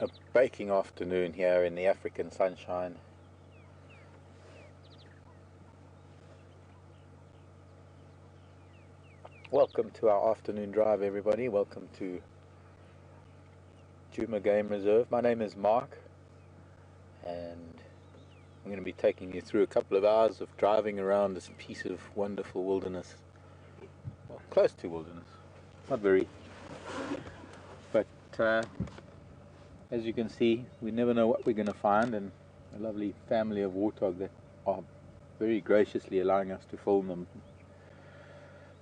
A baking afternoon here in the African sunshine. Welcome to our afternoon drive, everybody. Welcome to Djuma Game Reserve. My name is Mark, and I'm going to be taking you through a couple of hours of driving around this piece of wonderful wilderness. Well, close to wilderness. Not very. But as you can see, we never know what we're going to find, and a lovely family of warthog that are very graciously allowing us to film them.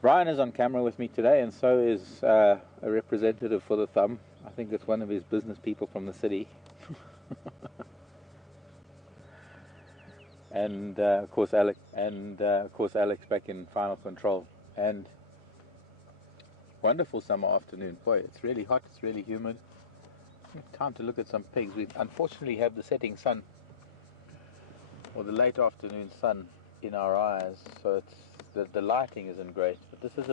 Brian is on camera with me today, and so is a representative for the Thumb. I think it's one of his business people from the city. And of course Alex back in final control. And wonderful summer afternoon. Boy, it's really hot, it's really humid. Time to look at some pigs. We unfortunately have the setting sun, or the late afternoon sun, in our eyes, so it's the lighting isn't great. But this is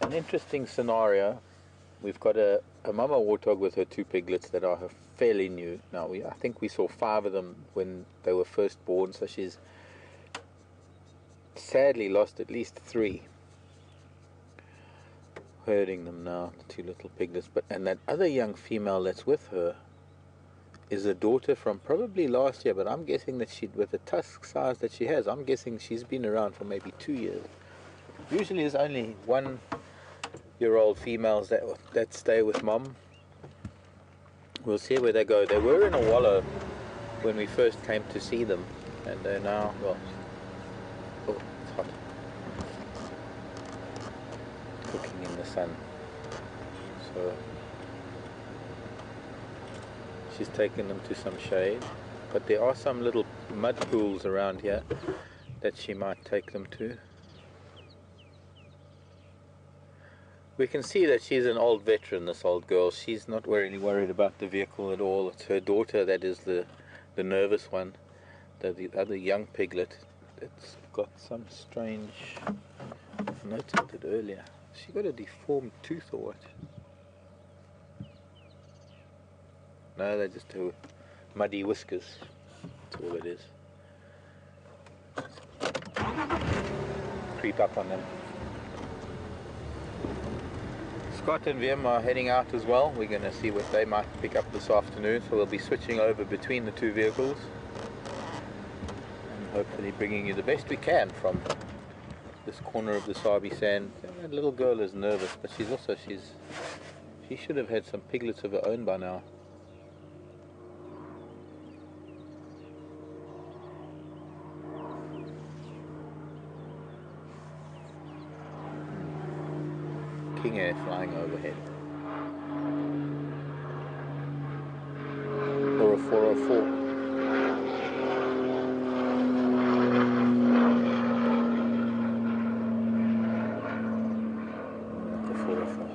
an interesting scenario. We've got a mama warthog with her two piglets that are fairly new. Now I think we saw 5 of them when they were first born, so she's sadly lost at least 3. Herding them now, the 2 little piglets. And that other young female that's with her is a daughter from probably last year, but I'm guessing that with the tusk size that she has, I'm guessing she's been around for maybe 2 years. Usually there's only 1-year-old females that stay with mom. We'll see where they go. They were in a wallow when we first came to see them, and they're now, well, oh, it's hot. Cooking in the sun. So she's taken them to some shade, but there are some little mud pools around here that she might take them to. We can see that she's an old veteran, this old girl. She's not really worried about the vehicle at all. It's her daughter that is the nervous one. The other young piglet that's got some strange, I noticed it earlier. She got a deformed tooth or what? No, they're just her muddy whiskers. That's all it is. Creep up on them. Scott and Vim are heading out as well. We're going to see what they might pick up this afternoon, so we'll be switching over between the 2 vehicles and hopefully bringing you the best we can from this corner of the Sabi Sand. That little girl is nervous, but she should have had some piglets of her own by now. King air flying overhead. Or a 404. Like a 404.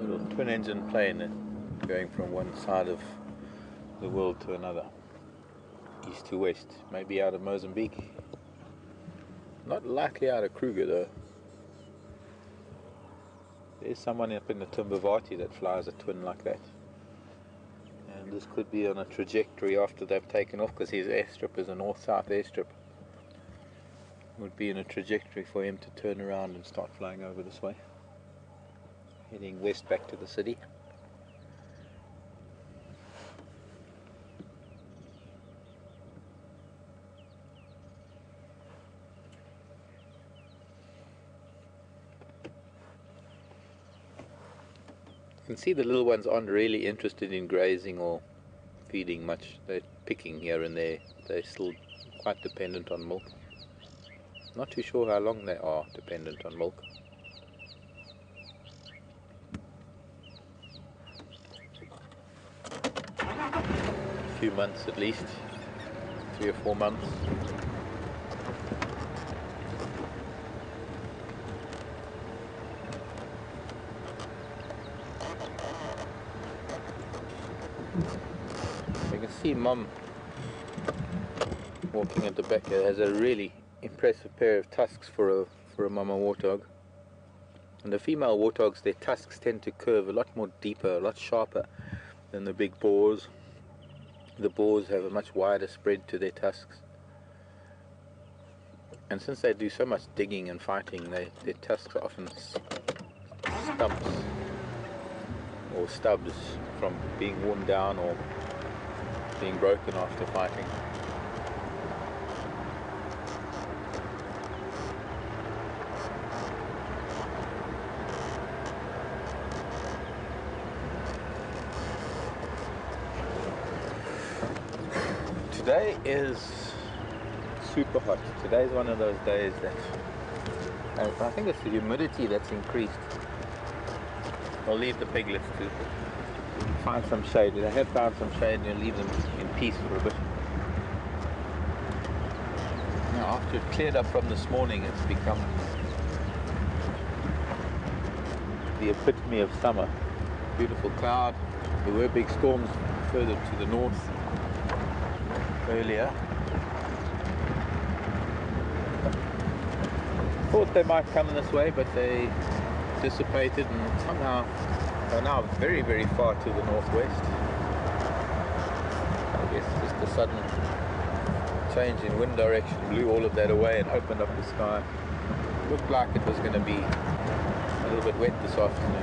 Little twin engine plane going from one side of the world to another. East to west, maybe out of Mozambique. Not likely out of Kruger though. There's someone up in the Timbavati that flies a twin like that. And this could be on a trajectory after they've taken off, because his airstrip is a north-south airstrip. Would be in a trajectory for him to turn around and start flying over this way. Heading west back to the city. You can see the little ones aren't really interested in grazing or feeding much. They're picking here and there. They're still quite dependent on milk. Not too sure how long they are dependent on milk. A few months at least, 3 or 4 months. You can see Mum walking at the back here, has a really impressive pair of tusks for a mama warthog. And the female warthogs, their tusks tend to curve a lot more deeper, a lot sharper than the big boars. The boars have a much wider spread to their tusks. And since they do so much digging and fighting, their tusks are often stumps or stubs from being worn down or being broken after fighting. Today is super hot. Today's one of those days that I think it's the humidity that's increased. I'll leave the piglets to find some shade. I have found some shade and I'll leave them in peace for a bit. Now, after it cleared up from this morning, it's become the epitome of summer. Beautiful cloud. There were big storms further to the north earlier. Thought they might come this way, but they dissipated and somehow are now very, very far to the northwest. I guess just a sudden change in wind direction blew all of that away and opened up the sky. Looked like it was going to be a little bit wet this afternoon.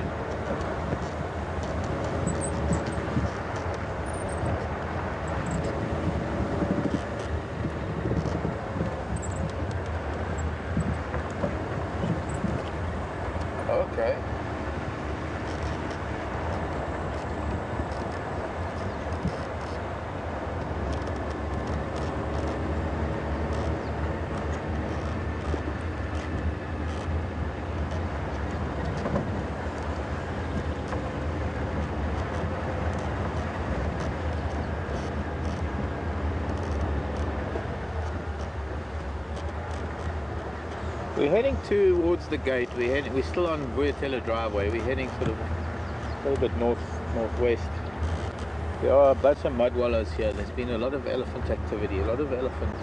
Okay. We're heading towards the gate. We're still on Vuyatela driveway. We're heading sort of a little bit northwest. There are a bunch of mud wallows here. There's been a lot of elephant activity, a lot of elephant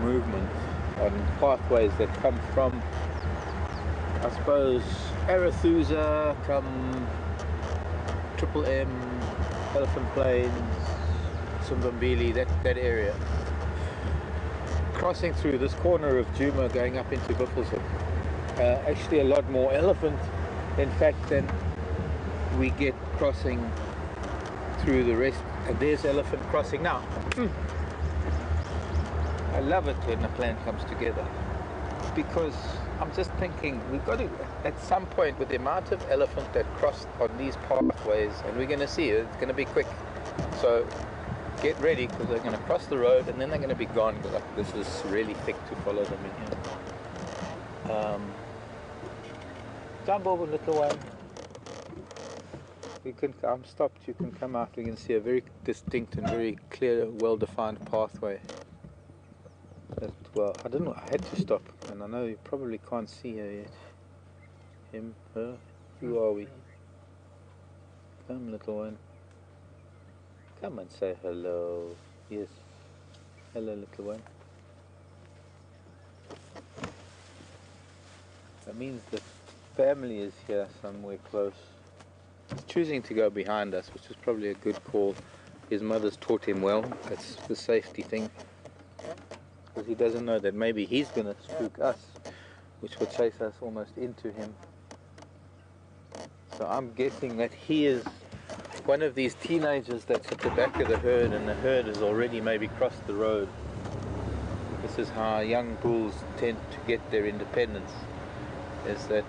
movement on pathways that come from, I suppose, Arathusa, come Triple M, Elephant Plains, Sumbambili, that area. Crossing through this corner of Djuma going up into Buffelshoek. Actually a lot more elephant, in fact, than we get crossing through the rest. And there's elephant crossing now. I love it when a plan comes together, because I'm just thinking we've got to, at some point, with the amount of elephant that crossed on these pathways, and we're going to see it, it's going to be quick. So get ready, because they're going to cross the road and then they're going to be gone, because this is really thick to follow them in here. Jump over, little one. I'm stopped, you can come out. We can see a very distinct and very clear, well-defined pathway. Well, I don't know, I had to stop, and I know you probably can't see her yet. Him, her, who are we? Come, little one. Come and say hello. Yes. Hello, little one. That means the family is here somewhere close. He's choosing to go behind us, which is probably a good call. His mother's taught him well. That's the safety thing. Because he doesn't know that maybe he's going to spook us, which will chase us almost into him. So I'm guessing that he is one of these teenagers that's at the back of the herd, and the herd has already maybe crossed the road. This is how young bulls tend to get their independence, is that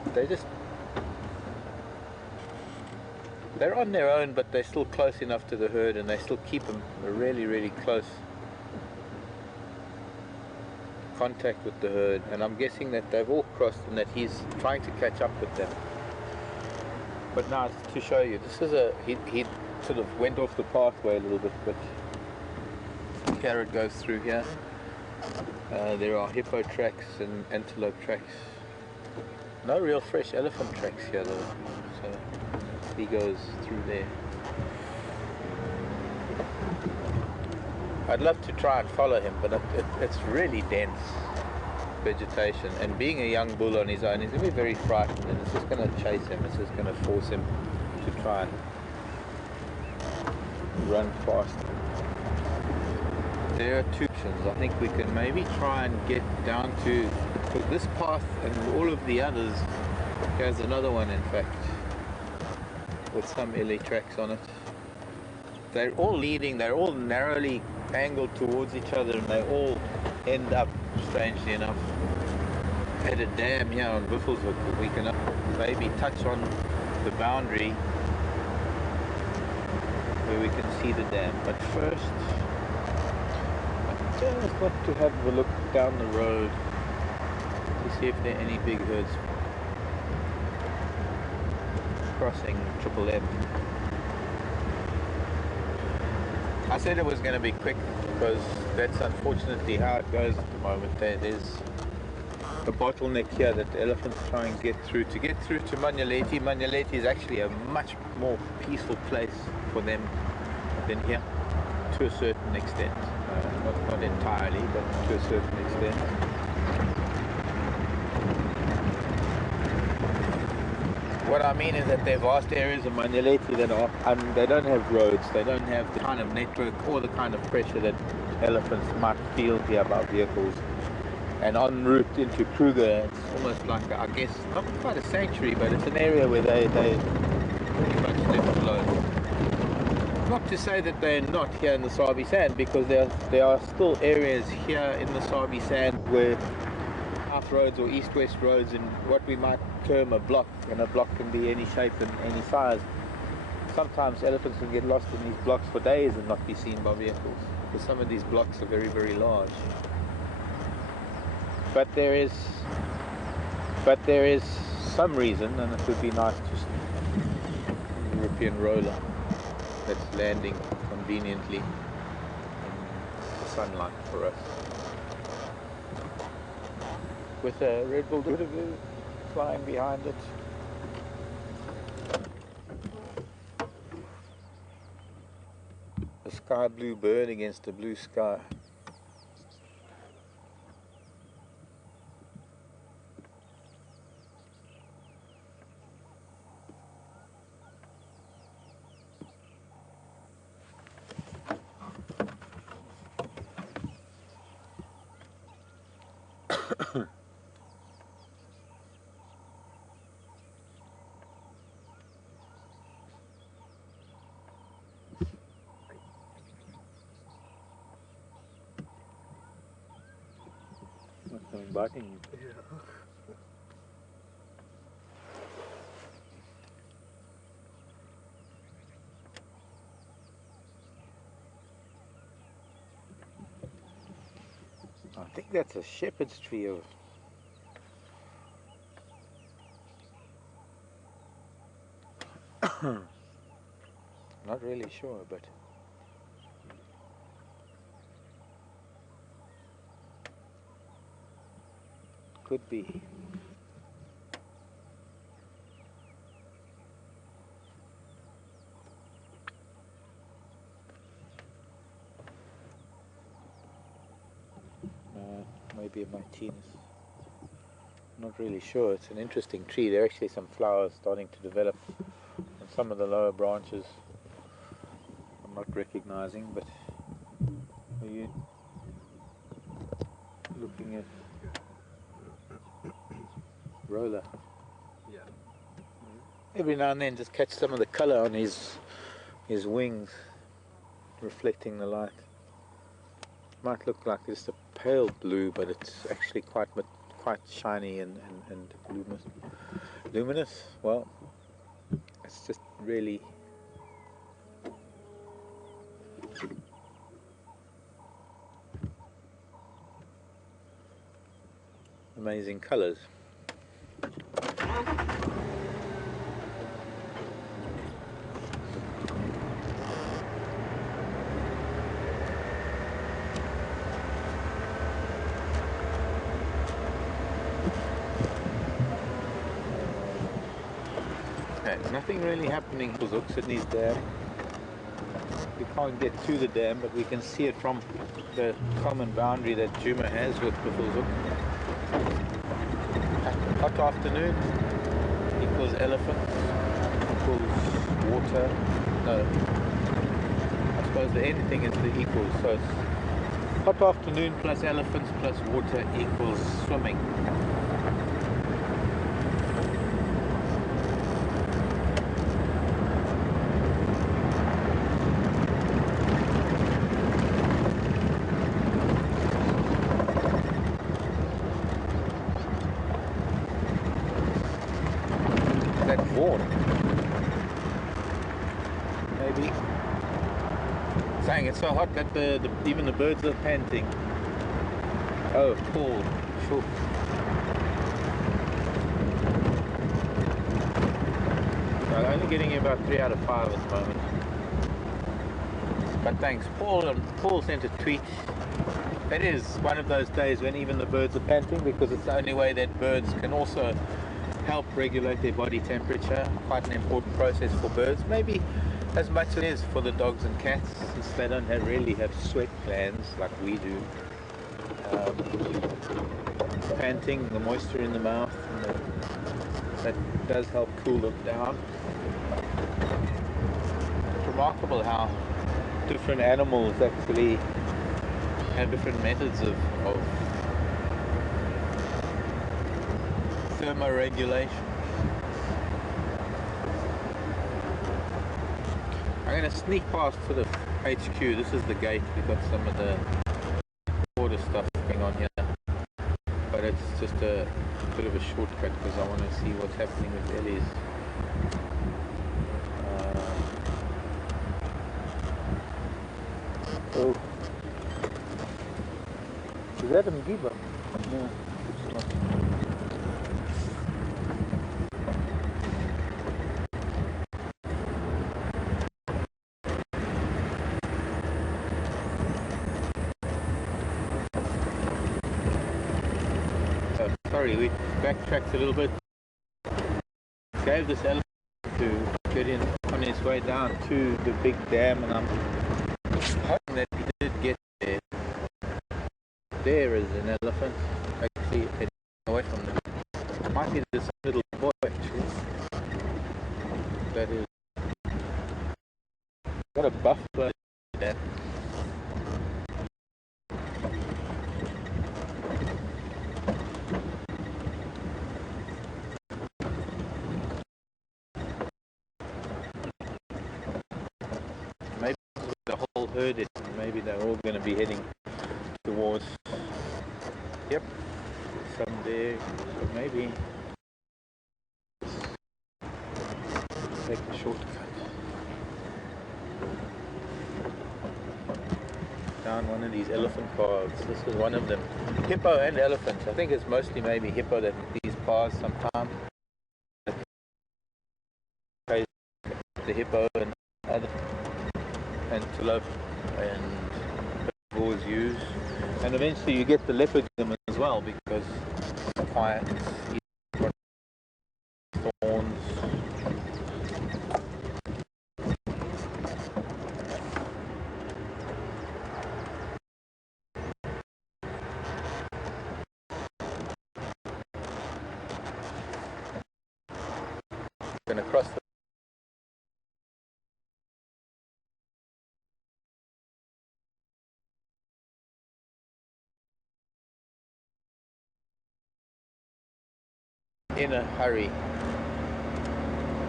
they're on their own, but they're still close enough to the herd, and they still keep them really, really close contact with the herd. And I'm guessing that they've all crossed and that he's trying to catch up with them. But now, to show you, this is he sort of went off the pathway a little bit, but here it goes through here. There are hippo tracks and antelope tracks. No real fresh elephant tracks here though, so he goes through there. I'd love to try and follow him, but it's really dense vegetation, and being a young bull on his own, he's going to be very frightened, and it's just going to chase him. It's just going to force him to try and run fast. There are two options. I think we can maybe try and get down to this path and all of the others. There's another one, in fact, with some LA tracks on it. They're all leading, they're all narrowly angled towards each other, and they all end up, strangely enough, at a dam here on Buffelshoek. We can maybe touch on the boundary where we can see the dam. But first, I just want to have a look down the road to see if there are any big herds crossing Triple M. I said it was going to be quick because that's unfortunately how it goes at the moment. There's a bottleneck here that the elephants try and get through. To get through to Manyaleti, Manyaleti is actually a much more peaceful place for them than here, to a certain extent. Not entirely, but to a certain extent. What I mean is that there are vast areas of Manyaleti that are, and they don't have roads, they don't have the kind of network or the kind of pressure that elephants might feel here about vehicles. And en route into Kruger, it's almost like, I guess, not quite a sanctuary, but it's an area where they pretty much left alone. Not to say that they're not here in the Sabi Sand, because there are still areas here in the Sabi Sand where south roads or east-west roads in what we might term a block, and a block can be any shape and any size. Sometimes elephants can get lost in these blocks for days and not be seen by vehicles, because some of these blocks are very, very large. But there is some reason, and it would be nice to see a European roller that's landing conveniently in the sunlight for us, with a Red Bull flying behind it. A sky blue bird against a blue sky. Something biting you. Yeah. I think that's a shepherd's tree of not really sure, but could be. Maybe a Martinez. Not really sure. It's an interesting tree. There are actually some flowers starting to develop on some of the lower branches. I'm not recognizing, but are you looking at roller? Yeah. Every now and then just catch some of the color on his wings reflecting the light. Might look like just a pale blue, but it's actually quite shiny and luminous. Well, it's just really amazing colors. Nothing really happening. Sydney's Dam. We can't get to the dam, but we can see it from the common boundary that Djuma has with Buffelshoek. Hot afternoon equals elephant equals water. No, I suppose the anything is the equals. So it's hot afternoon plus elephants plus water equals swimming. That vaughan. Maybe. Saying it's so hot that even the birds are panting. Oh, Paul. Sure. I'm only getting about 3 out of 5 at the moment. But thanks, Paul. And Paul sent a tweet. It is one of those days when even the birds are panting, because it's the only way that birds can also help regulate their body temperature. Quite an important process for birds, maybe as much as it is for the dogs and cats, since they don't really have sweat glands like we do. Panting, the moisture in the mouth, that does help cool them down. It's remarkable how different animals actually have different methods of thermoregulation. I'm going to sneak past sort of HQ. This is the gate. We've got some of the border stuff going on here, but it's just a bit of a shortcut because I want to see what's happening with Ellie's. Oh, is that a Mgiba? No, it's not. Sorry, we backtracked a little bit. Gave this elephant to get in on his way down to the big dam, and I'm hoping that he did get there. There is an elephant, actually away from them. Might be this little boy actually. That is got a buffalo there. Maybe the whole herd is, maybe they're all going to be heading towards, yep, some there, so maybe take the shortcut down one of these elephant paths. This is one of them. Hippo and elephant. I think it's mostly maybe hippo that these paths sometimes. The hippo and other antelope and boars use, and eventually you get the leopard in them as well, because it's quiet, it's thorns. Going to cross the in a hurry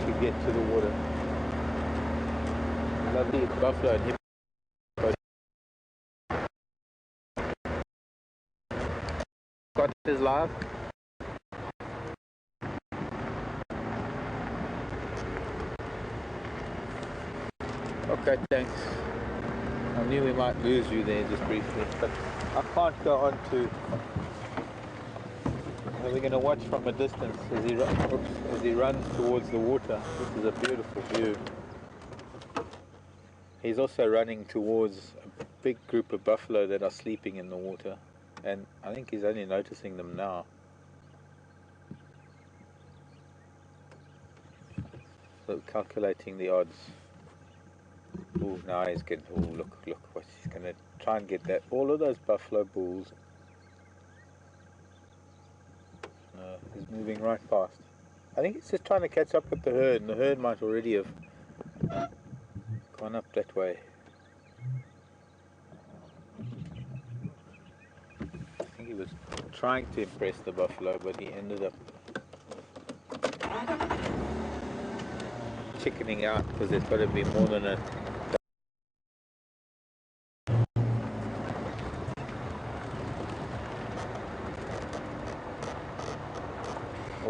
to get to the water. Lovely buffalo and hippo. Got his live. Okay, thanks. I knew we might lose you there just briefly, but I can't go on to. We're going to watch from a distance as he runs towards the water. This is a beautiful view. He's also running towards a big group of buffalo that are sleeping in the water, and I think he's only noticing them now. So calculating the odds. Oh, now he's getting, oh, look, what he's going to try and get that, all of those buffalo bulls. He's moving right past. I think he's just trying to catch up with the herd, and the herd might already have gone up that way. I think he was trying to impress the buffalo, but he ended up chickening out because there's got to be more than a...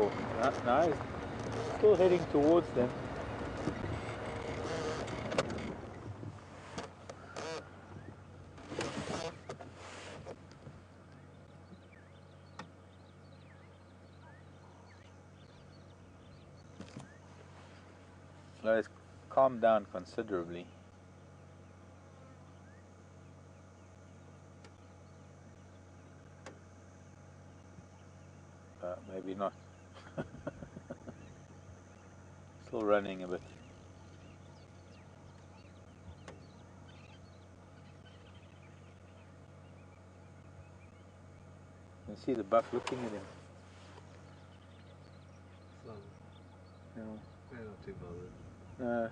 Oh, now he's still heading towards them. So it's calmed down considerably. Maybe not. Still running a bit. You can see the buck looking at him. So, Yeah. they're not too bothered. No.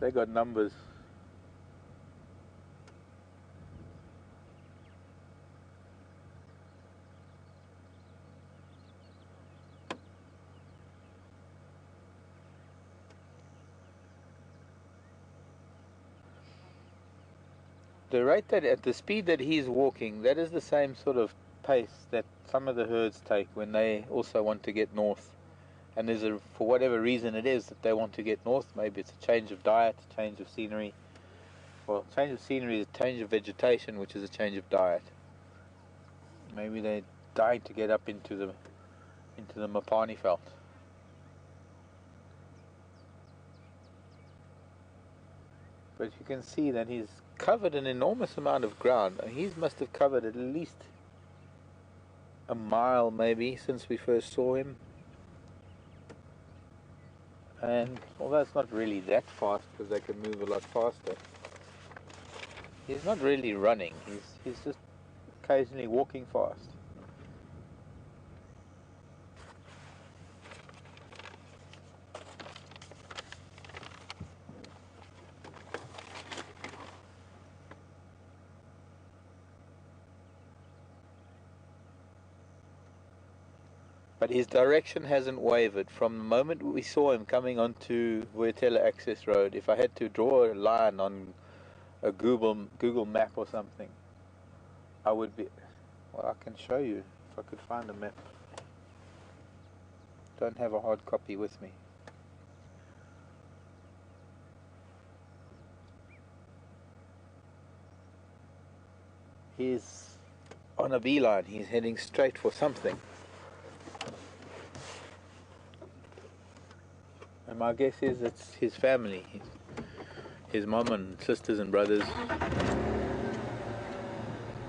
They got numbers. The rate that, at the speed that he's walking, that is the same sort of pace that some of the herds take when they also want to get north. And there's a, for whatever reason it is that they want to get north, maybe it's a change of diet, a change of scenery. Well, change of scenery is a change of vegetation, which is a change of diet. Maybe they're dying to get up into the Mopani veld. But you can see that he's covered an enormous amount of ground. He must have covered at least a mile maybe since we first saw him. And although it's not really that fast because they can move a lot faster, he's not really running. He's just occasionally walking fast. But his direction hasn't wavered from the moment we saw him coming onto Vuetela Access Road. If I had to draw a line on a Google map or something, I would be... Well, I can show you if I could find a map. Don't have a hard copy with me. He's on a beeline. He's heading straight for something. And my guess is it's his family, his mom and sisters and brothers.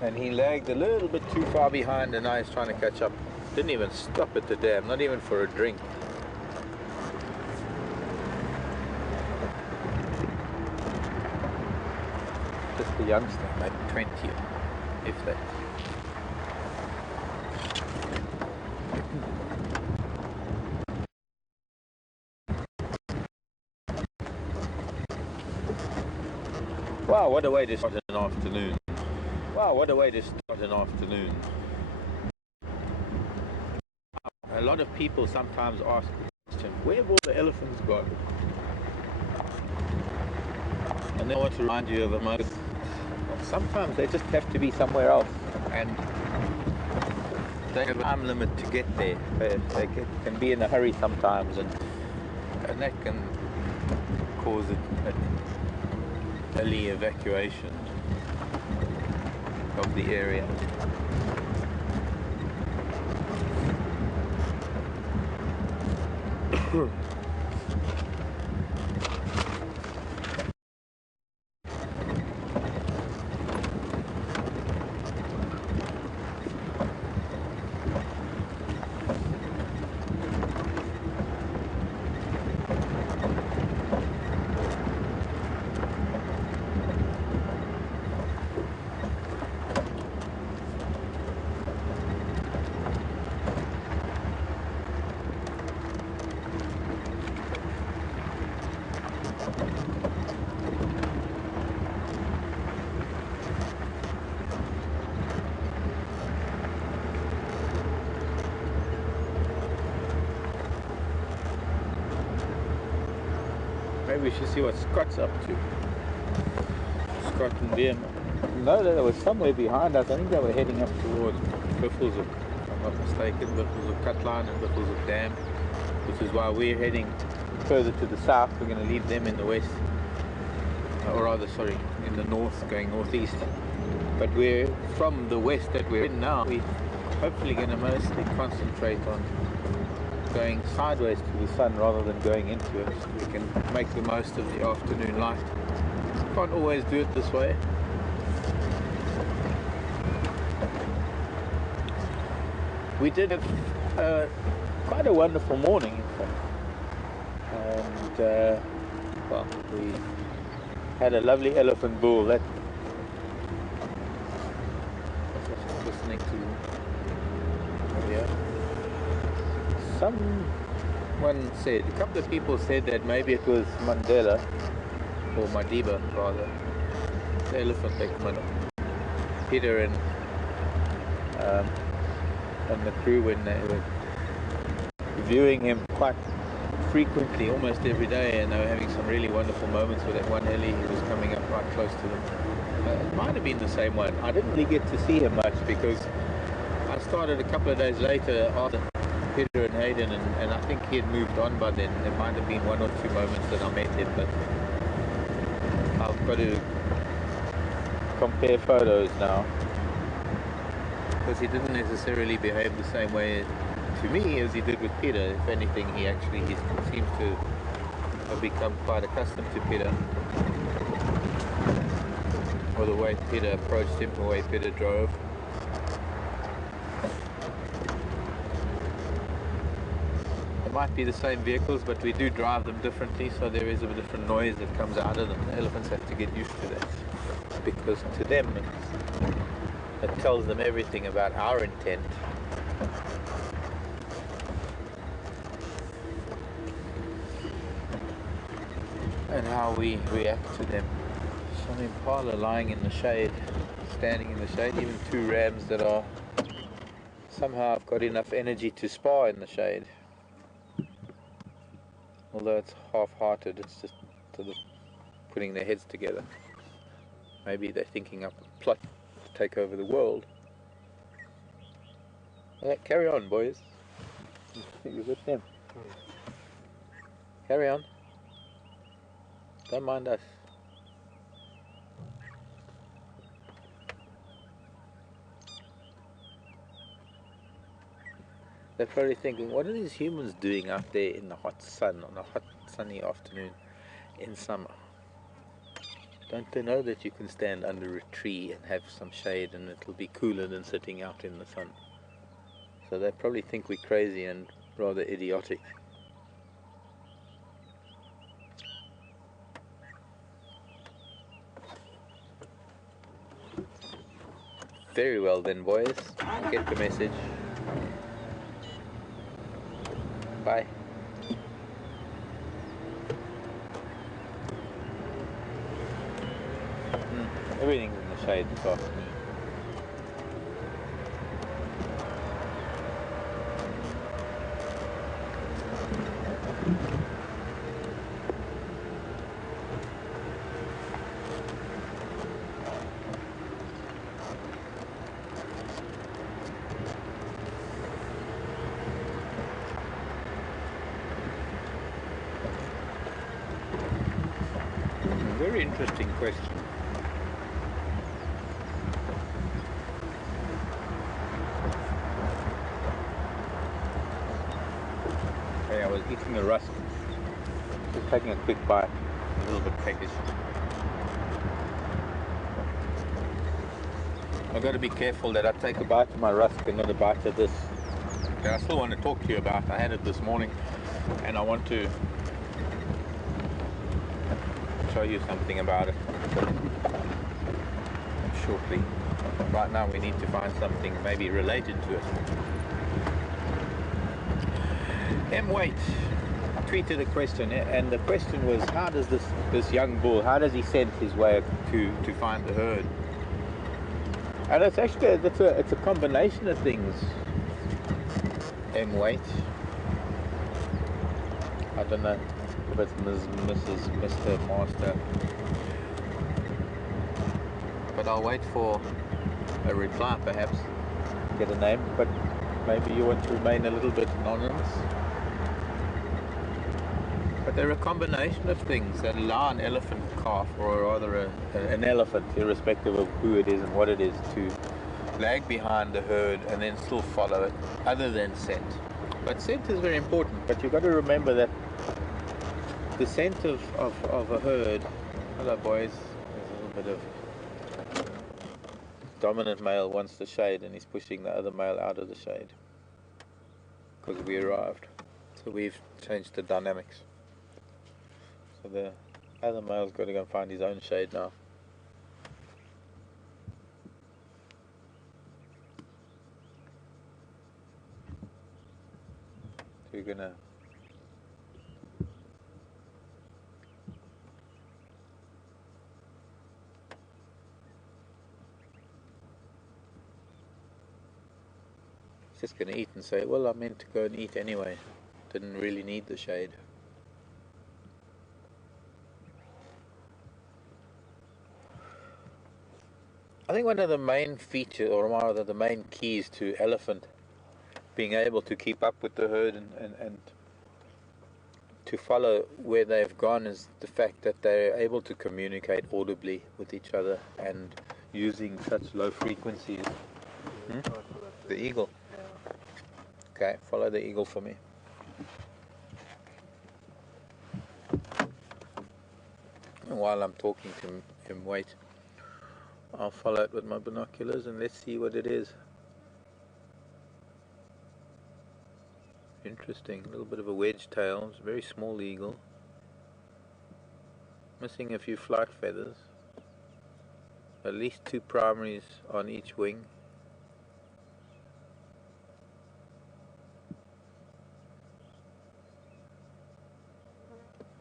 And he lagged a little bit too far behind and now he's trying to catch up. Didn't even stop at the dam, not even for a drink. Just a youngster, maybe 20, if that. Wow, what a way to start an afternoon. Wow, what a way to start an afternoon. A lot of people sometimes ask the question, where have all the elephants gone? And they want to remind you of a moment. Well, sometimes they just have to be somewhere else. And they have a time limit to get there. They can be in a hurry sometimes, and that can cause an early evacuation of the area. we should see what Scott's up to. Scott and Liam. No, they were somewhere behind us. I think they were heading up towards Biffles of, if I'm not mistaken, Biffles of Cutline and Biffles of Dam, which is why we're heading further to the south. We're going to leave them in the west, or rather, sorry, in the north, going northeast. But we're from the west that we're in now. We're hopefully going to mostly concentrate on going sideways to the sun rather than going into it, so we can make the most of the afternoon light. Can't always do it this way. We did have quite a wonderful morning, in fact, and well, we had a lovely elephant bull. That listening to, yeah. Someone said, a couple of people said that maybe it was Mandela, or Madiba rather, the elephant Ekman, Peter and the crew, when they were viewing him quite frequently, almost every day, and they were having some really wonderful moments with that one heli. He was coming up right close to them. It might have been the same one. I didn't really get to see him much because I started a couple of days later after Peter and Hayden, and I think he had moved on by then. There might have been one or two moments that I met him, but I've got to compare photos now, because he didn't necessarily behave the same way to me as he did with Peter. If anything, he seems to have become quite accustomed to Peter, or the way Peter approached him, the way Peter drove. Might be the same vehicles, but we do drive them differently, so there is a different noise that comes out of them. The elephants have to get used to that, because to them it tells them everything about our intent. And how we react to them. Some impala lying in the shade, standing in the shade, even two rams that are somehow have got enough energy to spar in the shade. Although it's half-hearted, it's just sort of putting their heads together. Maybe they're thinking up a plot to take over the world. Yeah, carry on, boys. You're with them. Carry on. Don't mind us. They're probably thinking, what are these humans doing out there in the hot sun on a hot sunny afternoon in summer? Don't they know that you can stand under a tree and have some shade and it'll be cooler than sitting out in the sun? So they probably think we're crazy and rather idiotic. Very well then, boys. I get the message. Bye. Everything's in the shade this afternoon. Very interesting question. Okay, I was eating a rusk, just taking a quick bite, a little bit peckish. I've got to be careful that I take a bite of my rusk and not a bite of this. Okay, I still want to talk to you about, I had it this morning and I want to show you something about it shortly. Right now we need to find something maybe related to it. Wait, I tweeted a question, and the question was, how does this young bull, how does he sense his way to find the herd? And it's actually it's a combination of things. Wait, I don't know. if it's Ms., Mrs., Mr., Master. But I'll wait for a reply, perhaps. Get a name, but maybe you want to remain a little bit anonymous. But they're a combination of things that allow an elephant calf, or rather an elephant, irrespective of who it is and what it is, to lag behind the herd and then still follow it, other than scent. But scent is very important, but you've got to remember that the scent of a herd, hello boys, there's a little bit of dominant male wants the shade and he's pushing the other male out of the shade because we arrived. So we've changed the dynamics. So the other male's got to go and find his own shade now. So we're gonna just gonna eat and say, well, I meant to go and eat anyway. Didn't really need the shade. I think one of the main features, or rather the main keys to elephant being able to keep up with the herd and to follow where they've gone is the fact that they're able to communicate audibly with each other and using such low frequencies. The eagle. Okay, follow the eagle for me. And while I'm talking to him, wait. I'll follow it with my binoculars and let's see what it is. Interesting, a little bit of a wedge tail. It's a very small eagle. Missing a few flight feathers. At least 2 primaries on each wing.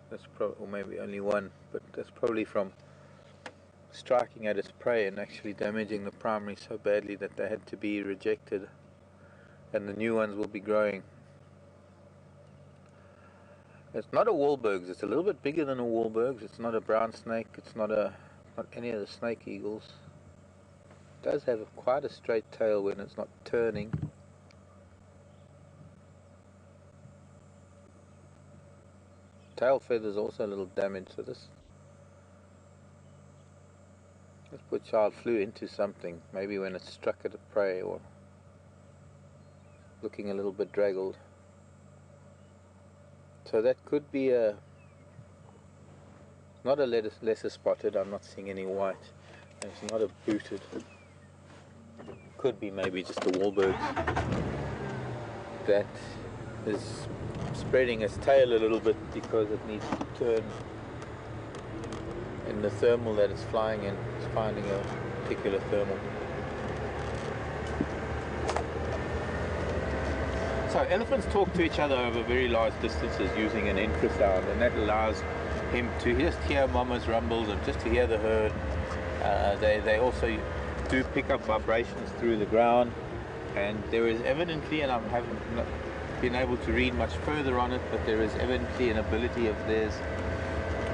That's probably, or maybe only 1, but that's probably from striking at its prey and actually damaging the primary so badly that they had to be rejected, and the new ones will be growing. It's not a Wahlberg's, it's a little bit bigger than a Wahlberg's. It's not a brown snake, it's not any of the snake eagles. It does have quite a straight tail when it's not turning. Tail feathers also a little damaged, so this poor child flew into something, maybe when it struck at a prey, or looking a little bit draggled. So that could be not a lesser spotted. I'm not seeing any white, and it's not a booted. Could be maybe just a Wahlberg that is spreading its tail a little bit because it needs to turn in the thermal that it's flying in. It's finding a particular thermal. So elephants talk to each other over very large distances using an infrasound, and that allows him to just hear mama's rumbles and just to hear the herd. They also do pick up vibrations through the ground, and there is evidently, and I haven't been able to read much further on it, but there is evidently an ability of theirs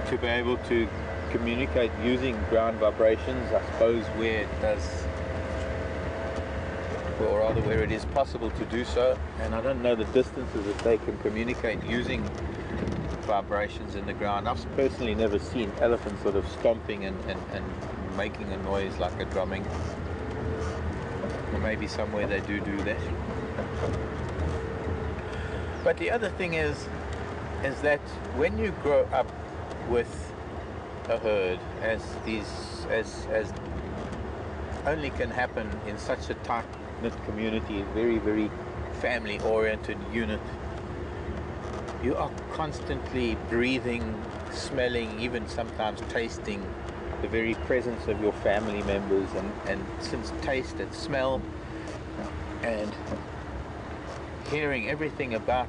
to be able to communicate using ground vibrations, I suppose, where it does, or rather where it is possible to do so. And I don't know the distances that they can communicate using vibrations in the ground. I've personally never seen elephants sort of stomping and making a noise like a drumming. Or maybe somewhere they do that. But the other thing is that when you grow up with a herd, as only can happen in such a tight-knit community, a very, very family-oriented unit, you are constantly breathing, smelling, even sometimes tasting the very presence of your family members, and since taste and smell and hearing everything about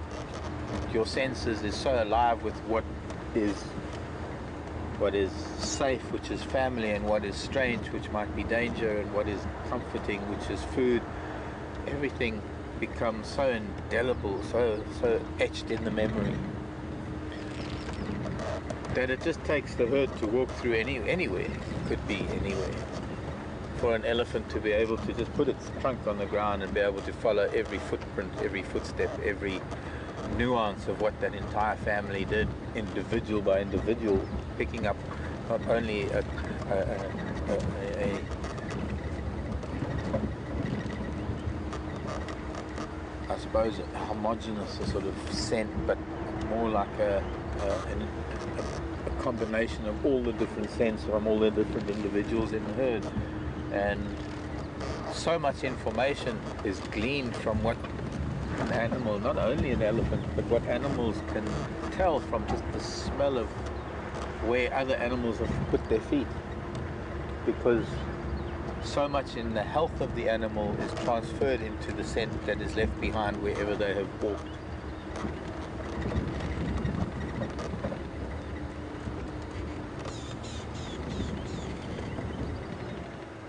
your senses is so alive with what is safe, which is family, and what is strange, which might be danger, and what is comforting, which is food, everything becomes so indelible, so etched in the memory. that it just takes the herd to walk through anywhere, could be anywhere, for an elephant to be able to just put its trunk on the ground and be able to follow every footprint, every footstep, every nuance of what that entire family did, individual by individual, picking up not only a I suppose a homogeneous sort of scent, but more like a combination of all the different scents from all the different individuals in the herd. And so much information is gleaned from what an animal, not only an elephant, but what animals can tell from just the smell of where other animals have put their feet, because so much in the health of the animal is transferred into the scent that is left behind wherever they have walked.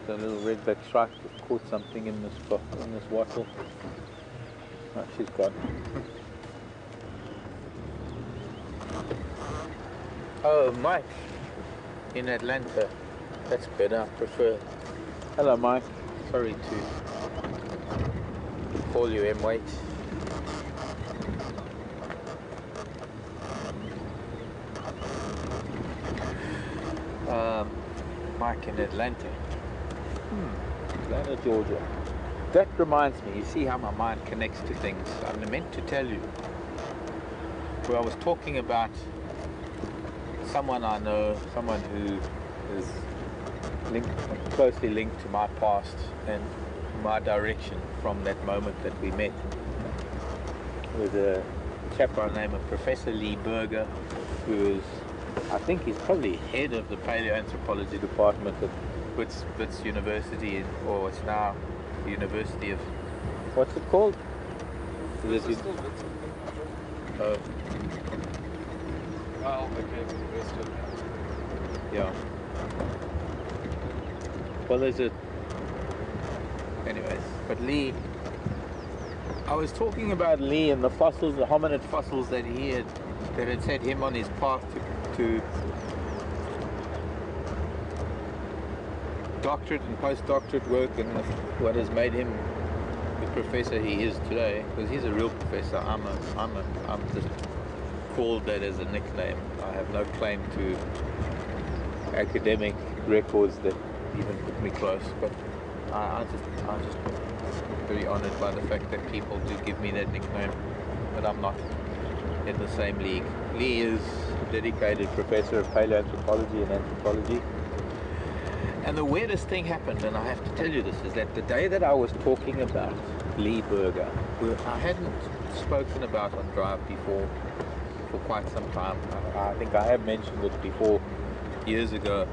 The little redback shrike has caught something in this wattle. Oh, she's gone. Oh, Mike in Atlanta. That's better, I prefer. Hello, Mike. Sorry to call you M-Wait. Mike in Atlanta. Atlanta, Georgia. That reminds me, you see how my mind connects to things. I meant to tell you, where I was talking about someone I know, someone who is closely linked to my past and my direction from that moment that we met, with a chap by the name of Professor Lee Berger, who is, I think he's probably head of the paleoanthropology department at Wits University, or it's now the University of, what's it called? Oh. Well, okay, University. Yeah. Well, there's a... Anyways, but Lee... I was talking about Lee and the fossils, the hominid fossils that had set him on his path to doctorate and postdoctorate work, and what has made him the professor he is today, because he's a real professor. I'm just called that as a nickname. I have no claim to academic records that even put me close, but I'm just very honored by the fact that people do give me that nickname, but I'm not in the same league. Lee is a dedicated professor of paleoanthropology and anthropology. And the weirdest thing happened, and I have to tell you this, is that the day that I was talking about Lee Berger, who I hadn't spoken about on Drive before for quite some time. I think I have mentioned it before, years ago.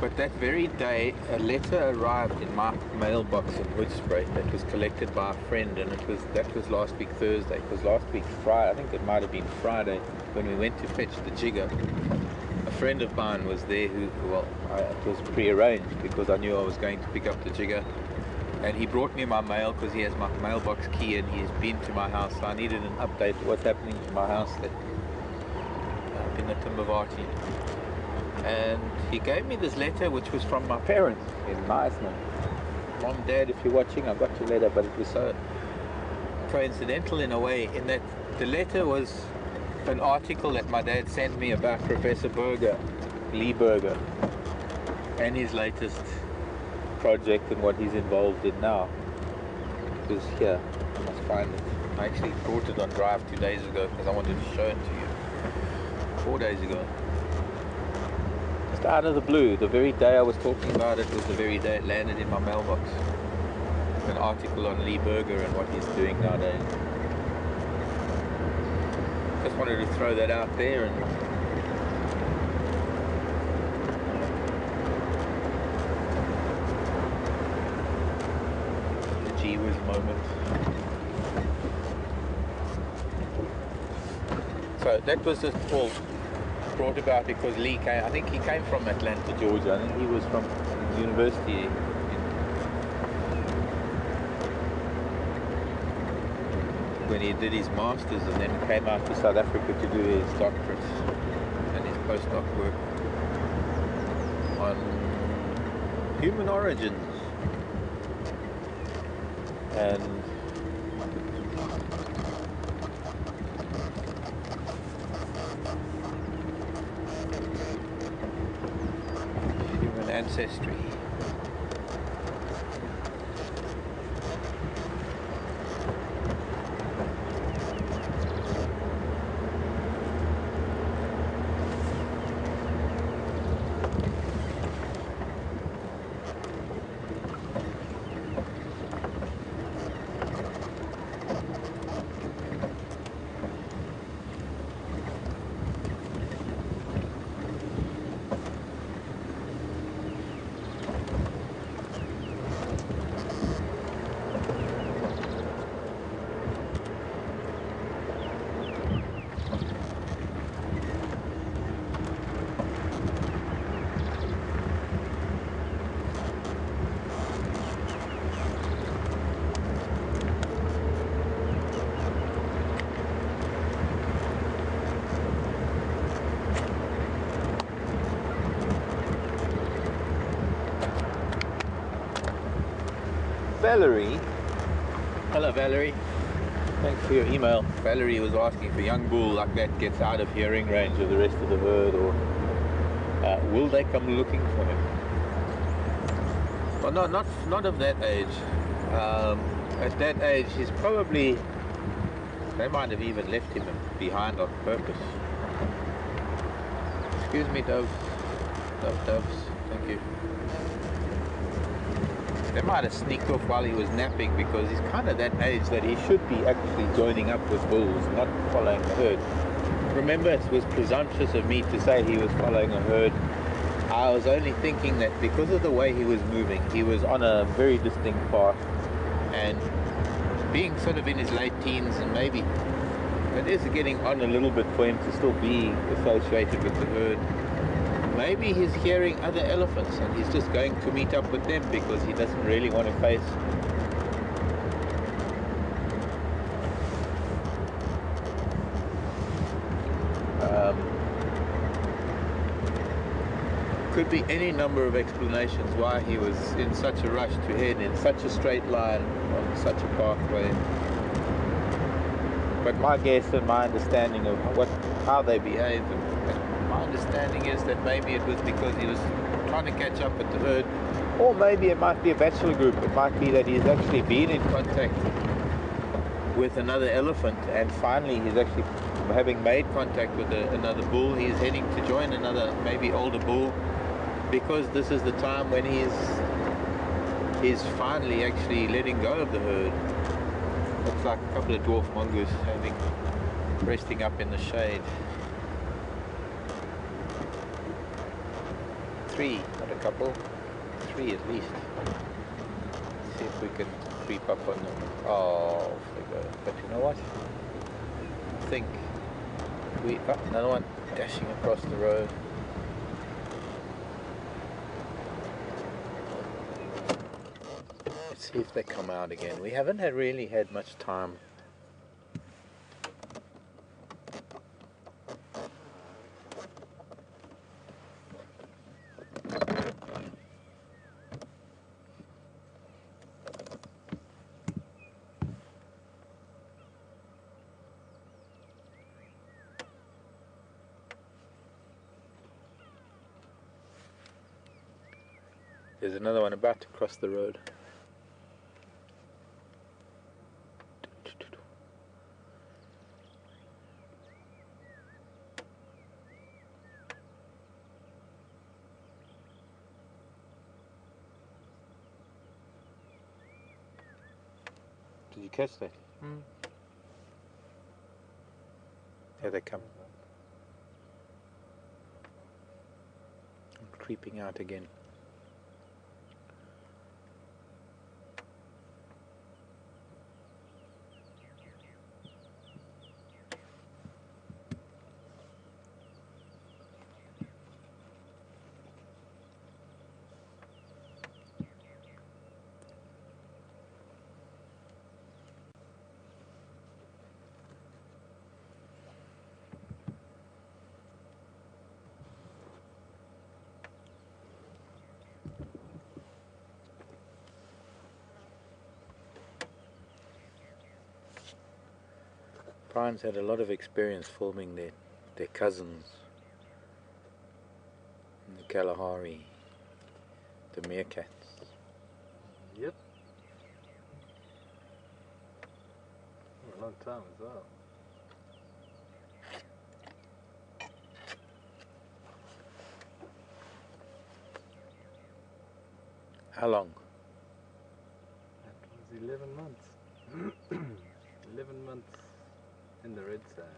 But that very day, a letter arrived in my mailbox in Hoedspruit that was collected by a friend, and that was last week Thursday. It was last week Friday, I think it might have been Friday, when we went to fetch the jigger. A friend of mine was there it was pre-arranged because I knew I was going to pick up the jigger, and he brought me my mail because he has my mailbox key and he's been to my house, so I needed an update of what's happening to my house in the Timbavati. And he gave me this letter, which was from my parents in Iceland. Mom, Dad, if you're watching, I got your letter, but it was so coincidental in a way, in that the letter was an article that my dad sent me about Professor Berger, Lee Berger, and his latest project and what he's involved in now. It was here. I must find it. I actually brought it on Drive 2 days ago because I wanted to show it to you. 4 days ago. Just out of the blue, the very day I was talking about it was the very day it landed in my mailbox. An article on Lee Berger and what he's doing nowadays. Just wanted to throw that out there, and the gee whiz moment. So that was just all brought about because Lee came, I think he came from Atlanta, Georgia. I think he was from the university when he did his masters and then came out to South Africa to do his doctorate and his postdoc work on human origins. And human ancestry. Valerie. Hello Valerie. Thanks for your email. Valerie was asking if a young bull like that gets out of hearing range of the rest of the herd, or will they come looking for him? Well, not of that age. At that age, he's probably, they might have even left him behind on purpose. Excuse me, doves. Doves. Thank you. They might have sneaked off while he was napping, because he's kind of that age that he should be actually joining up with bulls, not following the herd. Remember, it was presumptuous of me to say he was following a herd. I was only thinking that because of the way he was moving, he was on a very distinct path, and being sort of in his late teens, and maybe it is getting on a little bit for him to still be associated with the herd. Maybe he's hearing other elephants and he's just going to meet up with them because he doesn't really want to face could be any number of explanations why he was in such a rush to head in such a straight line on such a pathway. But my guess and my understanding of how they behave, and my understanding is that maybe it was because he was trying to catch up with the herd, or maybe it might be a bachelor group. It might be that he's actually been in contact with another elephant, and finally he's actually, having made contact with another bull, he's heading to join another, maybe older bull, because this is the time when he's finally actually letting go of the herd. Looks like a couple of dwarf mongoose resting up in the shade. 3, not a couple, 3 at least. Let's see if we can creep up on them. Oh, off they go. But you know what? I think another one dashing across the road. Let's see if they come out again. We haven't really had much time. There's another one about to cross the road. Did you catch that? Here they come. I'm creeping out again. Brian's had a lot of experience filming their cousins, the Kalahari, the meerkats. Yep. A long time as well. How long? That was 11 months. 11 months in the red sand.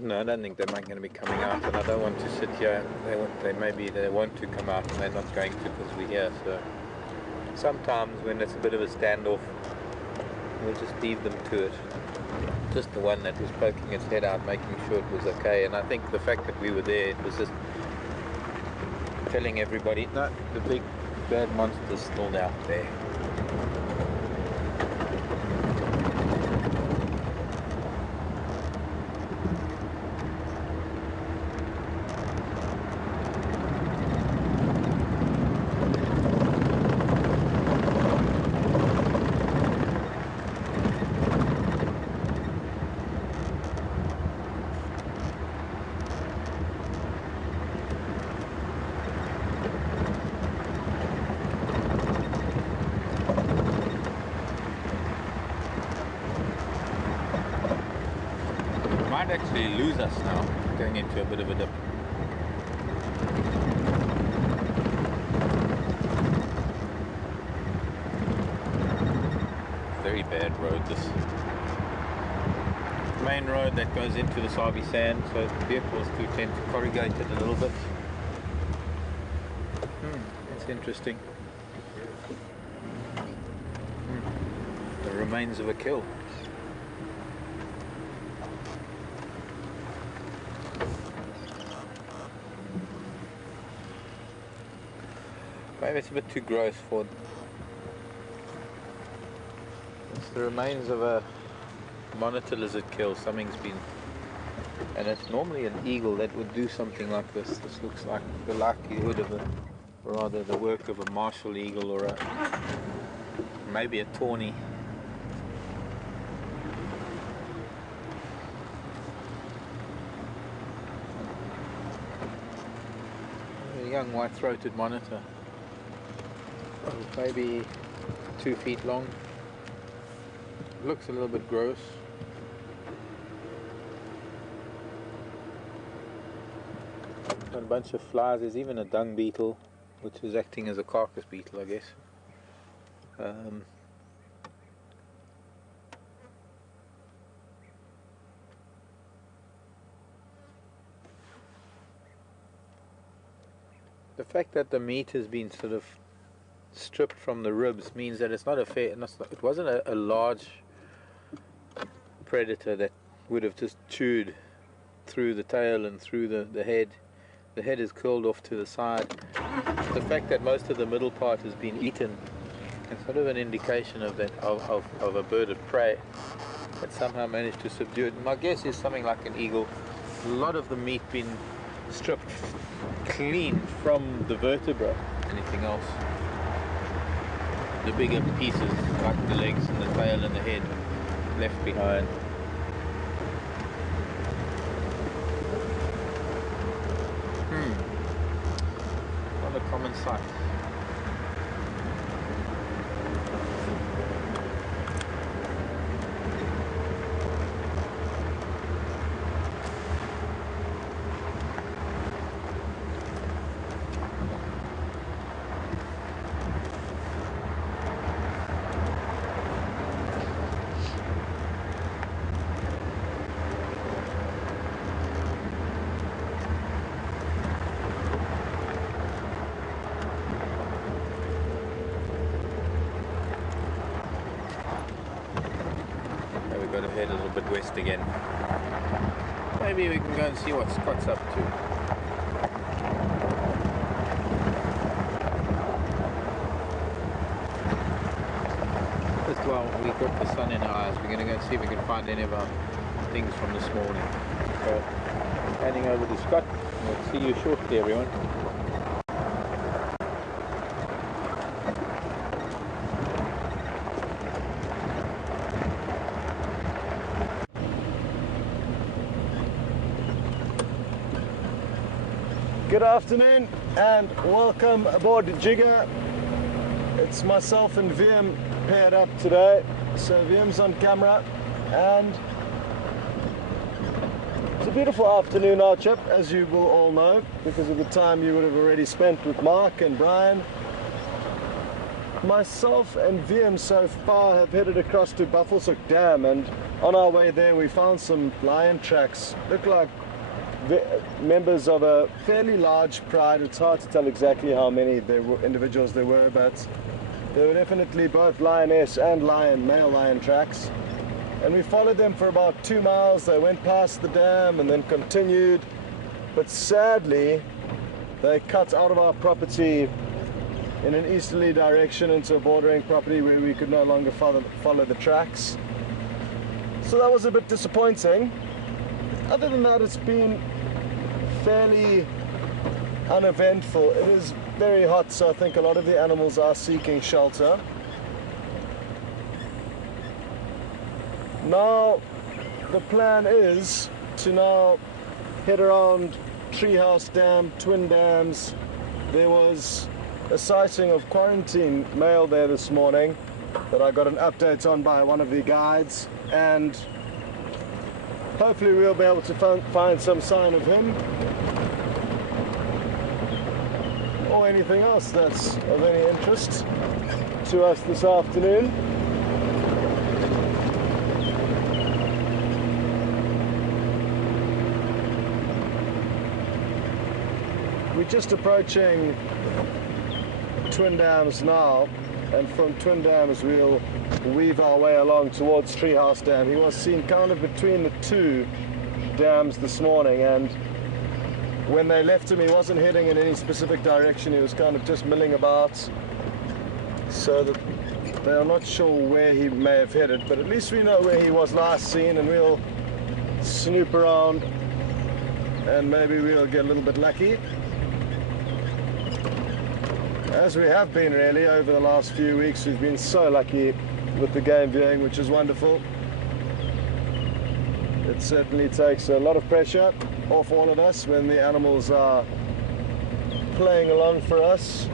No, I don't think they're going to be coming out, and I don't want to sit here. Maybe they want to come out, and they're not going to because we're here. So sometimes when it's a bit of a standoff, we'll just leave them to it. Just the one that was poking its head out, making sure it was okay. And I think the fact that we were there, it was just telling everybody, no, the big bad monster's still out there. Might actually lose us now, going into a bit of a dip. Very bad road, this. Main road that goes into the Sabi sand, so vehicles do tend to corrugate it a little bit. That's interesting. The remains of a kill. Maybe it's a bit too gross for. It's the remains of a monitor lizard kill. Something's been, and it's normally an eagle that would do something like this. This looks like the likelihood of rather the work of a martial eagle or maybe a tawny. A young white-throated monitor. Maybe 2 feet long. Looks a little bit gross. Got a bunch of flies. There's even a dung beetle, which is acting as a carcass beetle, I guess. The fact that the meat has been sort of stripped from the ribs means that it's not a fair. It wasn't a large predator that would have just chewed through the tail and through the head. The head is curled off to the side. The fact that most of the middle part has been eaten is sort of an indication of that of a bird of prey that somehow managed to subdue it. My guess is something like an eagle. A lot of the meat been stripped clean from the vertebra. Anything else? The bigger pieces, like the legs and the tail and the head, left behind. Not a common sight. head a little bit west again. Maybe we can go and see what Scott's up to. Just while we've got the sun in our eyes, we're going to go and see if we can find any of our things from this morning. So, handing over to Scott. We'll see you shortly, everyone. Good afternoon and welcome aboard Djuma. It's myself and VM paired up today. So VM's on camera and it's a beautiful afternoon our trip, as you will all know, because of the time you would have already spent with Mark and Brian. Myself and VM so far have headed across to Buffelshoek Dam, and on our way there we found some lion tracks. Look like members of a fairly large pride. It's hard to tell exactly how many individuals there were, but there were definitely both lioness and male lion tracks. And we followed them for about 2 miles. They went past the dam and then continued, but sadly they cut out of our property in an easterly direction into a bordering property where we could no longer follow the tracks. So that was a bit disappointing. Other than that, it's been fairly uneventful. It is very hot, so I think a lot of the animals are seeking shelter. Now, the plan is to now head around Treehouse Dam, Twin Dams. There was a sighting of quarantine male there this morning that I got an update on by one of the guides, and hopefully we'll be able to find some sign of him or anything else that's of any interest to us this afternoon. We're just approaching Twin Dams now, and from Twin Dams we'll weave our way along towards Treehouse Dam. He was seen kind of between the two dams this morning, and when they left him he wasn't heading in any specific direction. He was kind of just milling about, so that they are not sure where he may have headed, but at least we know where he was last seen, and we'll snoop around and maybe we'll get a little bit lucky, as we have been really over the last few weeks. We've been so lucky with the game viewing, which is wonderful. It certainly takes a lot of pressure off all of us when the animals are playing along for us.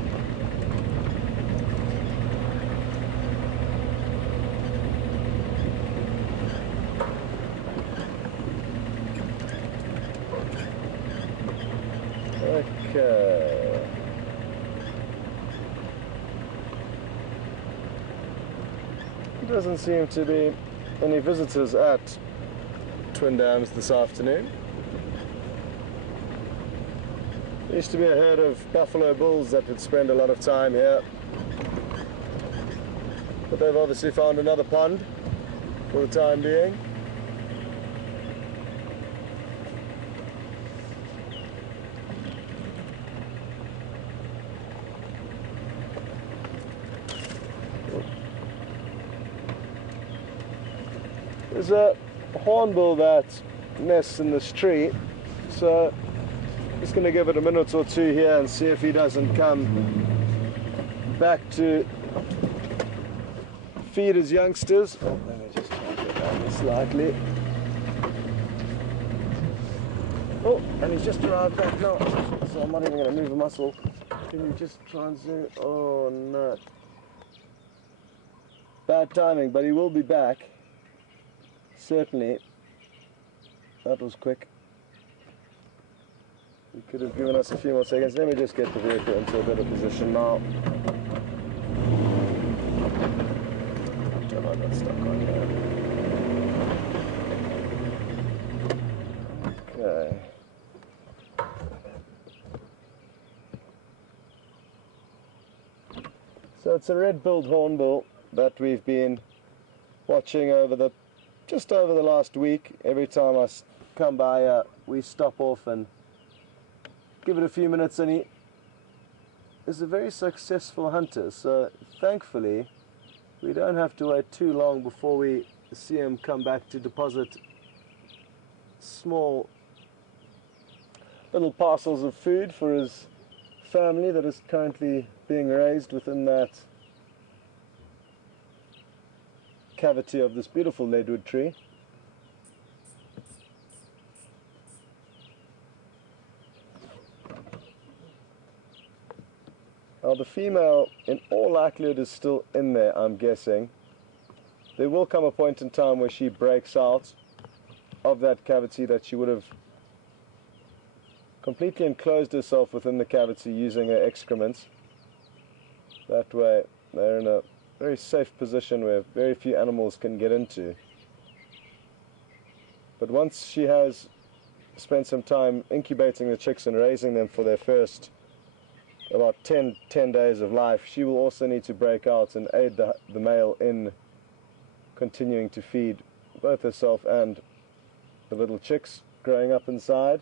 Okay. Doesn't seem to be any visitors at Twin Dams this afternoon. There used to be a herd of buffalo bulls that would spend a lot of time here, but they've obviously found another pond for the time being. There's a hornbill that nests in this tree, so I'm just going to give it a minute or two here and see if he doesn't come back to feed his youngsters. Oh, let me just try and get down this slightly. Oh, and he's just arrived back now, so I'm not even going to move a muscle. Can you just try and zoom? Oh no. Bad timing, but he will be back. Certainly. That was quick. He could have given us a few more seconds. Let me just get the vehicle into a better position now. I got stuck on here. Okay. So it's a red-billed hornbill that we've been watching over the just over the last week, every time I come by, we stop off and give it a few minutes, and he is a very successful hunter, so thankfully we don't have to wait too long before we see him come back to deposit small little parcels of food for his family that is currently being raised within that cavity of this beautiful leadwood tree. Now the female in all likelihood is still in there, I'm guessing. There will come a point in time where she breaks out of that cavity, that she would have completely enclosed herself within the cavity using her excrement. That way they're in a very safe position where very few animals can get into. But once she has spent some time incubating the chicks and raising them for their first about 10 days of life, she will also need to break out and aid the male in continuing to feed both herself and the little chicks growing up inside.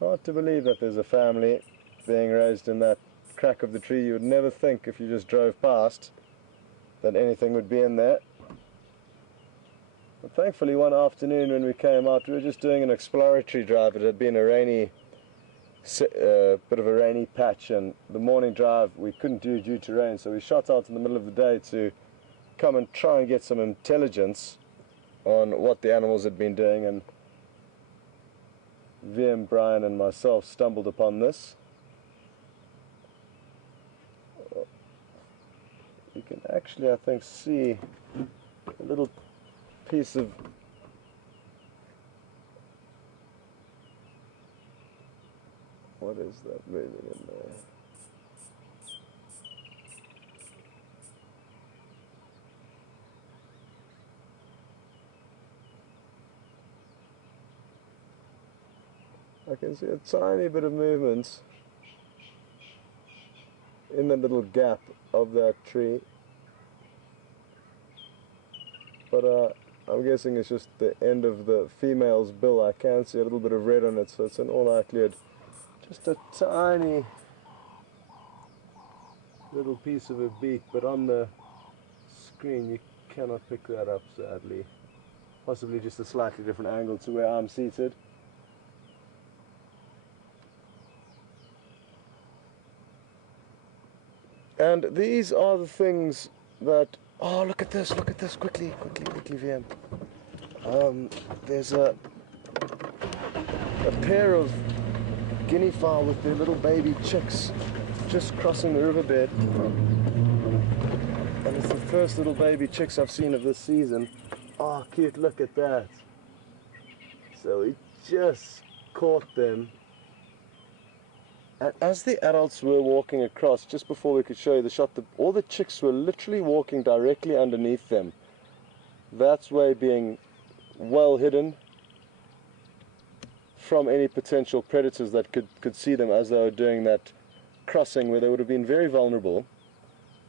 Hard to believe that there's a family being raised in that crack of the tree. You would never think, if you just drove past, that anything would be in there. But thankfully one afternoon when we came out, we were just doing an exploratory drive. It had been a rainy bit of a rainy patch, and the morning drive we couldn't do due to rain, so we shot out in the middle of the day to come and try and get some intelligence on what the animals had been doing, and VM, Brian and myself stumbled upon this. You can actually, I think, see a little piece of what is that moving in there? I can see a tiny bit of movement in the little gap of that tree, but I'm guessing it's just the end of the female's bill. I can see a little bit of red on it, so it's in all likelihood just a tiny little piece of a beak, but on the screen you cannot pick that up, sadly. Possibly just a slightly different angle to where I'm seated. And these are the things that, oh, look at this, quickly, VM. There's a pair of guinea fowl with their little baby chicks just crossing the riverbed. And it's the first little baby chicks I've seen of this season. Oh, cute, look at that. So we just caught them. And as the adults were walking across, just before we could show you the shot, all the chicks were literally walking directly underneath them. That way being well hidden from any potential predators that could see them as they were doing that crossing, where they would have been very vulnerable.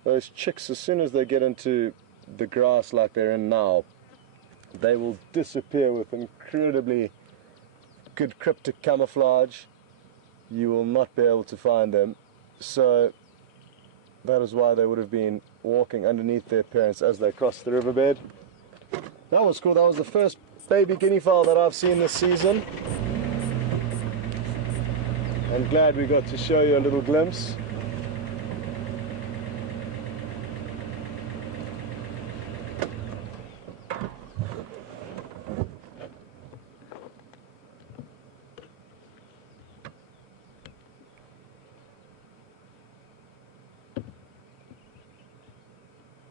Those chicks, as soon as they get into the grass like they're in now, they will disappear with incredibly good cryptic camouflage. You will not be able to find them. So that is why they would have been walking underneath their parents as they crossed the riverbed. That was cool. That was the first baby guinea fowl that I've seen this season. I'm glad we got to show you a little glimpse.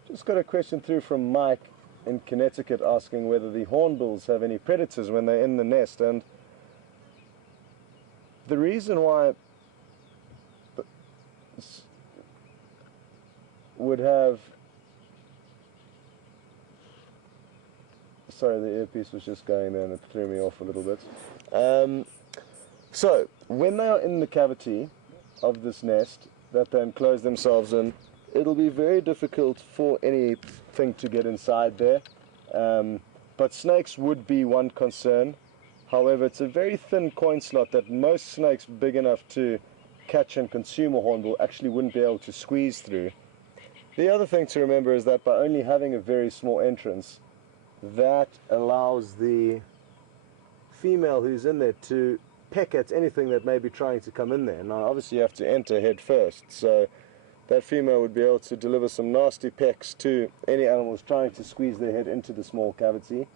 Just got a question through from Mike in Connecticut asking whether the hornbills have any predators when they're in the nest, and the reason why would have, sorry, the earpiece was just going there and it threw me off a little bit. So when they are in the cavity of this nest that they enclose themselves in, it'll be very difficult for anything to get inside there. But snakes would be one concern. However, it's a very thin coin slot that most snakes big enough to catch and consume a hornbill actually wouldn't be able to squeeze through. The other thing to remember is that by only having a very small entrance, that allows the female who's in there to peck at anything that may be trying to come in there. Now obviously you have to enter head first, so that female would be able to deliver some nasty pecks to any animals trying to squeeze their head into the small cavity.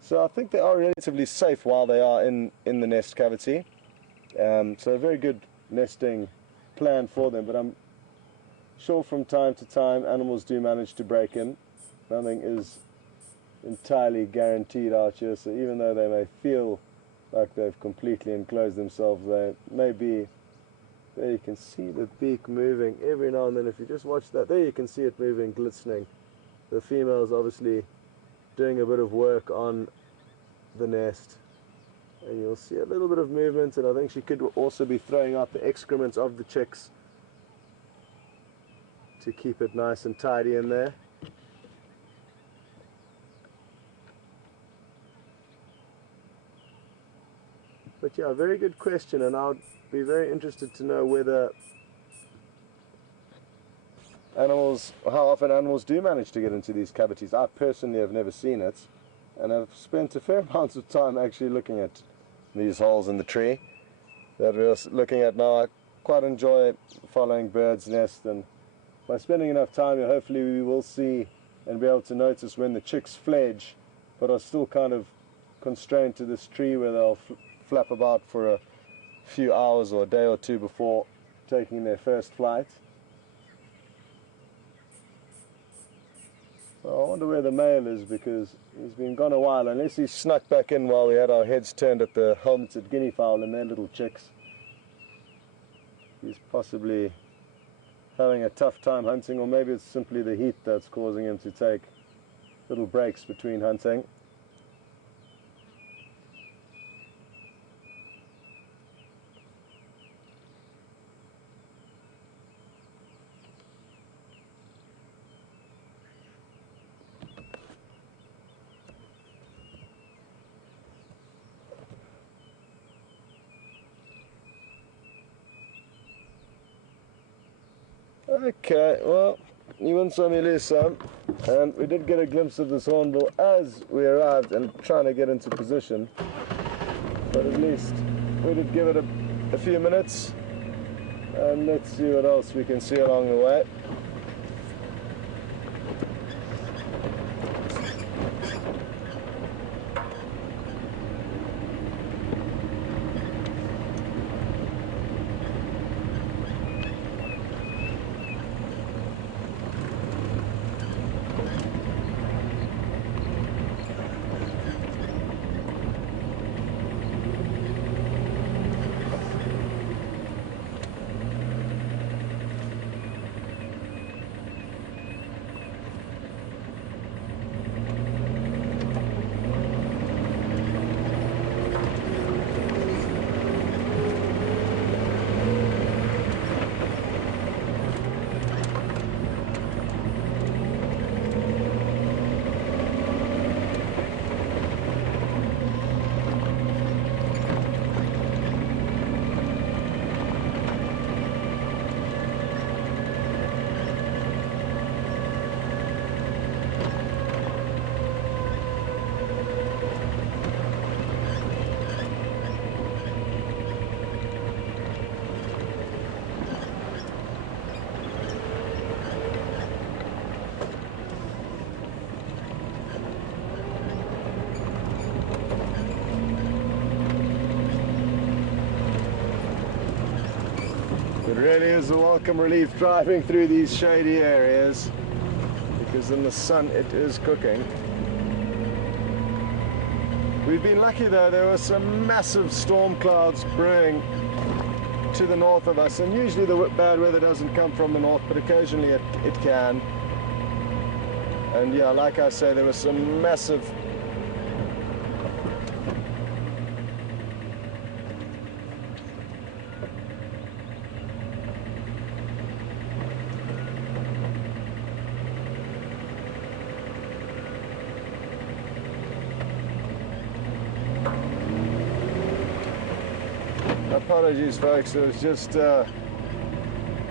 So I think they are relatively safe while they are in the nest cavity. So a very good nesting plan for them, but I'm sure from time to time animals do manage to break in. Nothing is entirely guaranteed out here, so even though they may feel like they've completely enclosed themselves, they may be. There you can see the beak moving every now and then. If you just watch that, there you can see it moving, glistening. The female's obviously doing a bit of work on the nest, and you'll see a little bit of movement, and I think she could also be throwing out the excrement of the chicks to keep it nice and tidy in there. But yeah, very good question, and I'd be very interested to know whether how often animals do manage to get into these cavities. I personally have never seen it, and I've spent a fair amount of time actually looking at these holes in the tree that we're looking at now. I quite enjoy following birds' nests, and by spending enough time here, hopefully we will see and be able to notice when the chicks fledge, but are still kind of constrained to this tree where they'll flap about for a few hours or a day or two before taking their first flight. So I wonder where the male is, because he's been gone a while, unless he snuck back in while we had our heads turned at the helmeted guinea fowl and their little chicks. He's possibly having a tough time hunting, or maybe it's simply the heat that's causing him to take little breaks between hunting. Okay, well, you win some, you lose some, and we did get a glimpse of this hornbill as we arrived and trying to get into position, but at least we did give it a few minutes, and let's see what else we can see along the way. It really is a welcome relief driving through these shady areas, because in the sun it is cooking. We've been lucky though, there were some massive storm clouds brewing to the north of us, and usually the bad weather doesn't come from the north, but occasionally it can. And yeah, like I say, there was some massive Apologies folks, it was just a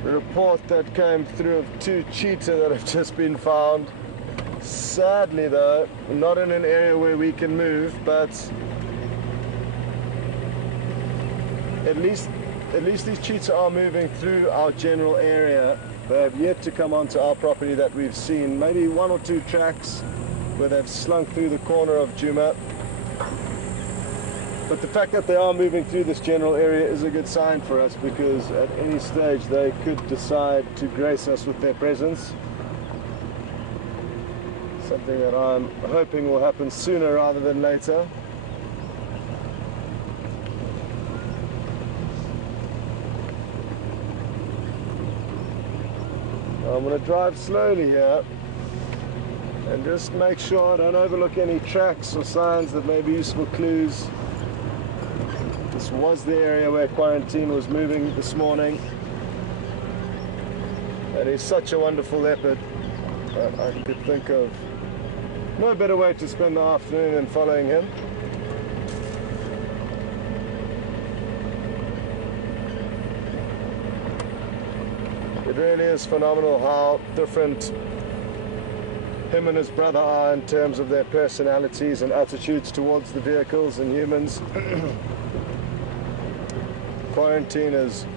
report that came through of 2 cheetah that have just been found. Sadly though, not in an area where we can move, but at least these cheetah are moving through our general area. They have yet to come onto our property that we've seen. Maybe 1 or 2 tracks where they've slunk through the corner of Djuma. But the fact that they are moving through this general area is a good sign for us, because at any stage they could decide to grace us with their presence. Something that I'm hoping will happen sooner rather than later. I'm going to drive slowly here and just make sure I don't overlook any tracks or signs that may be useful clues. This was the area where quarantine was moving this morning, and he's such a wonderful leopard. I could think of no better way to spend the afternoon than following him. It really is phenomenal how different him and his brother are in terms of their personalities and attitudes towards the vehicles and humans. Quarantine is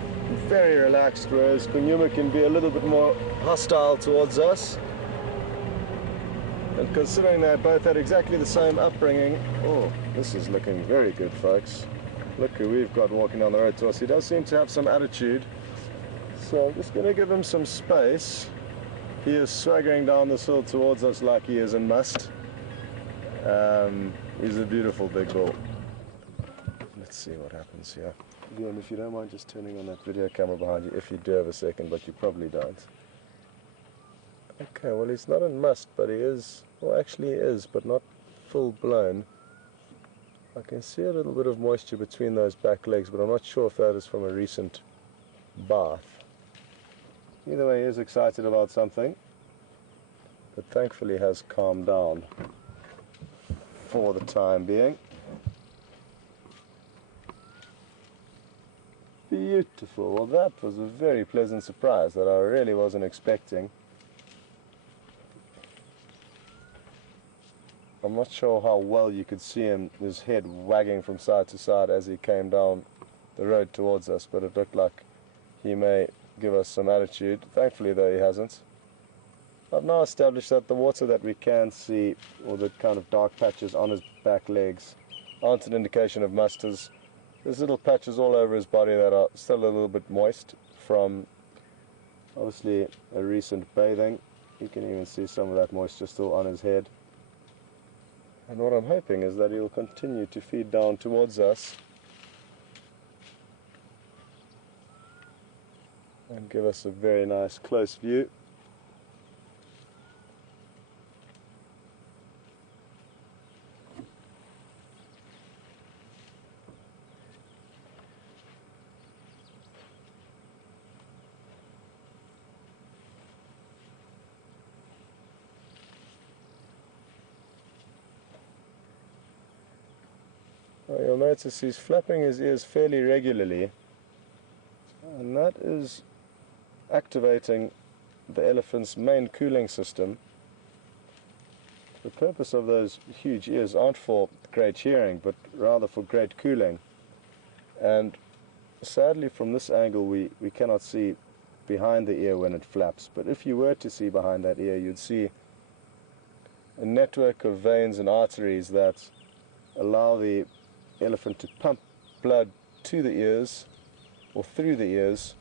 very relaxed, whereas Djuma can be a little bit more hostile towards us. And considering they both had exactly the same upbringing, oh, this is looking very good, folks. Look who we've got walking down the road to us. He does seem to have some attitude. So I'm just going to give him some space. He is swaggering down this hill towards us like he is and must. He's a beautiful big bull. Let's see what happens here. Again, if you don't mind just turning on that video camera behind you, if you do have a second, but you probably don't. Okay, well he's not in must, but he is, well actually he is, but not full blown. I can see a little bit of moisture between those back legs, but I'm not sure if that is from a recent bath. Either way, he is excited about something, but thankfully has calmed down for the time being. Beautiful. Well, that was a very pleasant surprise that I really wasn't expecting. I'm not sure how well you could see him, his head wagging from side to side as he came down the road towards us, but it looked like he may give us some attitude. Thankfully though he hasn't. I've now established that the water that we can see, or the kind of dark patches on his back legs, aren't an indication of must. There's little patches all over his body that are still a little bit moist from obviously a recent bathing. You can even see some of that moisture still on his head. And what I'm hoping is that he'll continue to feed down towards us and give us a very nice close view. You'll notice he's flapping his ears fairly regularly, and that is activating the elephant's main cooling system. The purpose of those huge ears aren't for great hearing, but rather for great cooling. And sadly from this angle we cannot see behind the ear when it flaps, but if you were to see behind that ear, you'd see a network of veins and arteries that allow the elephant to pump blood to the ears or through the ears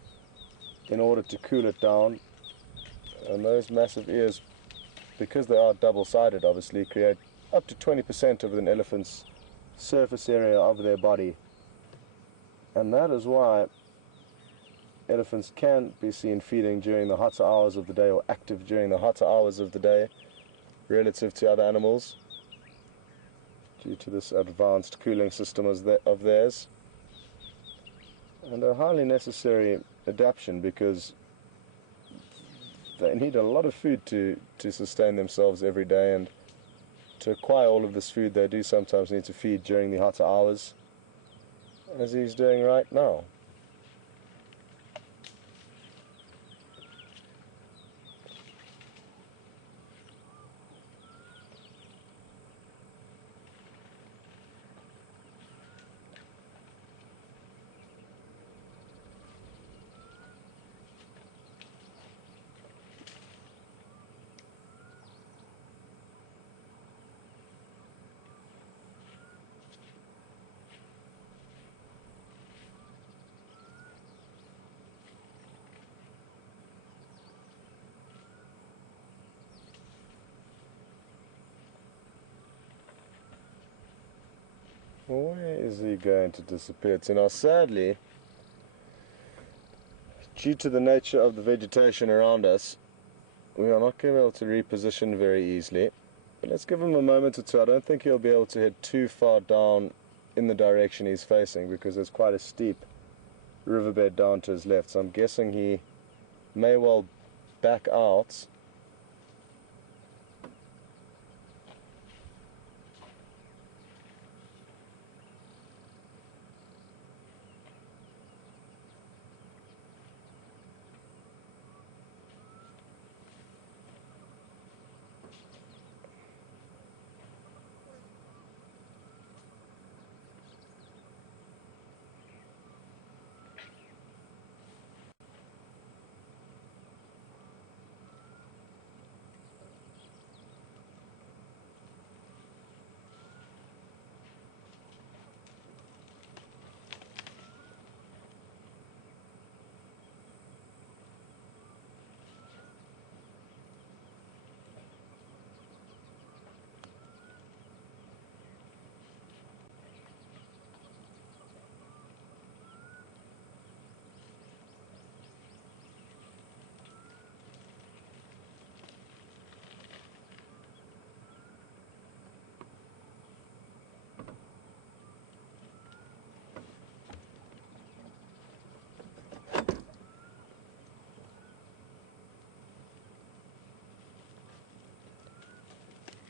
in order to cool it down. And those massive ears, because they are double-sided obviously, create up to 20% of an elephant's surface area of their body. And that is why elephants can be seen feeding during the hotter hours of the day, or active during the hotter hours of the day relative to other animals, due to this advanced cooling system of theirs, and a highly necessary adaptation, because they need a lot of food to sustain themselves every day, and to acquire all of this food they do sometimes need to feed during the hotter hours. as he's doing right now. Where is he going to disappear to now? Sadly, due to the nature of the vegetation around us, we are not going to be able to reposition very easily. But let's give him a moment or two. I don't think he'll be able to head too far down in the direction he's facing, because there's quite a steep riverbed down to his left. So I'm guessing he may well back out.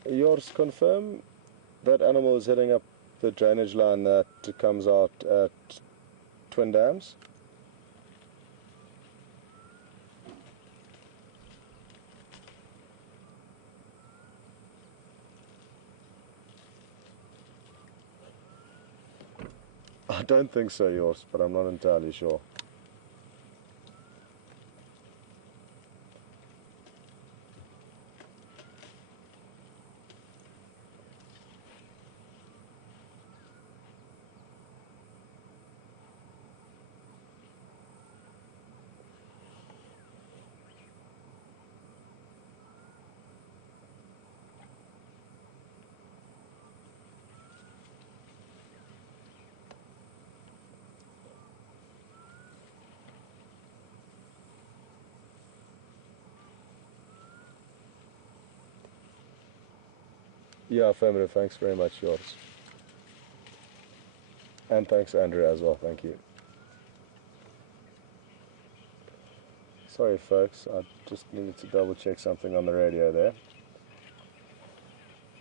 Yours confirm that animal is heading up the drainage line that comes out at Twin Dams? I don't think so, yours, but I'm not entirely sure. Yeah, affirmative. Thanks very much, yours. And thanks, Andrew, as well. Thank you. Sorry, folks. I just needed to double check something on the radio there.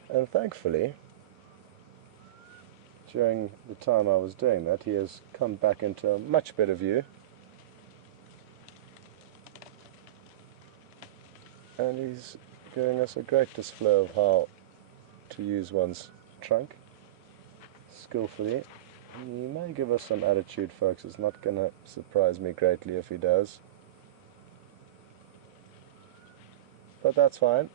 And thankfully, during the time I was doing that, he has come back into a much better view. And he's giving us a great display of how to use one's trunk skillfully. He may give us some attitude, folks. It's not going to surprise me greatly if he does. But that's fine.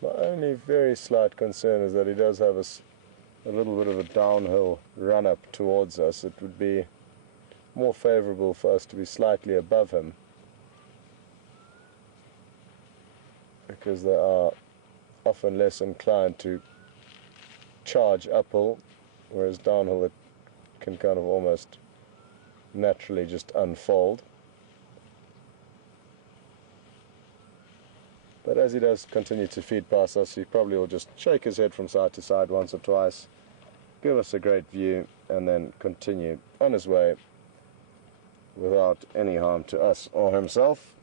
My only very slight concern is that he does have a little bit of a downhill run up towards us. It would be more favorable for us to be slightly above him, because they are often less inclined to charge uphill, whereas downhill it can kind of almost naturally just unfold. But as he does continue to feed past us, he probably will just shake his head from side to side once or twice, give us a great view, and then continue on his way without any harm to us or himself.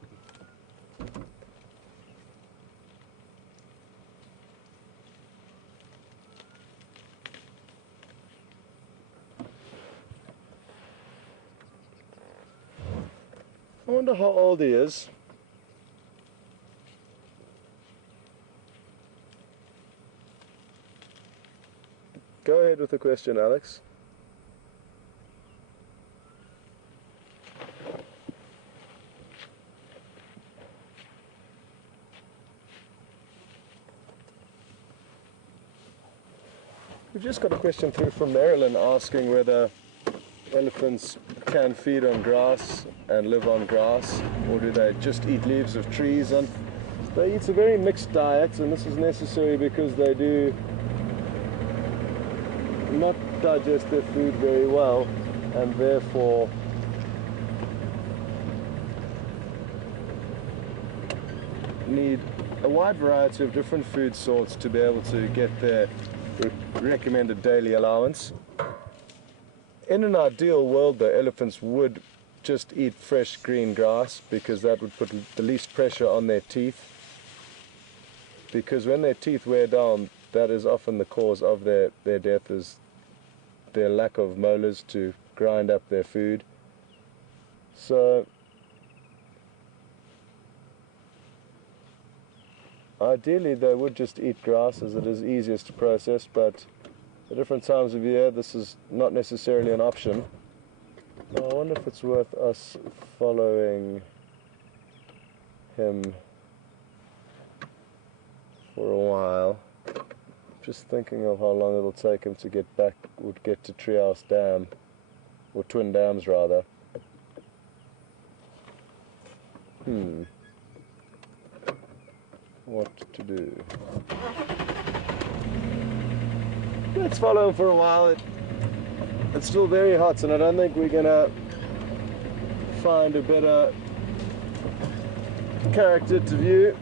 I wonder how old he is. Go ahead with the question, Alex. We've just got a question through from Marilyn asking whether elephants can feed on grass and live on grass, or do they just eat leaves of trees. And they eat a very mixed diet, and this is necessary because they do not digest their food very well, and therefore need a wide variety of different food sorts to be able to get their recommended daily allowance. In an ideal world, though, elephants would just eat fresh green grass because that would put the least pressure on their teeth, because when their teeth wear down, that is often the cause of their death, is their lack of molars to grind up their food. So ideally they would just eat grass as it is easiest to process, but at different times of year this is not necessarily an option. I wonder if it's worth us following him for a while. Just thinking of how long it'll take him to get to Treehouse Dam, or Twin Dams rather. What to do? Let's follow him for a while. It's still very hot, and I don't think we're gonna find a better character to view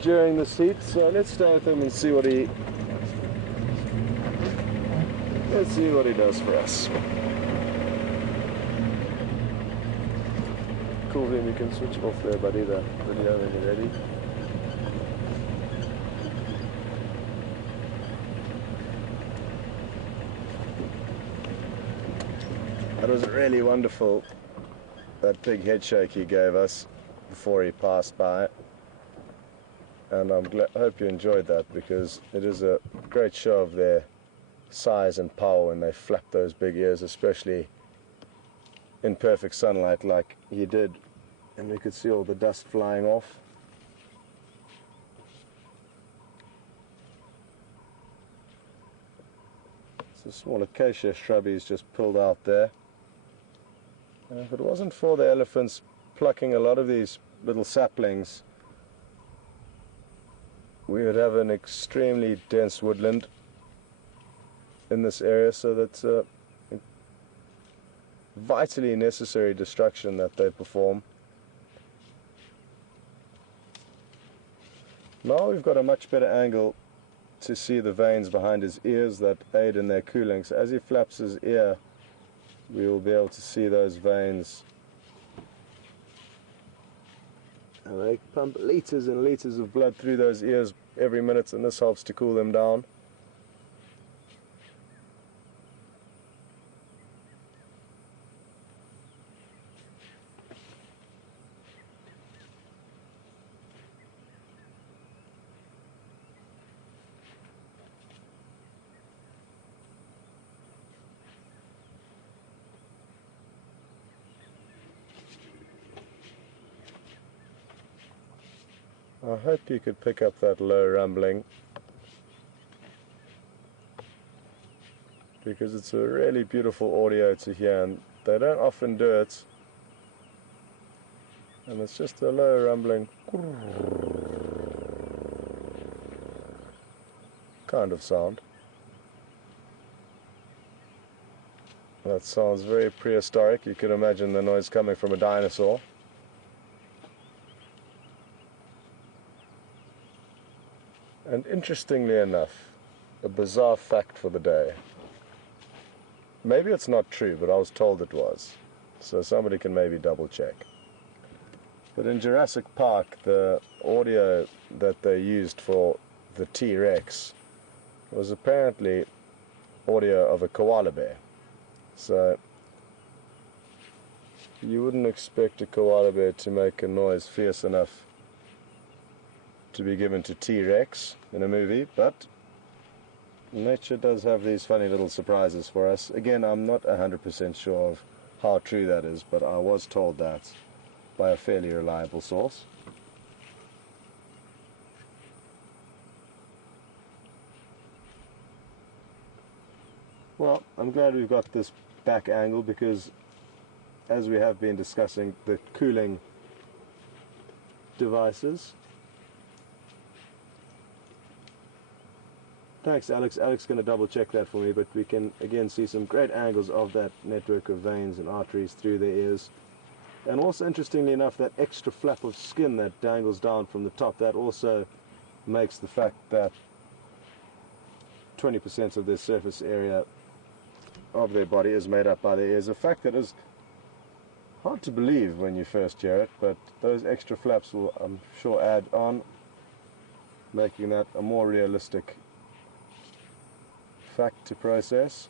during this heat. So let's stay with him and see what he does for us. Cool, then you can switch off there, buddy, the video when you're ready. That was really wonderful, that big head shake he gave us before he passed by. And I hope you enjoyed that, because it is a great show of their size and power when they flap those big ears, especially in perfect sunlight like he did, and we could see all the dust flying off. It's a small acacia shrub he's just pulled out there. And if it wasn't for the elephants plucking a lot of these little saplings, we would have an extremely dense woodland in this area, so that's vitally necessary destruction that they perform. Now we've got a much better angle to see the veins behind his ears that aid in their cooling. So as he flaps his ear, we will be able to see those veins. And they pump liters and liters of blood through those ears every minute, and this helps to cool them down. I hope you could pick up that low rumbling, because it's a really beautiful audio to hear, and they don't often do it, and it's just a low rumbling kind of sound. That sounds very prehistoric. You can imagine the noise coming from a dinosaur. And interestingly enough, a bizarre fact for the day. Maybe it's not true, but I was told it was. so somebody can maybe double check. But in Jurassic Park, the audio that they used for the T-Rex was apparently audio of a koala bear. So you wouldn't expect a koala bear to make a noise fierce enough to be given to T-Rex in a movie, but nature does have these funny little surprises for us. Again, I'm not 100% sure of how true that is, but I was told that by a fairly reliable source. Well, I'm glad we've got this back angle because, as we have been discussing, the cooling devices. Thanks, Alex. Alex is going to double check that for me, but we can again see some great angles of that network of veins and arteries through their ears. And also, interestingly enough, that extra flap of skin that dangles down from the top, that also makes the fact that 20% of their surface area of their body is made up by their ears. A fact that is hard to believe when you first hear it, but those extra flaps will, I'm sure, add on, making that a more realistic fact to process.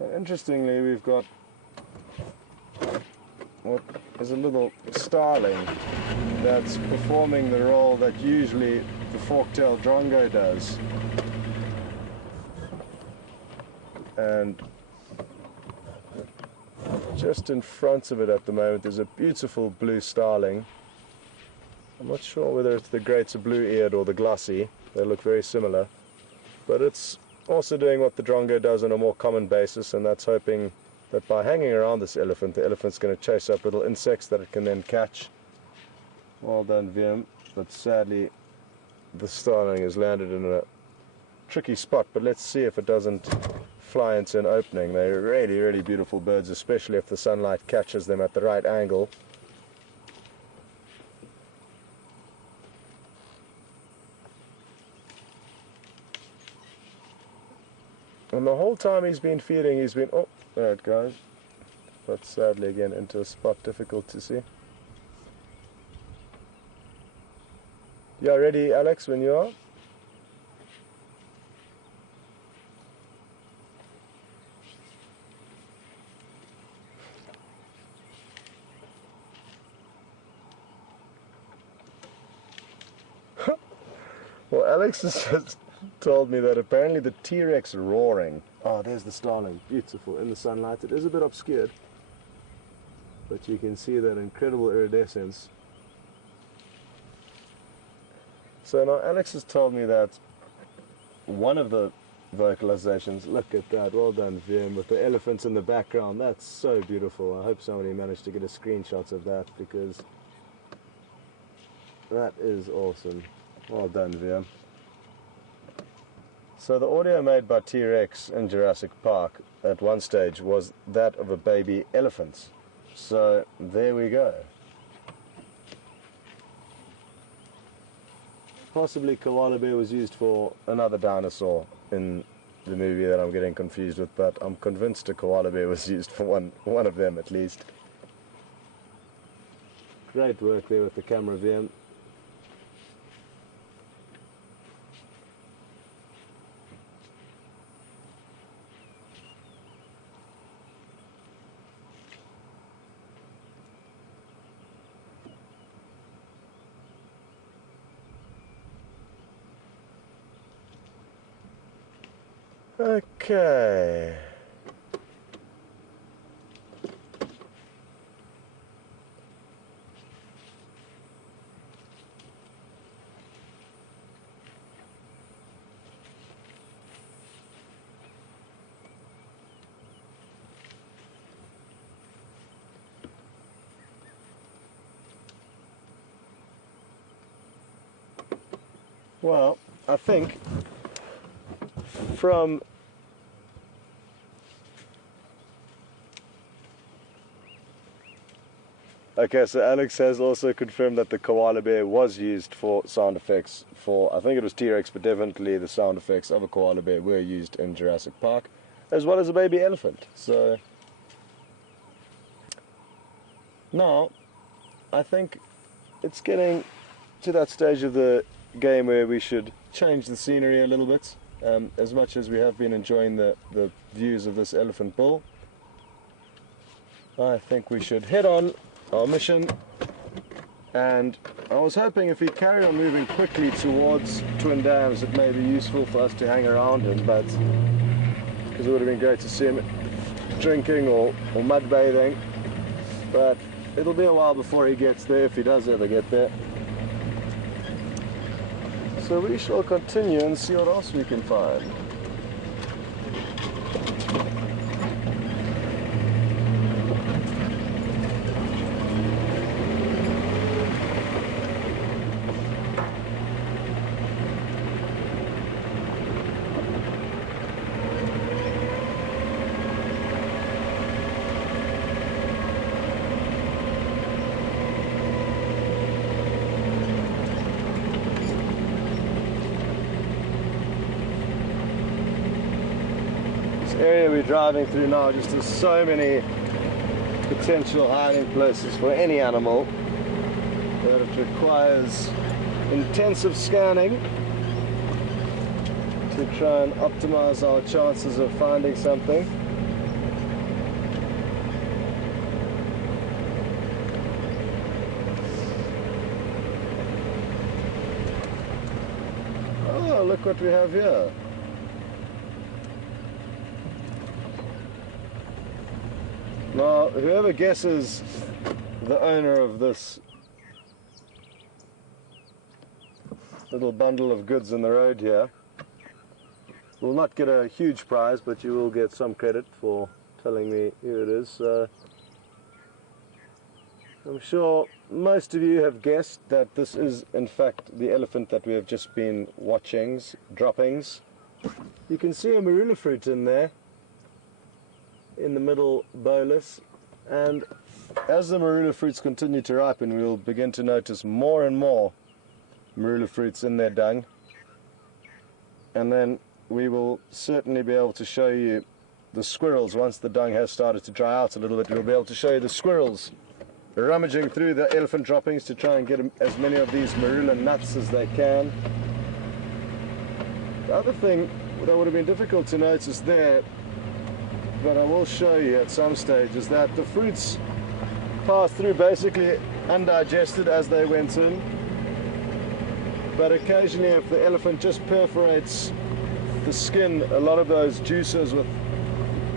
And interestingly, we've got what is a little starling that's performing the role that usually the fork-tailed drongo does. And just in front of it at the moment there's a beautiful blue starling. I'm not sure whether it's the greater blue-eared or the glossy. They look very similar. But it's also doing what the drongo does on a more common basis, and that's hoping that by hanging around this elephant, the elephant's going to chase up little insects that it can then catch. Well done, Wiem. But sadly, the starling has landed in a tricky spot, but let's see if it doesn't fly into an opening. They're really, really beautiful birds, especially if the sunlight catches them at the right angle. And the whole time he's been feeding, he's been, oh, there it goes. But sadly again into a spot difficult to see. You are ready, Alex, when you are? Well, Alex has just told me that apparently the T-Rex roaring, oh, there's the starling, beautiful in the sunlight. It is a bit obscured, but you can see that incredible iridescence. So now Alex has told me that one of the vocalizations, look at that, well done, Wiem, with the elephants in the background. That's so beautiful. I hope somebody managed to get a screenshot of that, because that is awesome. Well done, Wiem. So the audio made by T-Rex in Jurassic Park at one stage was that of a baby elephant. So there we go. Possibly koala bear was used for another dinosaur in the movie that I'm getting confused with, but I'm convinced a koala bear was used for one of them at least. Great work there with the camera, Wiem. Okay. Well, I think from okay, so Alex has also confirmed that the koala bear was used for sound effects for, I think it was T-Rex, but definitely the sound effects of a koala bear were used in Jurassic Park, as well as a baby elephant. So Now, I think it's getting to that stage of the game where we should change the scenery a little bit. As much as we have been enjoying the views of this elephant bull, I think we should head on our mission. And I was hoping if we carry on moving quickly towards Twin Dams, it may be useful for us to hang around him, but because it would have been great to see him drinking or mud bathing. But it'll be a while before he gets there, if he does ever get there. So we shall continue and see what else we can find. Area we're driving through now just has so many potential hiding places for any animal that it requires intensive scanning to try and optimize our chances of finding something. Oh, look what we have here. Now, whoever guesses the owner of this little bundle of goods in the road here will not get a huge prize, but you will get some credit for telling me who it is. I'm sure most of you have guessed that this is in fact the elephant that we have just been watching, droppings. You can see a marula fruit in there, in the middle bolus, and as the marula fruits continue to ripen, we'll begin to notice more and more marula fruits in their dung, and then we will certainly be able to show you the squirrels. Once the dung has started to dry out a little bit, we'll be able to show you the squirrels rummaging through the elephant droppings to try and get as many of these marula nuts as they can. The other thing that would have been difficult to notice there, but I will show you at some stage, is that the fruits passed through basically undigested as they went in, but occasionally if the elephant just perforates the skin, a lot of those juices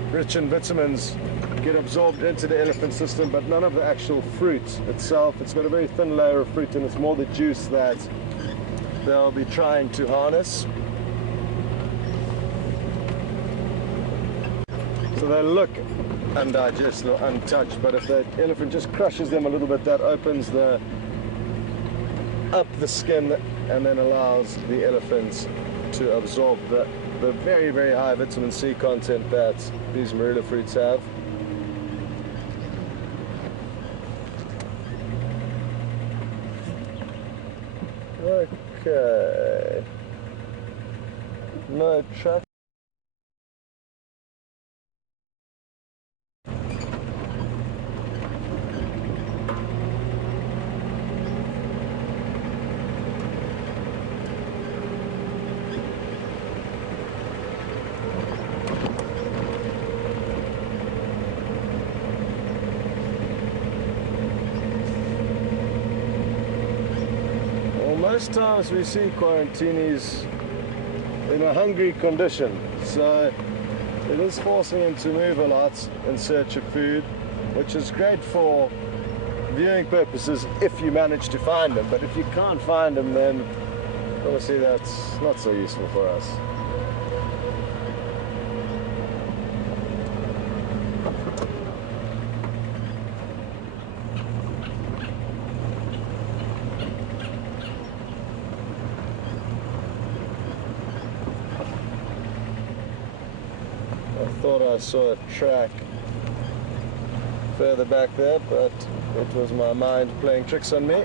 rich in vitamins get absorbed into the elephant system, but none of the actual fruit itself. It's got a very thin layer of fruit, and it's more the juice that they'll be trying to harness. So they look undigested or untouched, but if the elephant just crushes them a little bit, that opens up the skin and then allows the elephants to absorb the very, very high vitamin C content that these marula fruits have. Okay. No traffic. Most times we see quarantinis in a hungry condition, so it is forcing them to move a lot in search of food, which is great for viewing purposes if you manage to find them, but if you can't find them, then obviously that's not so useful for us. I thought I saw a track further back there, but it was my mind playing tricks on me.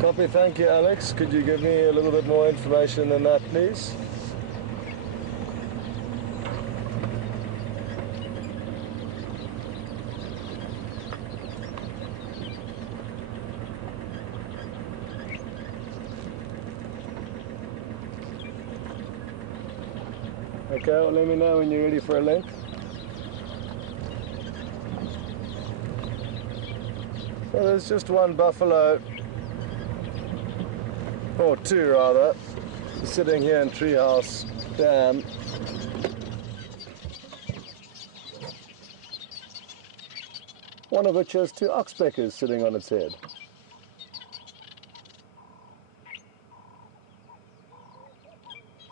Copy, thank you, Alex. Could you give me a little bit more information than that, please? Okay, well, let me know when you're ready for a link. So there's just one buffalo, or two rather, sitting here in Treehouse Dam. One of which has two oxpeckers sitting on its head.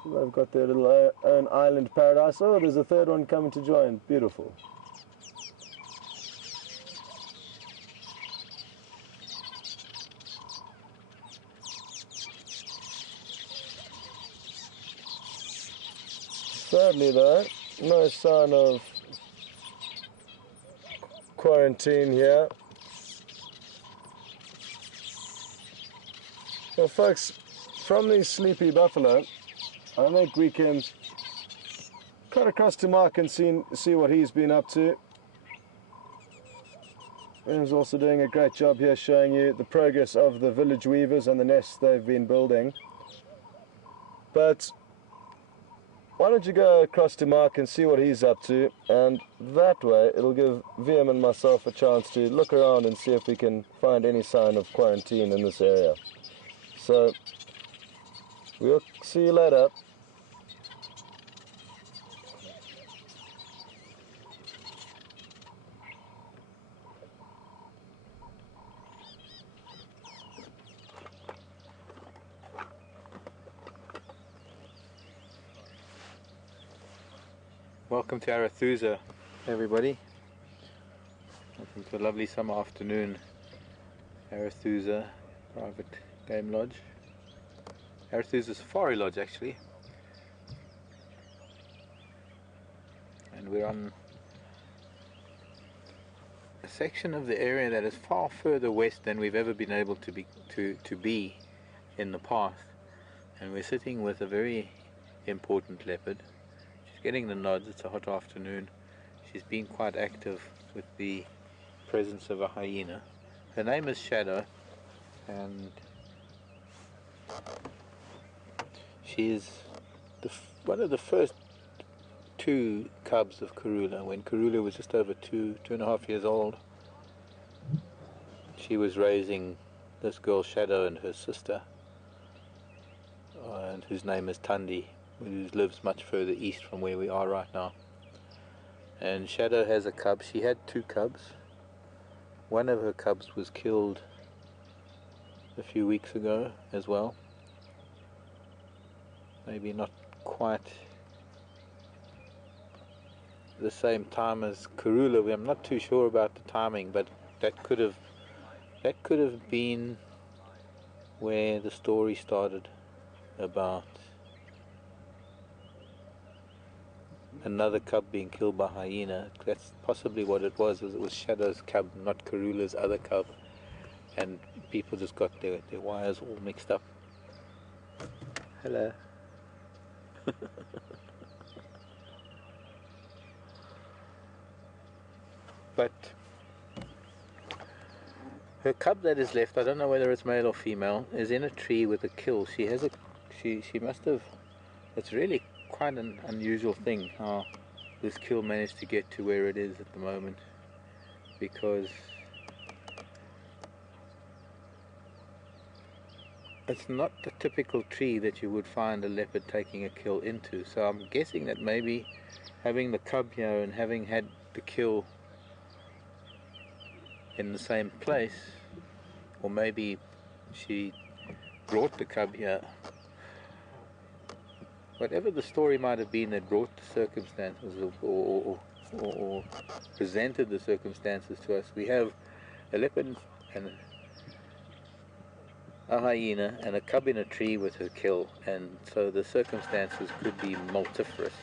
They've got their little own island paradise. Oh, there's a third one coming to join. Beautiful. Sadly though, no sign of quarantine here. Well folks, from these sleepy buffalo, I think we can cut across to Mark and see what he's been up to. He's also doing a great job here showing you the progress of the village weavers and the nests they've been building. But why don't you go across to Mark and see what he's up to, and that way it'll give VM and myself a chance to look around and see if we can find any sign of quarantine in this area. So we'll see you later. Welcome to Arathusa, everybody. Welcome to a lovely summer afternoon. Arathusa Private Game Lodge. Arathusa Safari Lodge, actually. And we're on a section of the area that is far further west than we've ever been able to be in the past. And we're sitting with a very important leopard. Getting the nods. It's a hot afternoon. She's been quite active with the presence of a hyena. Her name is Shadow, and she is one of the first two cubs of Karula. When Karula was just over 2.5 years old, she was raising this girl Shadow and her sister, and whose name is Tandi, who lives much further east from where we are right now. And Shadow has a cub. She had two cubs. One of her cubs was killed a few weeks ago as well. Maybe not quite the same time as Karula. I'm not too sure about the timing, but that could have been where the story started about another cub being killed by hyena. That's possibly what it was. It was Shadow's cub, not Karula's other cub, and people just got their wires all mixed up. Hello. But her cub that is left, I don't know whether it's male or female, is in a tree with a kill. She has she must have, it's really quite an unusual thing how this kill managed to get to where it is at the moment, because it's not the typical tree that you would find a leopard taking a kill into. So I'm guessing that maybe having the cub here and having had the kill in the same place, or maybe she brought the cub here. Whatever the story might have been that brought the circumstances or presented the circumstances to us, we have a leopard and a hyena and a cub in a tree with her kill, and so the circumstances could be multifarious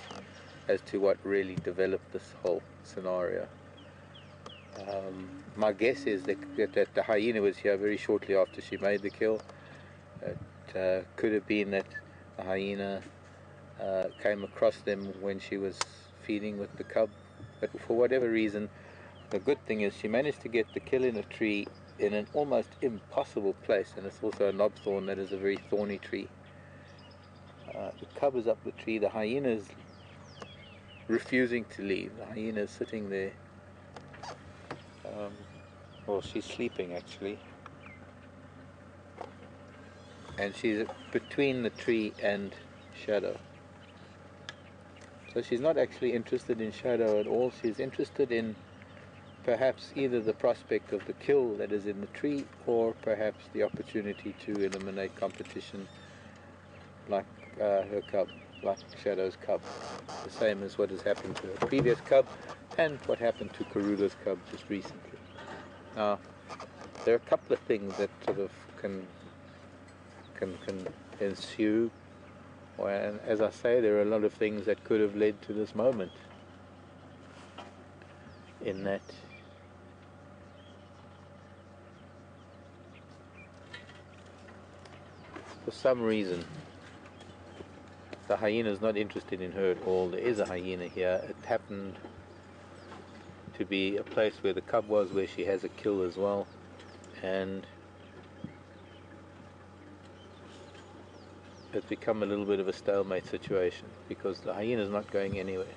as to what really developed this whole scenario. My guess is that the hyena was here very shortly after she made the kill. It could have been that the hyena came across them when she was feeding with the cub, but for whatever reason, the good thing is she managed to get the kill in a tree in an almost impossible place, and it's also a knobthorn that is a very thorny tree. The cub is up the tree, the hyena is refusing to leave. The hyena is sitting there. Well, she's sleeping actually, and she's between the tree and shadow. So she's not actually interested in shadow at all. She's interested in perhaps either the prospect of the kill that is in the tree, or perhaps the opportunity to eliminate competition like her cub, like Shadow's cub. The same as what has happened to her previous cub and what happened to Karula's cub just recently. Now, there are a couple of things that sort of can ensue, and as I say, there are a lot of things that could have led to this moment, in that for some reason the hyena is not interested in her at all. There is a hyena here. It happened to be a place where the cub was, where she has a kill as well, and it's become a little bit of a stalemate situation because the hyena is not going anywhere.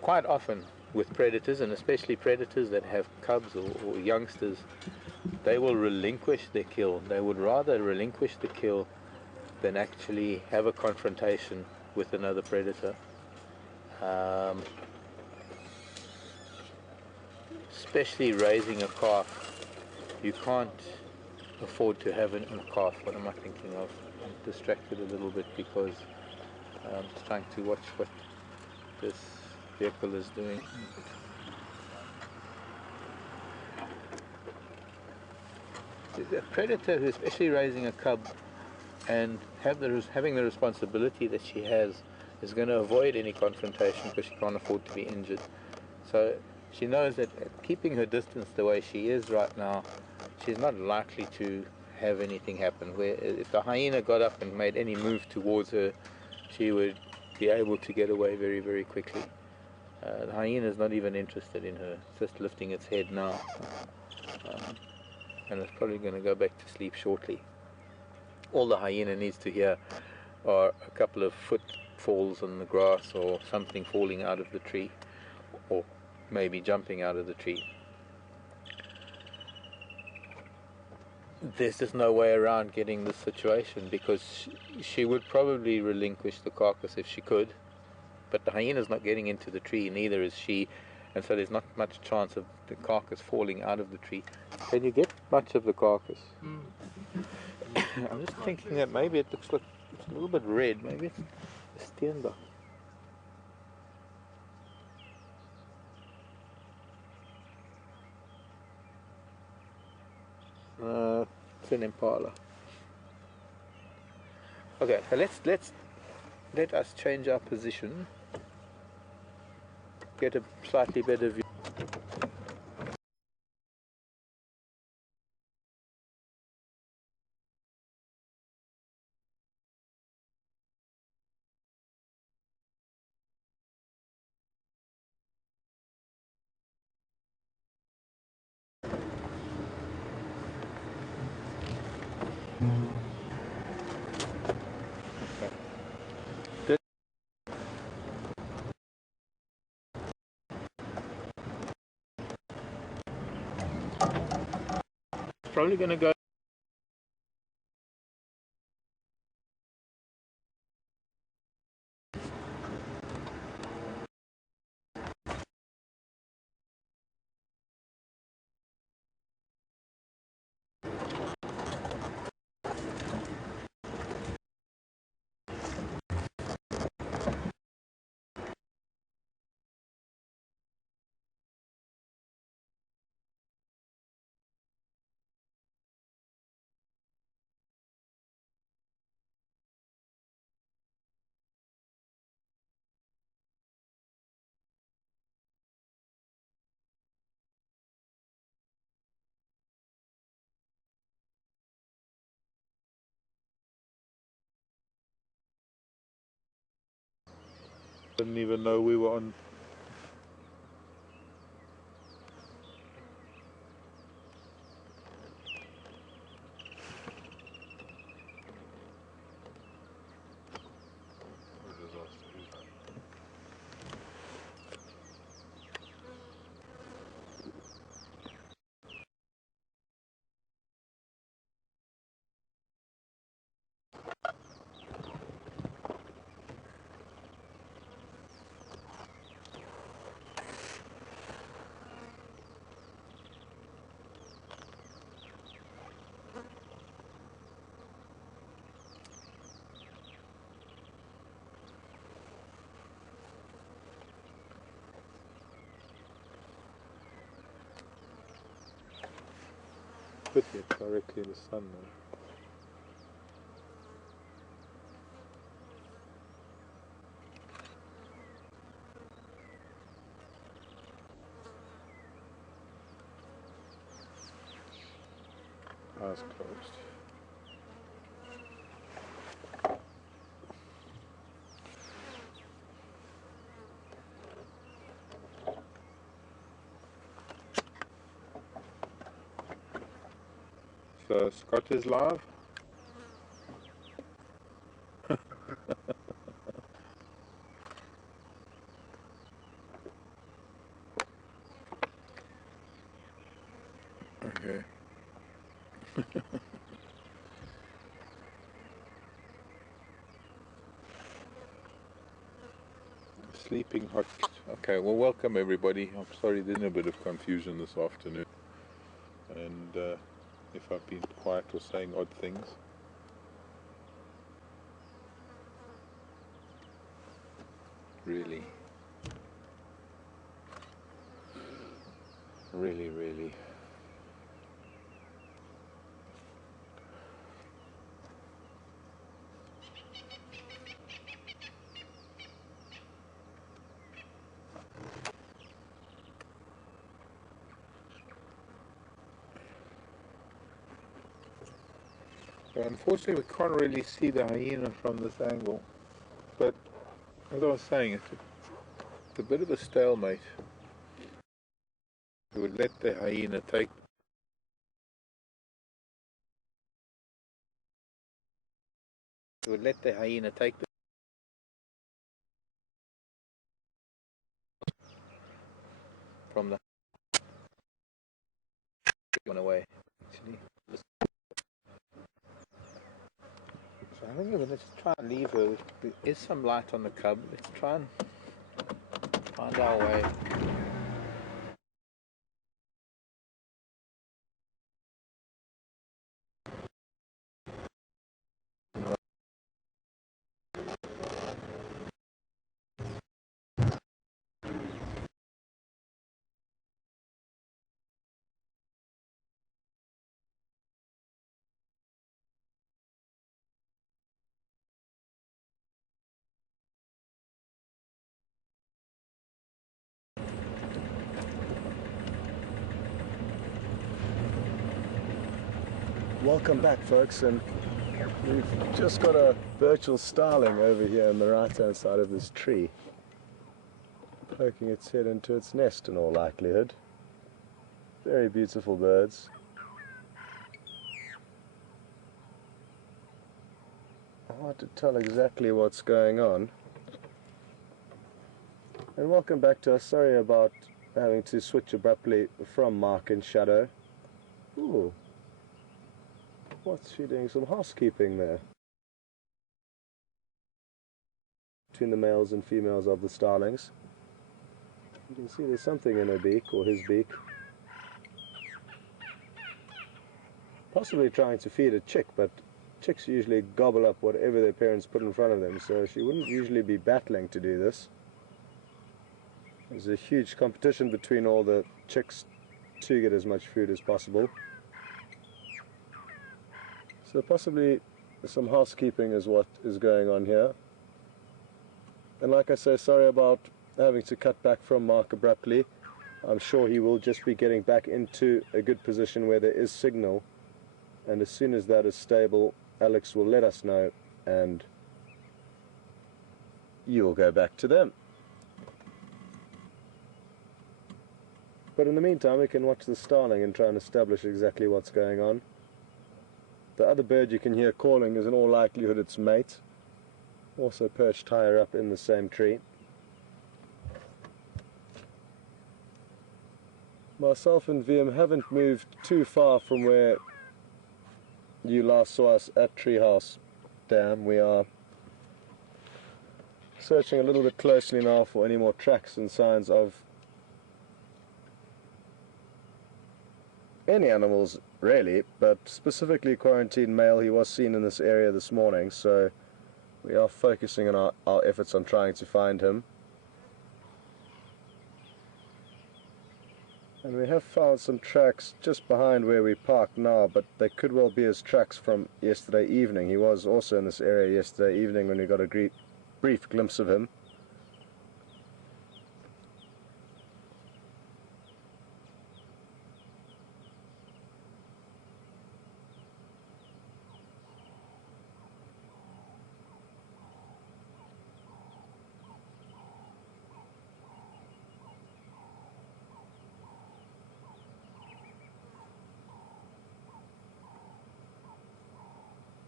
Quite often with predators, and especially predators that have cubs or youngsters, they will relinquish their kill. They would rather relinquish the kill than actually have a confrontation with another predator. Especially raising a calf, you can't afford to have a calf. What am I thinking of? I'm distracted a little bit because I'm trying to watch what this vehicle is doing. A predator who's especially raising a cub and having the responsibility that she has is going to avoid any confrontation because she can't afford to be injured. So she knows that keeping her distance the way she is right now, she's not likely to have anything happen. Where if the hyena got up and made any move towards her, she would be able to get away very, very quickly. The hyena is not even interested in her. It's just lifting its head now. And it's probably going to go back to sleep shortly. All the hyena needs to hear are a couple of footfalls on the grass or something falling out of the tree, or maybe jumping out of the tree. There's just no way around getting this situation because she would probably relinquish the carcass if she could, but the hyena's not getting into the tree, neither is she, and so there's not much chance of the carcass falling out of the tree. Can you get much of the carcass? I'm just thinking that maybe it looks like it's a little bit red. Maybe it's a steenbok. It's an impala. Okay, so let us change our position. Get a slightly better view. Probably going to go Didn't even know we were on. Put it directly in the sun now. Eyes closed. So Scott is live. Okay. Sleeping hot. Okay, well, welcome everybody. I'm sorry there's a bit of confusion this afternoon, and if I've been quiet or saying odd things. Really, really. So unfortunately, we can't really see the hyena from this angle, but as I was saying, it's a bit of a stalemate. We would let the hyena take. We would let the hyena take the from the one away. Actually, so I think let's try and leave her. There is some light on the cub. Let's try and find our way. Welcome back, folks, and we've just got a virtual starling over here on the right-hand side of this tree, poking its head into its nest in all likelihood. Very beautiful birds. Hard to tell exactly what's going on. And welcome back to us. Sorry about having to switch abruptly from Mark and Shadow. Ooh. What's she doing? Some housekeeping there. Between the males and females of the starlings. You can see there's something in her beak, or his beak. Possibly trying to feed a chick, but chicks usually gobble up whatever their parents put in front of them, so she wouldn't usually be battling to do this. There's a huge competition between all the chicks to get as much food as possible. So possibly some housekeeping is what is going on here. And like I say, sorry about having to cut back from Mark abruptly. I'm sure he will just be getting back into a good position where there is signal. And as soon as that is stable, Alex will let us know and you'll go back to them. But in the meantime we can watch the starling and try and establish exactly what's going on. The other bird you can hear calling is in all likelihood its mate, also perched higher up in the same tree. Myself and VM haven't moved too far from where you last saw us at Treehouse Dam. We are searching a little bit closely now for any more tracks and signs of any animals really, but specifically quarantine male. He was seen in this area this morning, so we are focusing on our efforts on trying to find him. And we have found some tracks just behind where we parked now, but they could well be his tracks from yesterday evening. He was also in this area yesterday evening when we got a brief glimpse of him.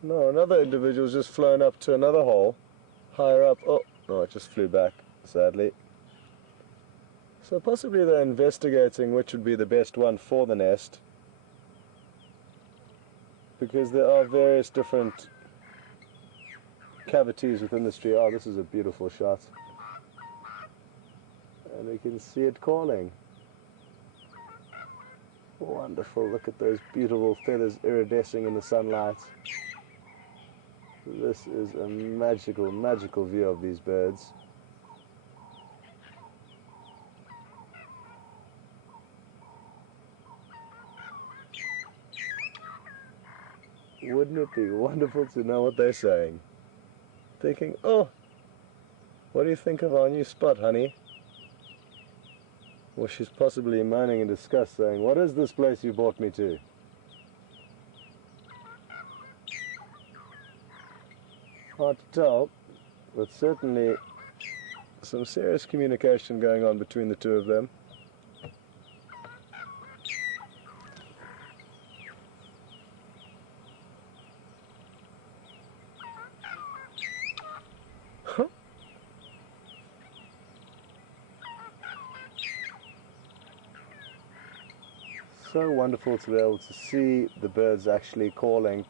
No, another individual's just flown up to another hole, higher up. Oh, no, it just flew back, sadly. So possibly they're investigating which would be the best one for the nest, because there are various different cavities within this tree. Oh, this is a beautiful shot. And we can see it calling. Wonderful, look at those beautiful feathers iridescing in the sunlight. This is a magical, magical view of these birds. Wouldn't it be wonderful to know what they're saying? Thinking, oh, what do you think of our new spot, honey? Or she's possibly moaning in disgust, saying, what is this place you brought me to? Hard to tell, but certainly some serious communication going on between the two of them. So wonderful to be able to see the birds actually calling,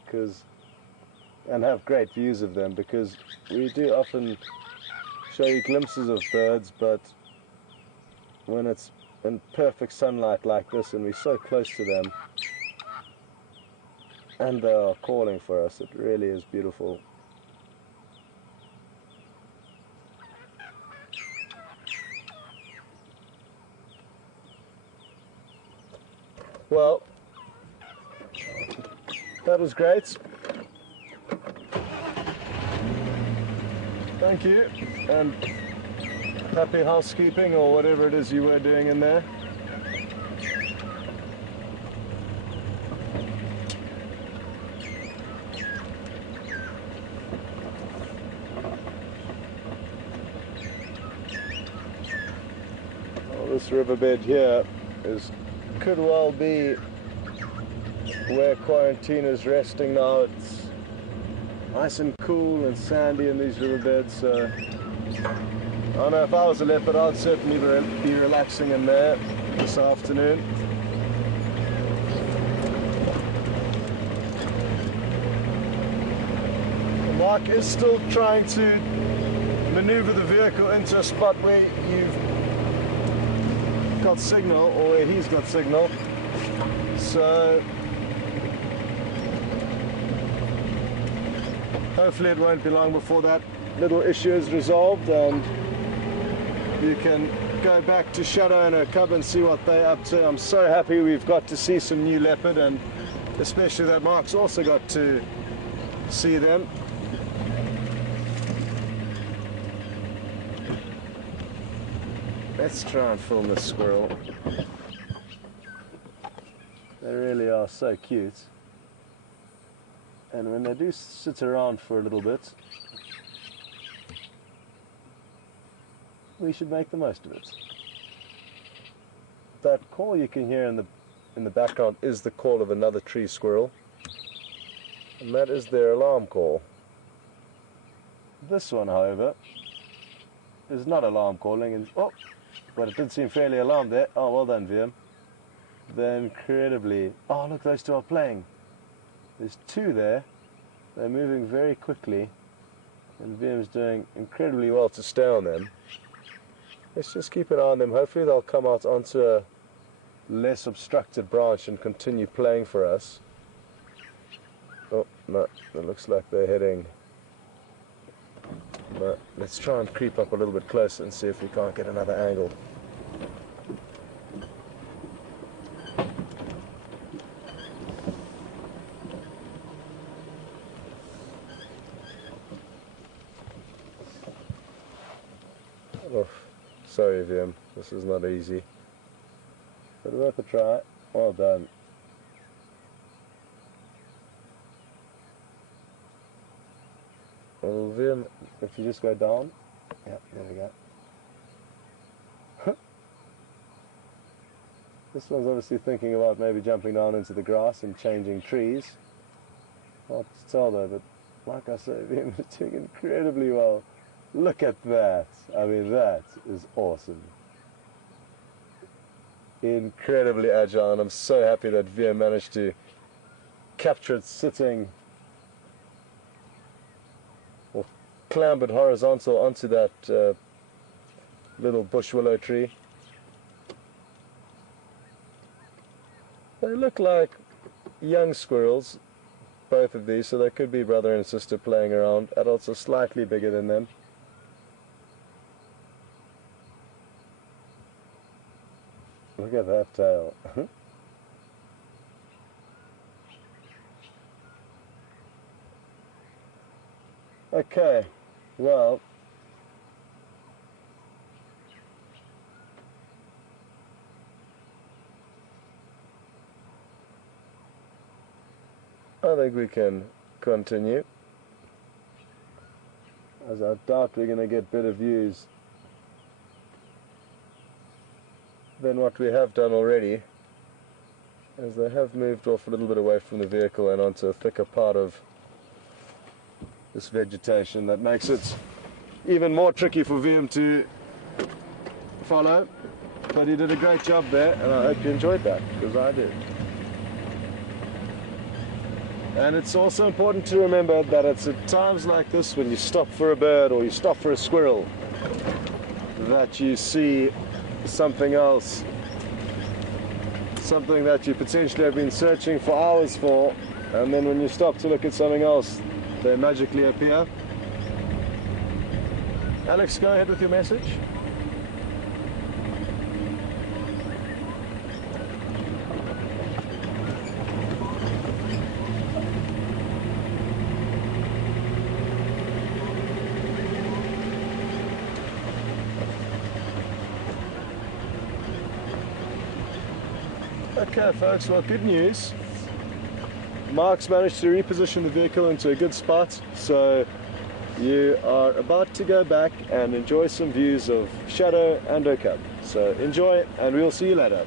and have great views of them, because we do often show you glimpses of birds, but when it's in perfect sunlight like this and we're so close to them and they are calling for us, it really is beautiful. Well, that was great. Thank you, and happy housekeeping, or whatever it is you were doing in there. Well, this riverbed here could well be where quarantine is resting now. It's nice and cool and sandy in these riverbeds, so I don't know, if I was a leopard I'd certainly be relaxing in there this afternoon. Mark is still trying to maneuver the vehicle into a spot where you've got signal, or where he's got signal, so hopefully it won't be long before that little issue is resolved and you can go back to Shadow and her cub and see what they're up to. I'm so happy we've got to see some new leopard, and especially that Mark's also got to see them. Let's try and film this squirrel. They really are so cute. And when they do sit around for a little bit, we should make the most of it. that call you can hear in the background is the call of another tree squirrel, and that is their alarm call. This one, however, is not alarm calling, and but it did seem fairly alarmed there. Oh, well done, VM. They're incredibly... Oh, look, those two are playing. There's two there. They're moving very quickly, and VM's doing incredibly well to stay on them. Let's just keep an eye on them. Hopefully they'll come out onto a less obstructed branch and continue playing for us. Oh, no, it looks like they're heading... No, let's try and creep up a little bit closer and see if we can't get another angle. Oh, sorry VM, this is not easy, but worth a try. Well done. Well, VM, if you just go down, yeah, there we go. This one's obviously thinking about maybe jumping down into the grass and changing trees. Hard to tell though, but like I say, VM is doing incredibly well. Look at that. I mean, that is awesome. Incredibly agile, and I'm so happy that VM managed to capture it sitting or clambered horizontal onto that little bush willow tree. They look like young squirrels, both of these, so they could be brother and sister playing around. Adults are slightly bigger than them. Look at that tail. Okay, well, I think we can continue, as I doubt we're going to get better views than what we have done already, as they have moved off a little bit away from the vehicle and onto a thicker part of this vegetation that makes it even more tricky for VM to follow. But he did a great job there, and I hope you enjoyed that, because I did. And it's also important to remember that it's at times like this, when you stop for a bird or you stop for a squirrel, that you see something else, something that you potentially have been searching for hours for, and then when you stop to look at something else, they magically appear. Alex, go ahead with your message. Okay folks, well, good news. Mark's managed to reposition the vehicle into a good spot, so you are about to go back and enjoy some views of Shadow and her cub. So enjoy, and we'll see you later.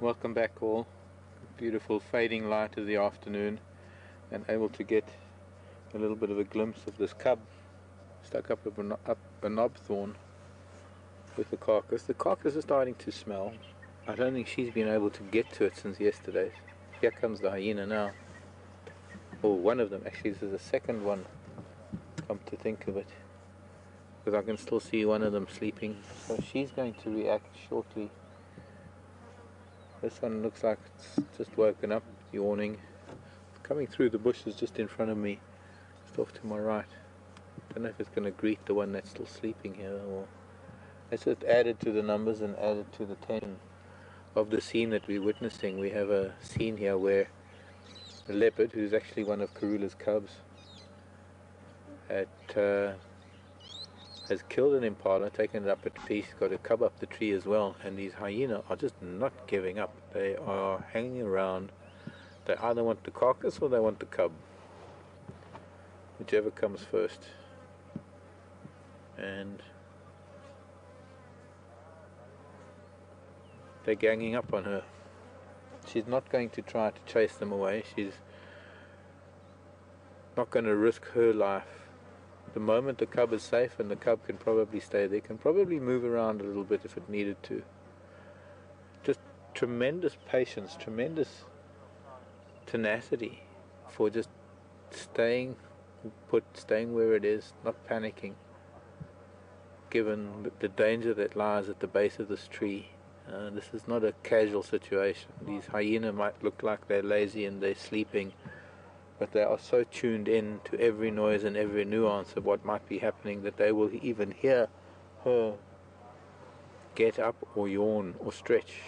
Welcome back all. Beautiful fading light of the afternoon, and able to get a little bit of a glimpse of this cub stuck up a knob thorn with the carcass. The carcass is starting to smell. I don't think she's been able to get to it since yesterday. Here comes the hyena now. Oh, one of them. Actually, this is the second one, come to think of it, because I can still see one of them sleeping. So she's going to react shortly. This one looks like it's just woken up, yawning. Coming through the bushes just in front of me, just off to my right. Don't know if it's going to greet the one that's still sleeping here, or it's just added to the numbers and added to the tension of the scene that we're witnessing. We have a scene here where a leopard, who's actually one of Karula's cubs, at has killed an impala, taken it up a piece, got a cub up the tree as well, and these hyenas are just not giving up. They are hanging around. They either want the carcass or they want the cub, whichever comes first. And they're ganging up on her. She's not going to try to chase them away. She's not going to risk her life. At the moment the cub is safe, and the cub can probably stay there, can probably move around a little bit if it needed to. Just tremendous patience, tremendous tenacity for just staying put, staying where it is, not panicking, given the danger that lies at the base of this tree. This is not a casual situation. These hyenas might look like they're lazy and they're sleeping, but they are so tuned in to every noise and every nuance of what might be happening that they will even hear her get up or yawn or stretch.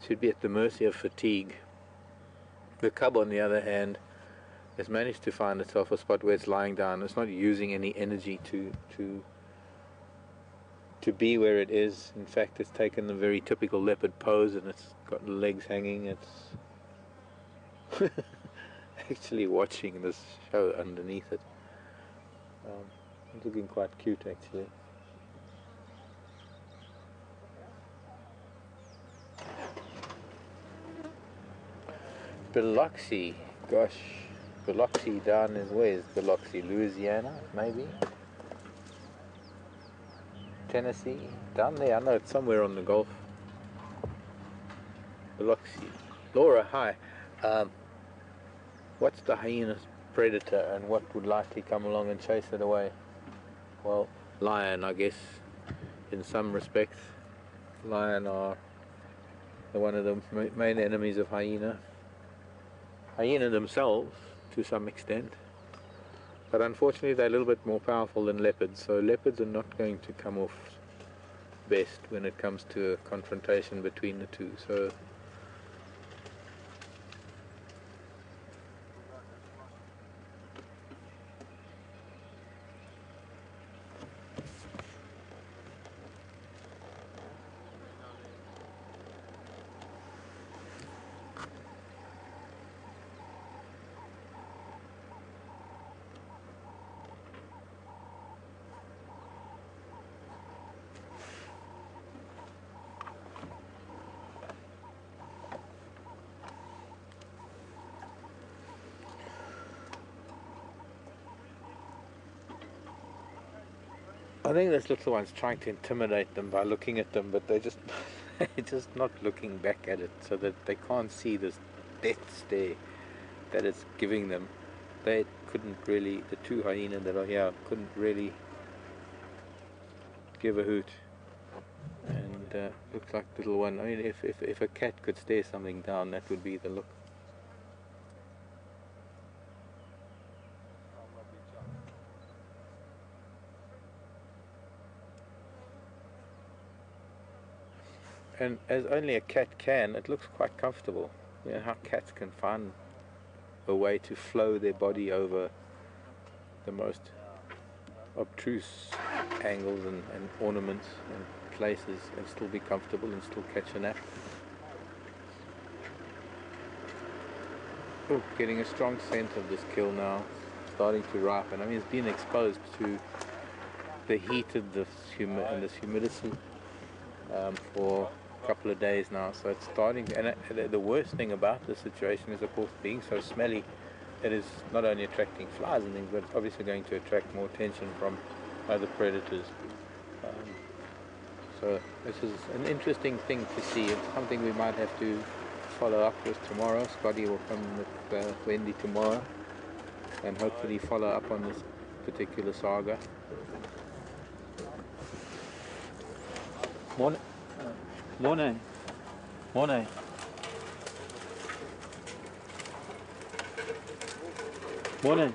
She'd be at the mercy of fatigue. The cub, on the other hand, has managed to find itself a spot where it's lying down. It's not using any energy to be where it is. In fact, it's taken the very typical leopard pose, and it's got the legs hanging. It's actually watching this show underneath it. It's looking quite cute, actually. Biloxi, gosh, Biloxi down is, where's Biloxi? Louisiana, maybe? Tennessee, down there. I know it's somewhere on the Gulf. Biloxi. Laura, hi. What's the hyena's predator, and what would likely come along and chase it away? Well, lion, I guess, in some respects. Lion are one of the main enemies of hyena. Hyena themselves, to some extent. But unfortunately, they're a little bit more powerful than leopards, so leopards are not going to come off best when it comes to a confrontation between the two. So I think this little one's trying to intimidate them by looking at them, but they're just not looking back at it, so that they can't see this death stare that it's giving them. They couldn't really, the two hyenas that are here, couldn't really give a hoot. And looks like the little one, I mean, if a cat could stare something down, that would be the look. And as only a cat can, it looks quite comfortable. You know how cats can find a way to flow their body over the most obtruse angles and ornaments and places and still be comfortable and still catch a nap. Oh, getting a strong scent of this kill now, starting to ripen. I mean, it's been exposed to the heat of this and this humidity for couple of days now, so it's starting, and the worst thing about this situation is, of course, being so smelly, it is not only attracting flies and things, but it's obviously going to attract more attention from other predators. So this is an interesting thing to see. It's something we might have to follow up with tomorrow. Scotty will come with Wendy tomorrow and hopefully follow up on this particular saga. Morning. Morning. Morning. Morning.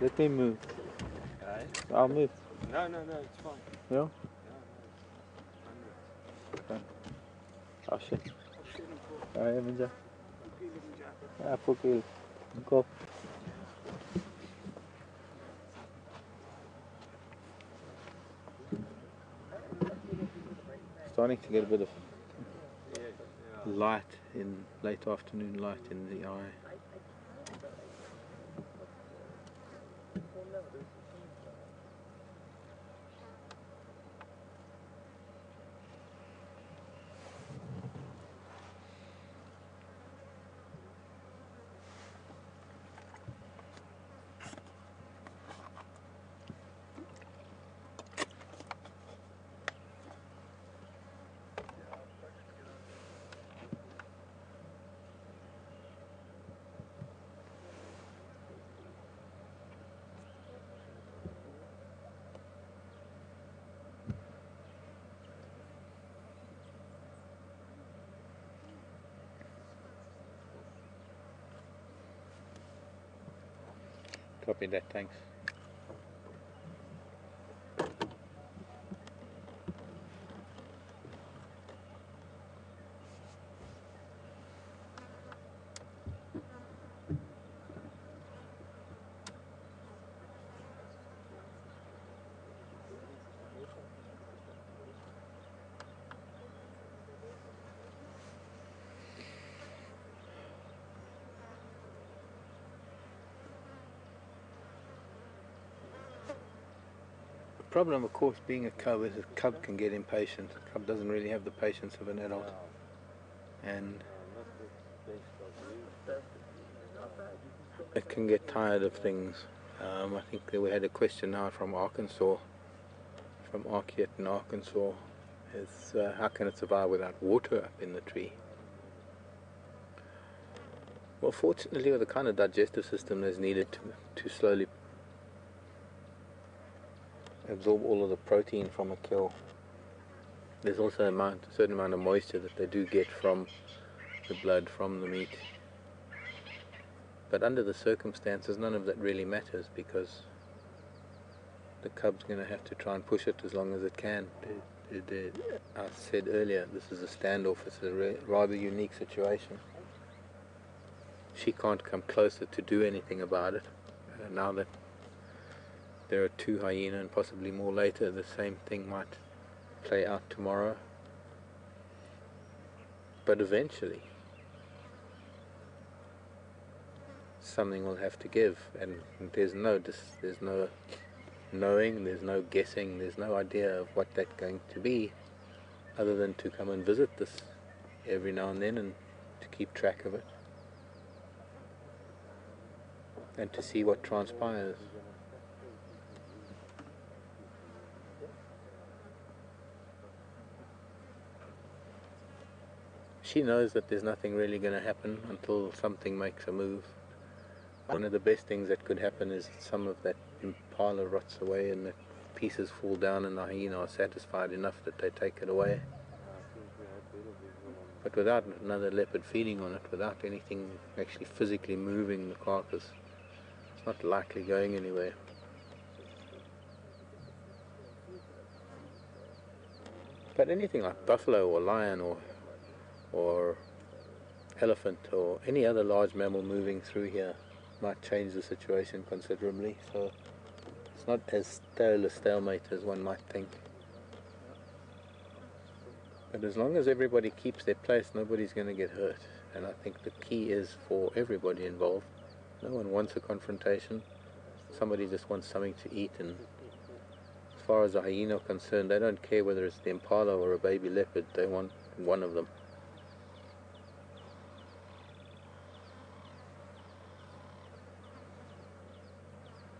Let me move. Guys? I'll move. No, it's fine. No? No. Okay. I'll shit. Alright, Minja. Ah, Pukil. Go. starting to get a bit of Yeah. light in late afternoon light in the eye. Copy that, thanks. The problem, of course, being a cub is a cub can get impatient. A cub doesn't really have the patience of an adult, and it can get tired of things. I think that we had a question now from Arkansas, from Arkiet in Arkansas, is how can it survive without water up in the tree? Well, fortunately, with the kind of digestive system that's needed to slowly absorb all of the protein from a kill, there's also a certain amount of moisture that they do get from the blood, from the meat. But under the circumstances, none of that really matters, because the cub's going to have to try and push it as long as it can. I said earlier, this is a standoff. It's a rather unique situation. She can't come closer to do anything about it. Now that there are 2 hyena and possibly more later, the same thing might play out tomorrow. But eventually, something will have to give, and there's no knowing, there's no guessing, there's no idea of what that's going to be, other than to come and visit this every now and then and to keep track of it and to see what transpires. She knows that there's nothing really going to happen until something makes a move. One of the best things that could happen is some of that impala rots away and the pieces fall down, and the hyena are satisfied enough that they take it away. But without another leopard feeding on it, without anything actually physically moving the carcass, it's not likely going anywhere. But anything like buffalo or lion or elephant or any other large mammal moving through here might change the situation considerably, so it's not as stale a stalemate as one might think. But as long as everybody keeps their place, nobody's going to get hurt, and I think the key is for everybody involved. No one wants a confrontation. Somebody just wants something to eat, and as far as the hyena are concerned, they don't care whether it's the impala or a baby leopard. They want one of them.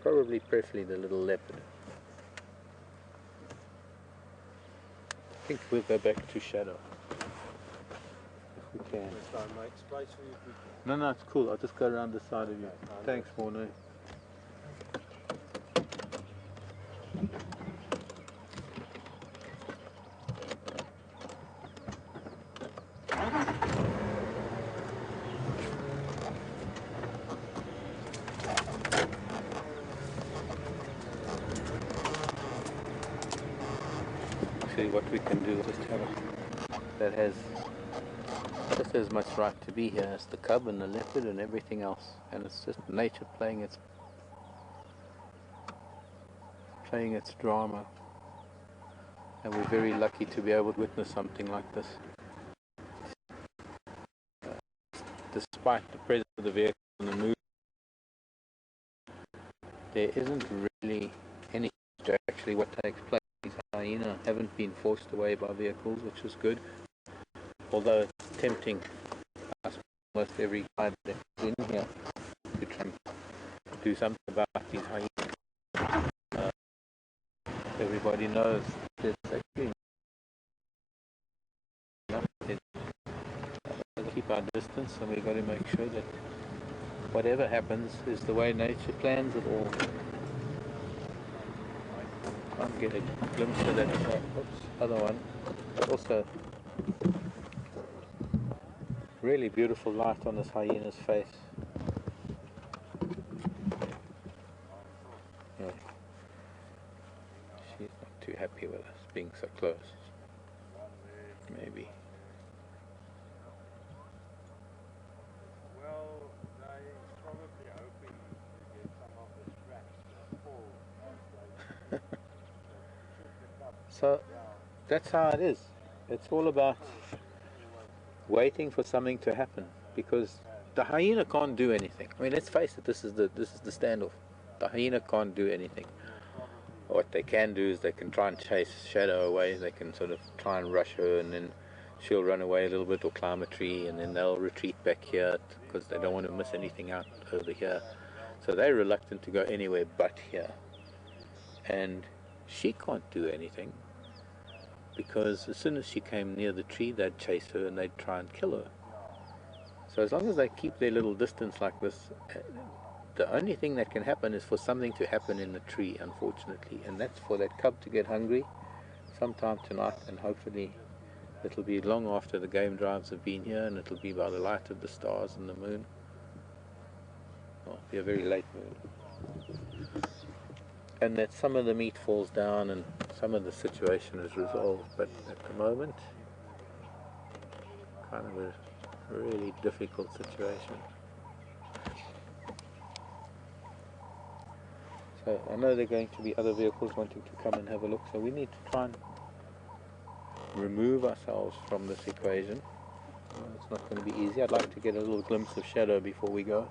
Probably preferably the little leopard. I think we'll go back to shadow if we can. No, it's cool. I'll just go around the side of you. Thanks, Morno. What we can do is just have a that has just as much right to be here as the cub and the leopard and everything else, and it's just nature playing its drama. and we're very lucky to be able to witness something like this. Despite the presence of the vehicle and the move, there isn't really any to actually what takes place. These hyenas haven't been forced away by vehicles, which is good. Although it's tempting us almost every time that's in here to try and do something about these hyenas. Everybody knows there's actually nothing. Keep our distance, and we've got to make sure that whatever happens is the way nature plans it all. Can't get a glimpse of that other one. Also, really beautiful light on this hyena's face. Yeah. She's not too happy with us being so close. Maybe. Well, they're probably hoping to get some of the scraps that fall. So that's how it is. It's all about waiting for something to happen, because the hyena can't do anything. I mean, let's face it, this is the standoff. The hyena can't do anything. What they can do is they can try and chase Shadow away. They can sort of try and rush her, and then she'll run away a little bit or climb a tree, and then they'll retreat back here because they don't want to miss anything out over here. So they're reluctant to go anywhere but here. And she can't do anything, because as soon as she came near the tree, they'd chase her and they'd try and kill her. So as long as they keep their little distance like this, the only thing that can happen is for something to happen in the tree, unfortunately, and that's for that cub to get hungry sometime tonight, and hopefully it'll be long after the game drives have been here, and it'll be by the light of the stars and the moon. Well, it'll be a very late moon. And that some of the meat falls down and some of the situation is resolved, but at the moment, kind of a really difficult situation. So I know there are going to be other vehicles wanting to come and have a look, so we need to try and remove ourselves from this equation. It's not going to be easy. I'd like to get a little glimpse of Shadow before we go.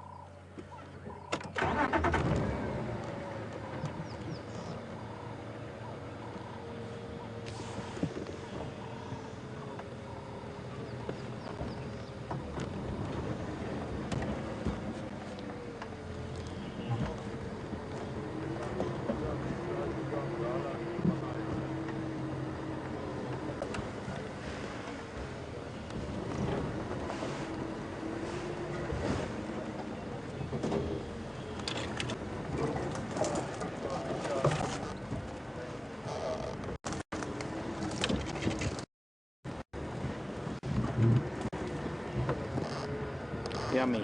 Yummy.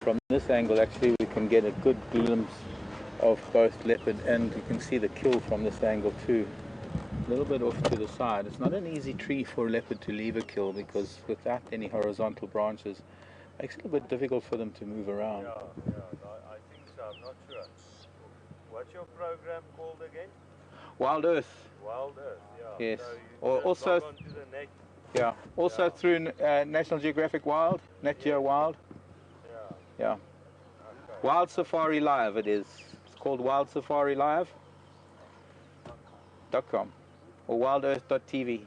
From this angle, actually, we can get a good glimpse of both leopard, and you can see the kill from this angle too. A little bit off to the side. It's not an easy tree for a leopard to leave a kill, because without any horizontal branches, it makes it a bit difficult for them to move around. Yeah, I think so. I'm not sure. What's your program called again? Wild Earth. Wild Earth, yeah. Yes. So Or just also, log on to the net. yeah. Also Yeah. through National Geographic Wild, Nat Geo Wild. Yeah. Yeah. Okay. Wild Safari Live. It is. It's called Wild Safari Live.com or WildEarthTV.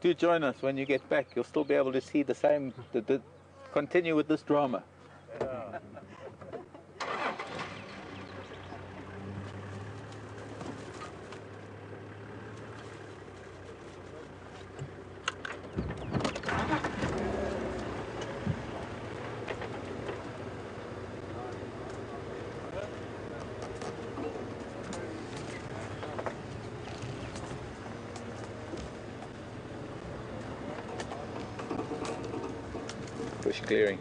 Do join us when you get back. You'll still be able to see the same. Continue with this drama. Yeah. Bush clearing.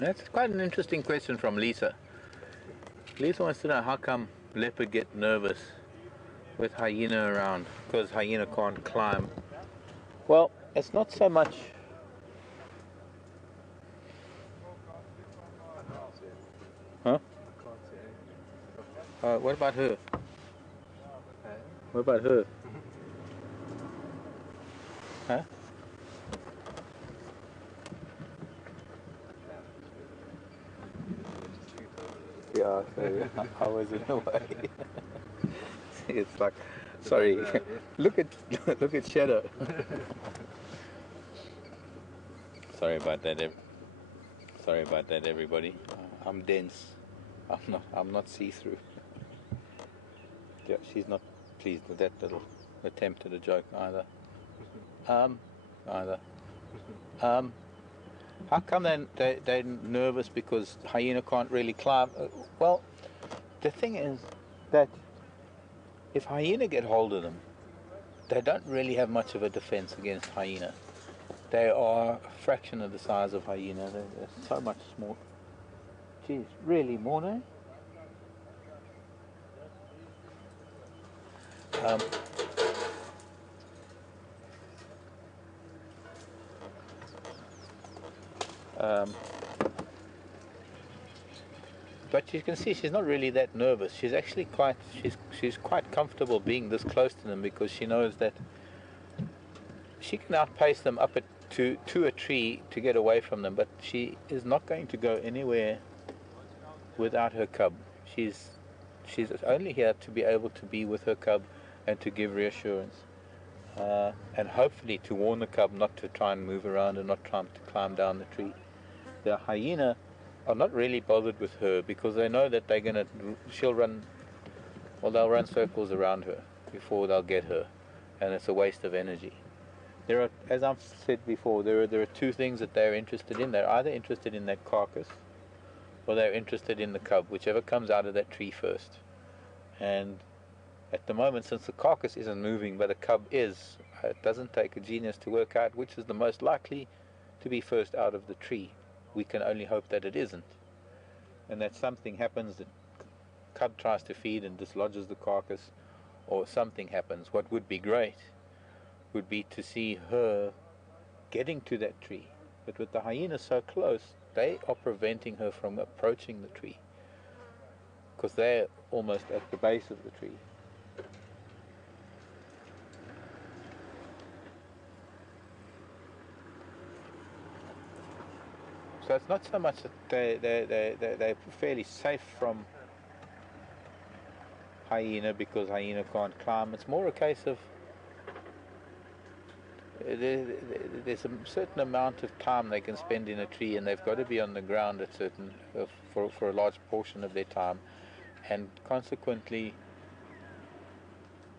That's quite an interesting question from Lisa. Lisa wants to know how come leopard get nervous with hyena around, because hyena can't climb. Well, it's not so much. Huh? I can't see anything. What about her? Okay. What about her? Huh? Yeah, so I was in a way. It's like, sorry, look at Shadow. Sorry about that. Sorry about that, everybody. I'm dense. I'm not see-through. Yeah, she's not pleased with that little attempt at a joke either. Either. How come they're nervous because hyena can't really climb? Well, the thing is that if hyena get hold of them, they don't really have much of a defense against hyena. They are a fraction of the size of hyena. They're so much small. Geez, really, Morne? But you can see she's not really that nervous. She's actually she's quite comfortable being this close to them, because she knows that she can outpace them up to a tree to get away from them, but she is not going to go anywhere without her cub. She's only here to be able to be with her cub and to give reassurance, and hopefully to warn the cub not to try and move around and not try to climb down the tree. The hyena are not really bothered with her, because they know that they'll run circles around her before they'll get her, and it's a waste of energy. There are, as I've said before, there are two things that they're interested in. They're either interested in that carcass, or they're interested in the cub, whichever comes out of that tree first. And at the moment, since the carcass isn't moving but the cub is, it doesn't take a genius to work out which is the most likely to be first out of the tree. We can only hope that it isn't, and that something happens, that cub tries to feed and dislodges the carcass, or something happens. What would be great would be to see her getting to that tree, but with the hyenas so close, they are preventing her from approaching the tree, because they're almost at the base of the tree. So it's not so much that they're fairly safe from hyena because hyena can't climb. It's more a case of there's a certain amount of time they can spend in a tree, and they've got to be on the ground at certain for a large portion of their time, and consequently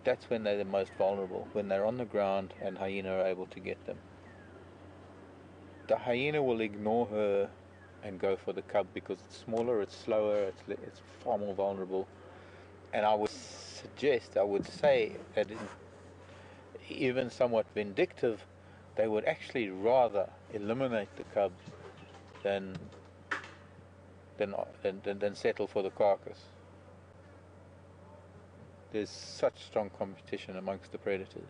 that's when they're the most vulnerable, when they're on the ground and hyena are able to get them. The hyena will ignore her and go for the cub because it's smaller, it's slower, it's far more vulnerable. And I would say that even somewhat vindictive, they would actually rather eliminate the cub than settle for the carcass. There's such strong competition amongst the predators.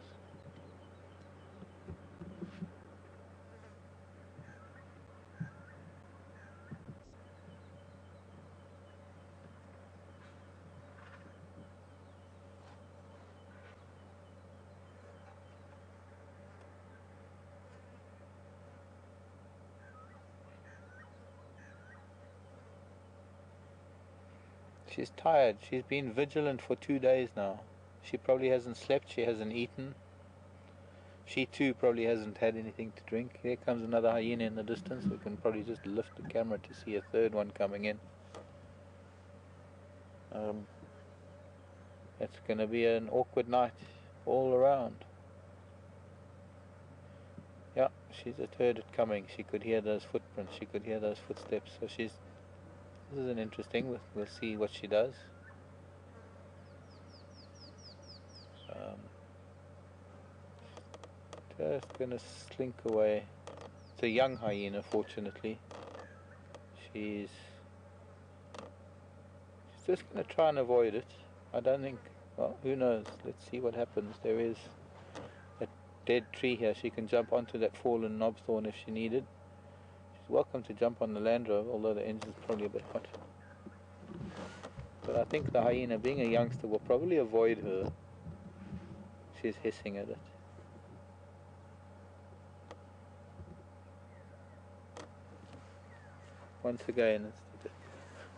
She's tired. She's been vigilant for 2 days now. She probably hasn't slept. She hasn't eaten. She too probably hasn't had anything to drink. Here comes another hyena in the distance. We can probably just lift the camera to see a third one coming in. It's going to be an awkward night all around. Yeah, she's heard it coming. She could hear those footprints. She could hear those footsteps. So this is an interesting. We'll see what she does. Just gonna slink away. It's a young hyena, fortunately. She's just going to try and avoid it. I don't think, well, who knows? Let's see what happens. There is a dead tree here. She can jump onto that fallen knobthorn if she needed. She's welcome to jump on the Land Rover, although the engine's probably a bit hot. But I think the hyena, being a youngster, will probably avoid her. She's hissing at it. Once again, it's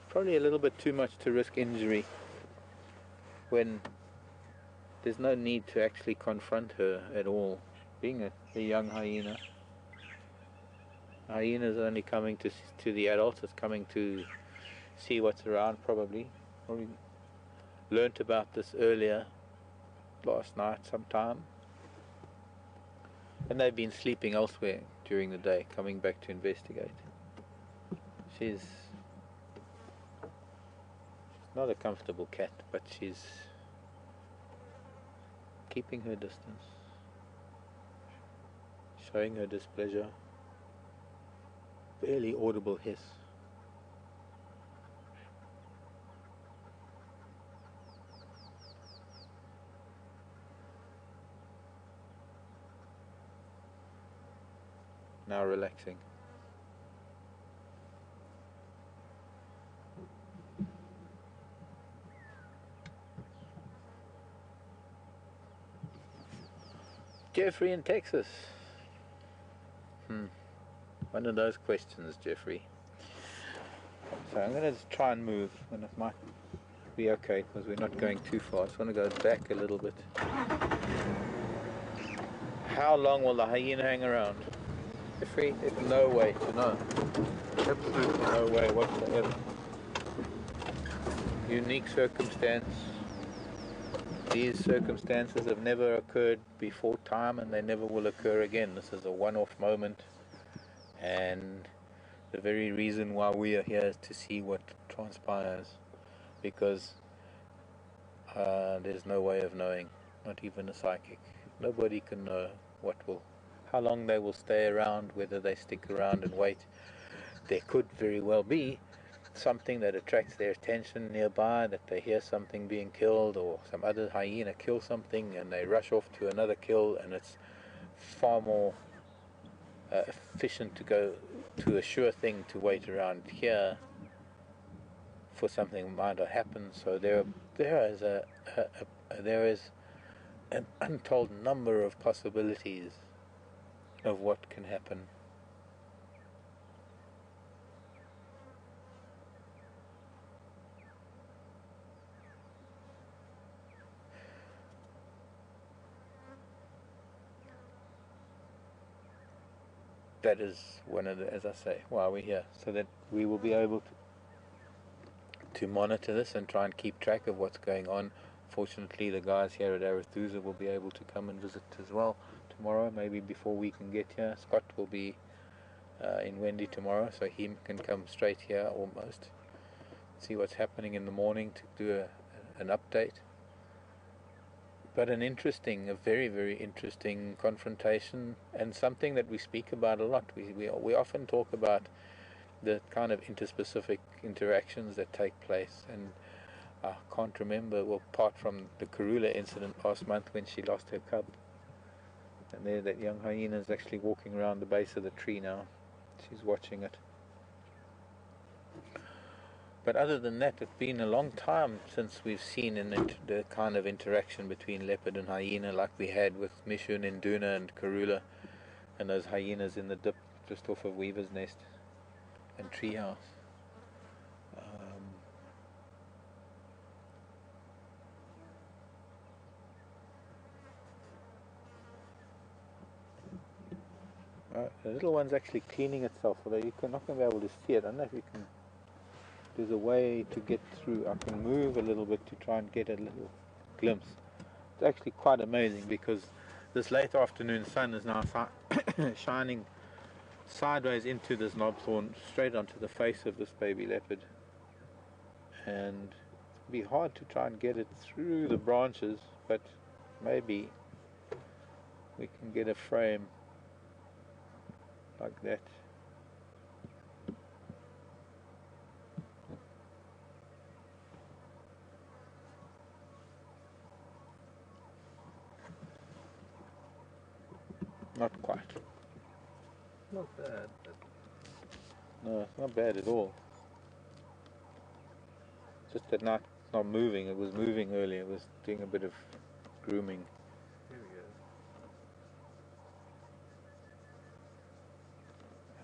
probably a little bit too much to risk injury when there's no need to actually confront her at all. Being a young hyena, hyena's only coming to the adults. It's coming to see what's around. Probably learnt about this earlier last night sometime, and they've been sleeping elsewhere during the day, coming back to investigate. She's not a comfortable cat, but she's keeping her distance, showing her displeasure. Barely audible hiss. Now relaxing. Jeffrey in Texas. One of those questions, Jeffrey. So I'm going to try and move, and it might be okay because we're not going too far. I just want to go back a little bit. How long will the hyena hang around? Jeffrey, there's no way to know. Absolutely no way whatsoever. Unique circumstance. These circumstances have never occurred before time, and they never will occur again. This is a one-off moment, and the very reason why we are here is to see what transpires, because there's no way of knowing, not even a psychic. Nobody can know how long they will stay around, whether they stick around and wait. There could very well be something that attracts their attention nearby, that they hear something being killed, or some other hyena kill something and they rush off to another kill, and it's far more efficient to go to a sure thing to wait around here for something that might have happened. So there is an untold number of possibilities of what can happen. That is one of the, as I say, why we're here, so that we will be able to monitor this and try and keep track of what's going on. Fortunately, the guys here at Arathusa will be able to come and visit as well tomorrow, maybe before we can get here. Scott will be in Wendy tomorrow, so he can come straight here almost, see what's happening in the morning, to do an update. But a very, very interesting confrontation, and something that we speak about a lot. We often talk about the kind of interspecific interactions that take place, and I can't remember, well, apart from the Karula incident last month when she lost her cub, and there that young hyena is actually walking around the base of the tree now. She's watching it. But other than that, it's been a long time since we've seen the kind of interaction between leopard and hyena like we had with Mishun in Duna and Karula, and those hyenas in the dip just off of Weaver's Nest and Treehouse. The little one's actually cleaning itself, although you're not going to be able to see it. I don't know if you can. There's a way to get through. I can move a little bit to try and get a little glimpse. It's actually quite amazing because this late afternoon sun is now shining sideways into this knobthorn, straight onto the face of this baby leopard, and it'd be hard to try and get it through the branches, but maybe we can get a frame like that. Not quite. Not bad, but No, it's not bad at all. Just that not moving. It was moving earlier. It was doing a bit of grooming. here we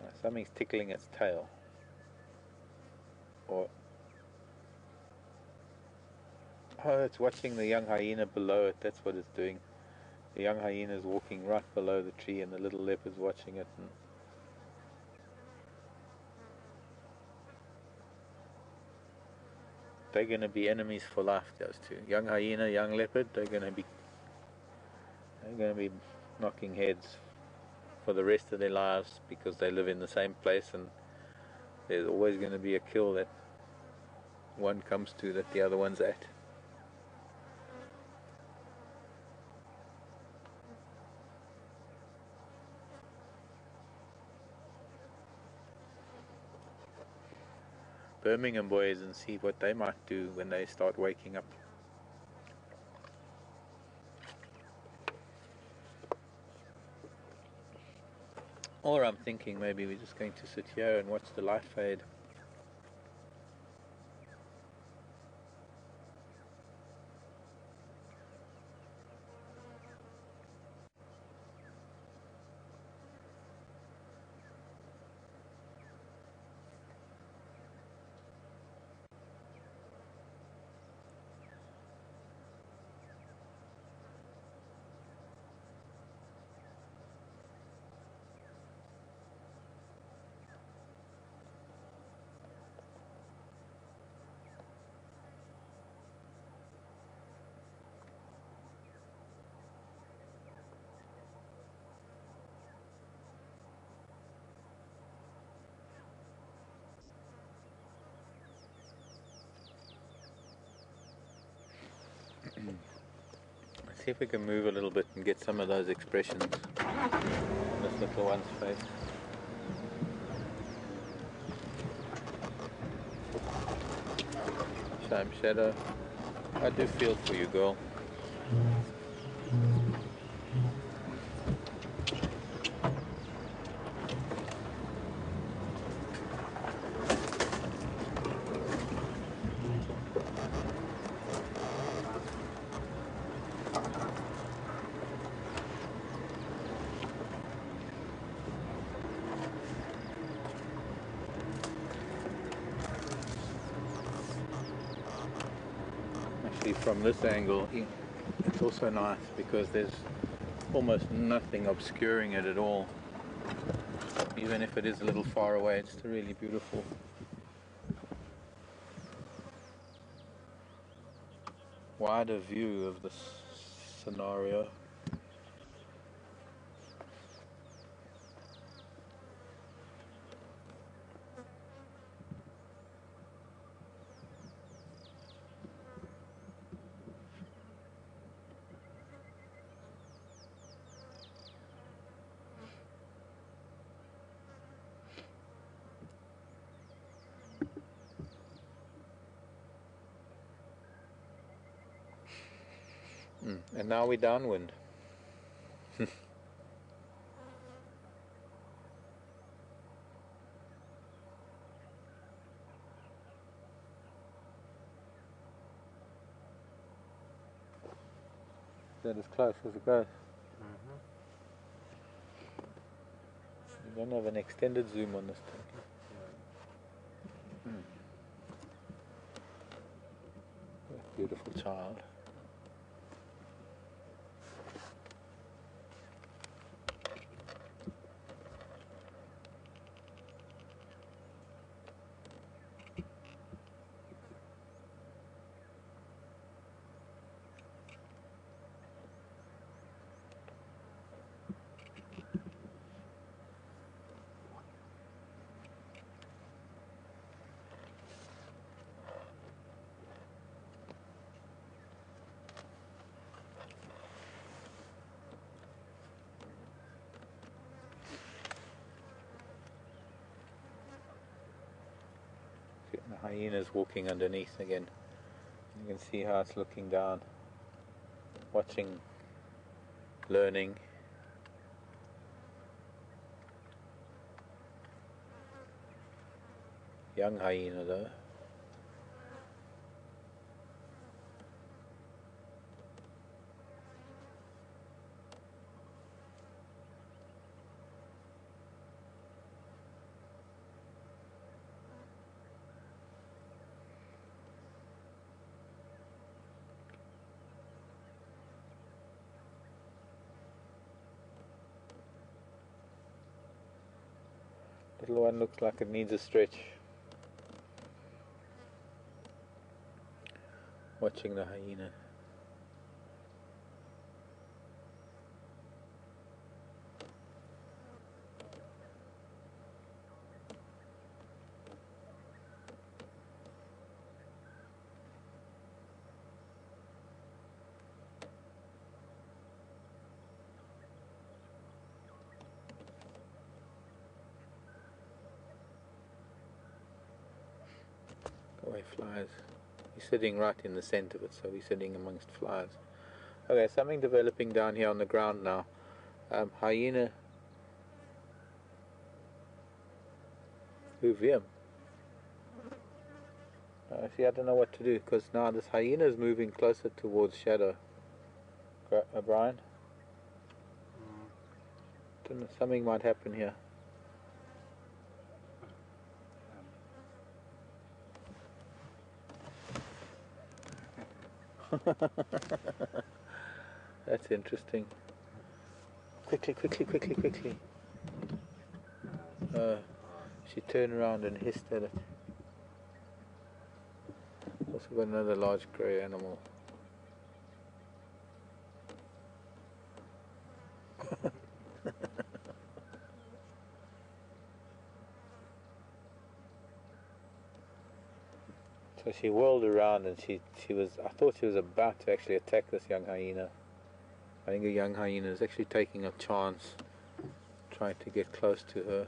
go. Something's tickling its tail. Or oh, it's watching the young hyena below it. That's what it's doing. The young hyena is walking right below the tree, and the little leopard's watching it. And they're going to be enemies for life. Those two, young hyena, young leopard. They're going to be knocking heads for the rest of their lives because they live in the same place, and there's always going to be a kill that one comes to that the other one's at. Birmingham boys and see what they might do when they start waking up. Or I'm thinking maybe we're just going to sit here and watch the light fade. Let's see if we can move a little bit and get some of those expressions on this little one's face. Shame Shadow, I do feel for you, girl. From this angle it's also nice because there's almost nothing obscuring it at all. Even if it is a little far away, it's still really beautiful. Wider view of this scenario. And now we're downwind. That as close as it goes. You don't have an extended zoom on this thing. Beautiful child. The hyena's walking underneath again. You can see how it's looking down, watching, learning. Young hyena though. Little one looks like it needs a stretch. Watching the hyena. Go away, flies. He's sitting right in the center of it, so he's sitting amongst flies. Okay, something developing down here on the ground now. Hyena. Him. See, I don't know what to do because now this hyena is moving closer towards shadow. Brian? Don't know, something might happen here. That's interesting. Quickly. She turned around and hissed at it. Also got another large grey animal. So she whirled around and I thought she was about to actually attack this young hyena. I think a young hyena is actually taking a chance, trying to get close to her.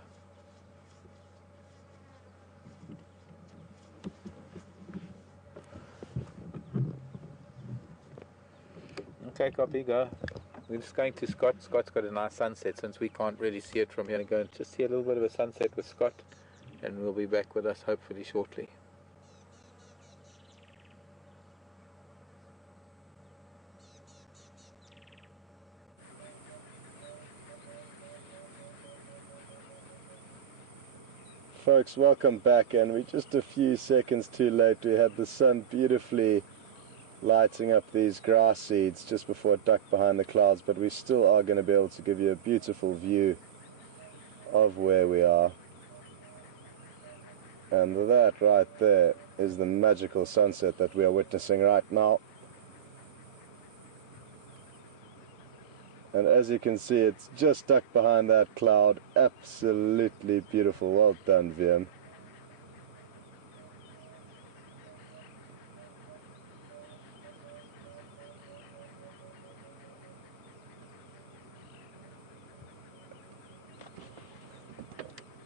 Okay, copy, go. We're just going to Scott. Scott's got a nice sunset since we can't really see it from here. And go and just see a little bit of a sunset with Scott, and we'll be back with us hopefully shortly. Folks, welcome back, and we're just a few seconds too late. We had the sun beautifully lighting up these grass seeds just before it ducked behind the clouds, but we still are going to be able to give you a beautiful view of where we are. And that right there is the magical sunset that we are witnessing right now. And as you can see, it's just ducked behind that cloud. Absolutely beautiful. Well done, VM.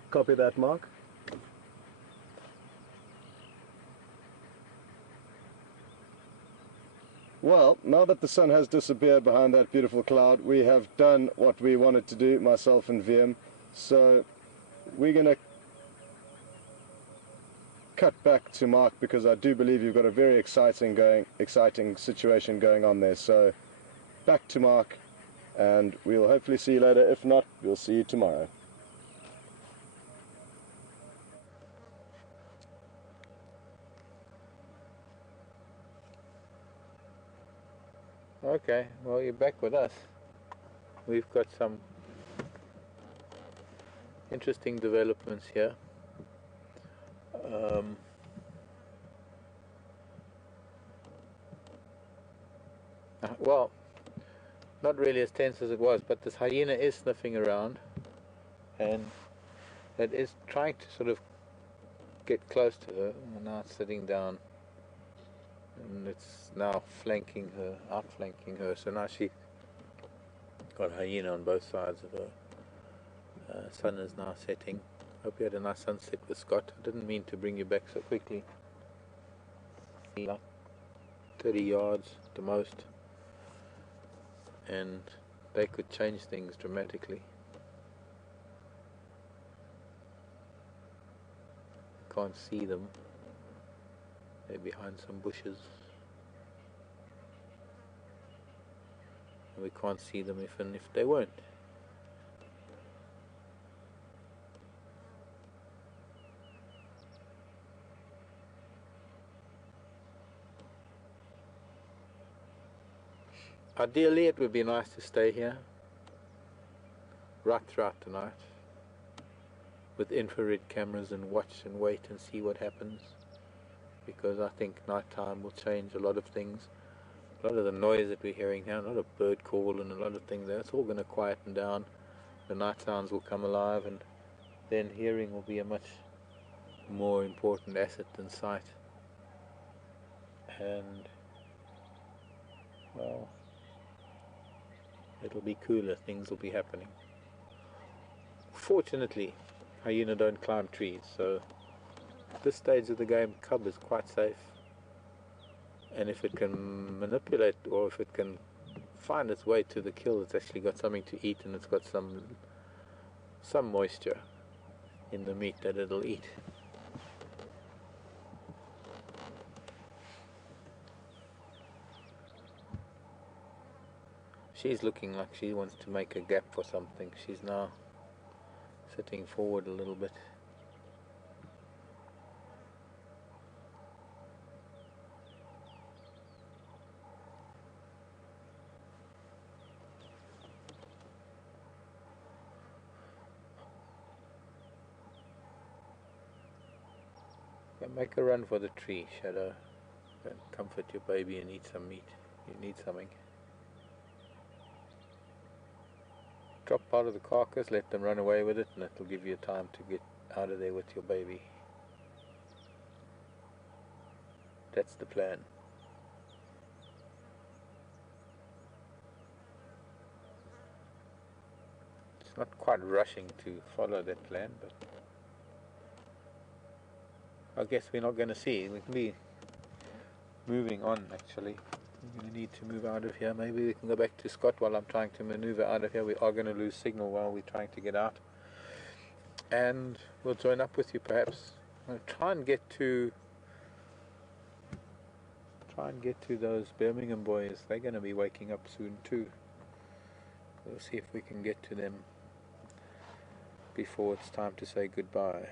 Copy that, Mark. Well, now that the sun has disappeared behind that beautiful cloud, we have done what we wanted to do, myself and VM. So we're going to cut back to Mark because I do believe you've got a very exciting situation going on there. So back to Mark, and we'll hopefully see you later. If not, we'll see you tomorrow. Okay, well, you're back with us. We've got some interesting developments here. Well, not really as tense as it was, but this hyena is sniffing around, and it is trying to sort of get close to her. And now it's sitting down, and it's now flanking her, outflanking her. So now she got hyena on both sides of her. Sun is now setting. Hope you had a nice sunset with Scott. I didn't mean to bring you back so quickly. 30 yards at the most, and they could change things dramatically. can't see them. They're behind some bushes. And we can't see them even if they weren't. Ideally it would be nice to stay here right throughout the night with infrared cameras and watch and wait and see what happens, because I think nighttime will change a lot of things. A lot of the noise that we're hearing now, a lot of bird call and a lot of things there, it's all going to quieten down. The night sounds will come alive, and then hearing will be a much more important asset than sight. And well, it'll be cooler, things will be happening. Fortunately, hyena don't climb trees, so at this stage of the game, cub is quite safe. And if it can manipulate, or if it can find its way to the kill, it's actually got something to eat, and it's got some moisture in the meat that it'll eat. She's looking like she wants to make a gap for something. She's now sitting forward a little bit. Make a run for the tree, Shadow, and comfort your baby and eat some meat. You need something. Drop part of the carcass, let them run away with it, and it'll give you time to get out of there with your baby. That's the plan. It's not quite rushing to follow that plan, but I guess we're not going to see. We can be moving on, actually. We're going to need to move out of here. Maybe we can go back to Scott while I'm trying to maneuver out of here. We are going to lose signal while we're trying to get out. And we'll join up with you, perhaps. I'll try and get to those Birmingham boys. They're going to be waking up soon too. We'll see if we can get to them before it's time to say goodbye.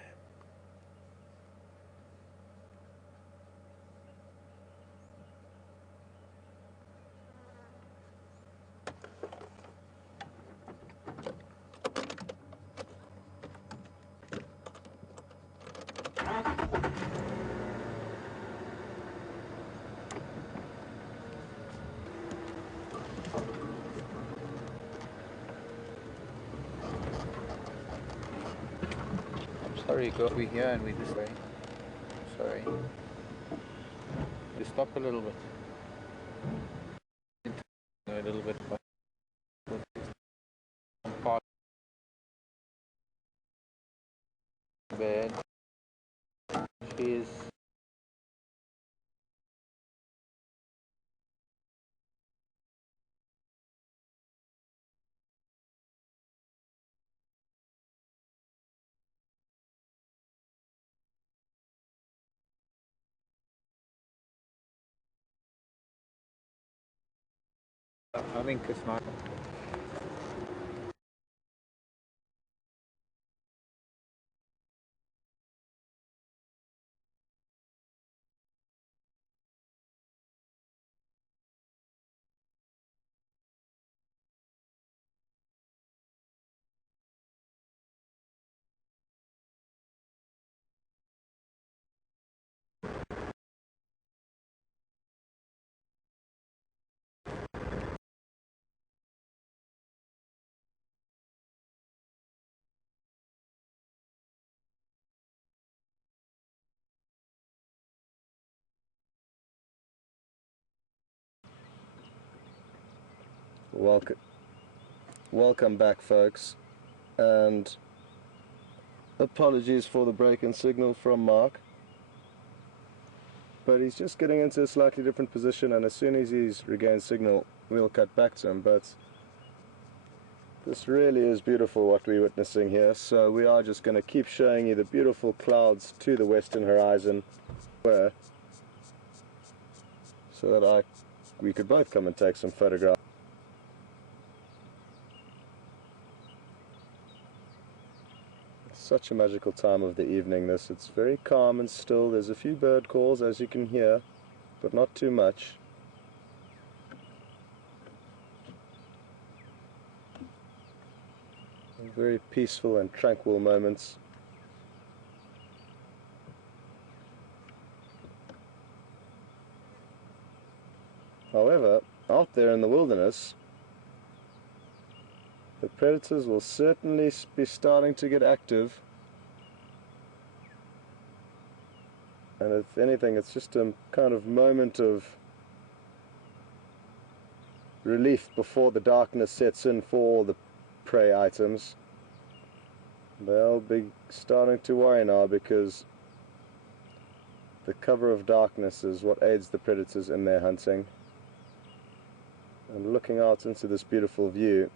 Sorry, go over here and we just say, sorry, just stop a little bit. A little bit. Part bed. She's I think it's not. Welcome back, folks, and apologies for the break in signal from Mark, but he's just getting into a slightly different position, and as soon as he's regained signal we'll cut back to him. But This really is beautiful what we're witnessing here, so we are just going to keep showing you the beautiful clouds to the western horizon so that we could both come and take some photographs. Such a magical time of the evening this. It's very calm and still. There's a few bird calls as you can hear, but not too much. Very peaceful and tranquil moments. However, out there in the wilderness, the predators will certainly be starting to get active. And if anything, it's just a kind of moment of relief before the darkness sets in for all the prey items. They'll be starting to worry now because the cover of darkness is what aids the predators in their hunting. And looking out into this beautiful view,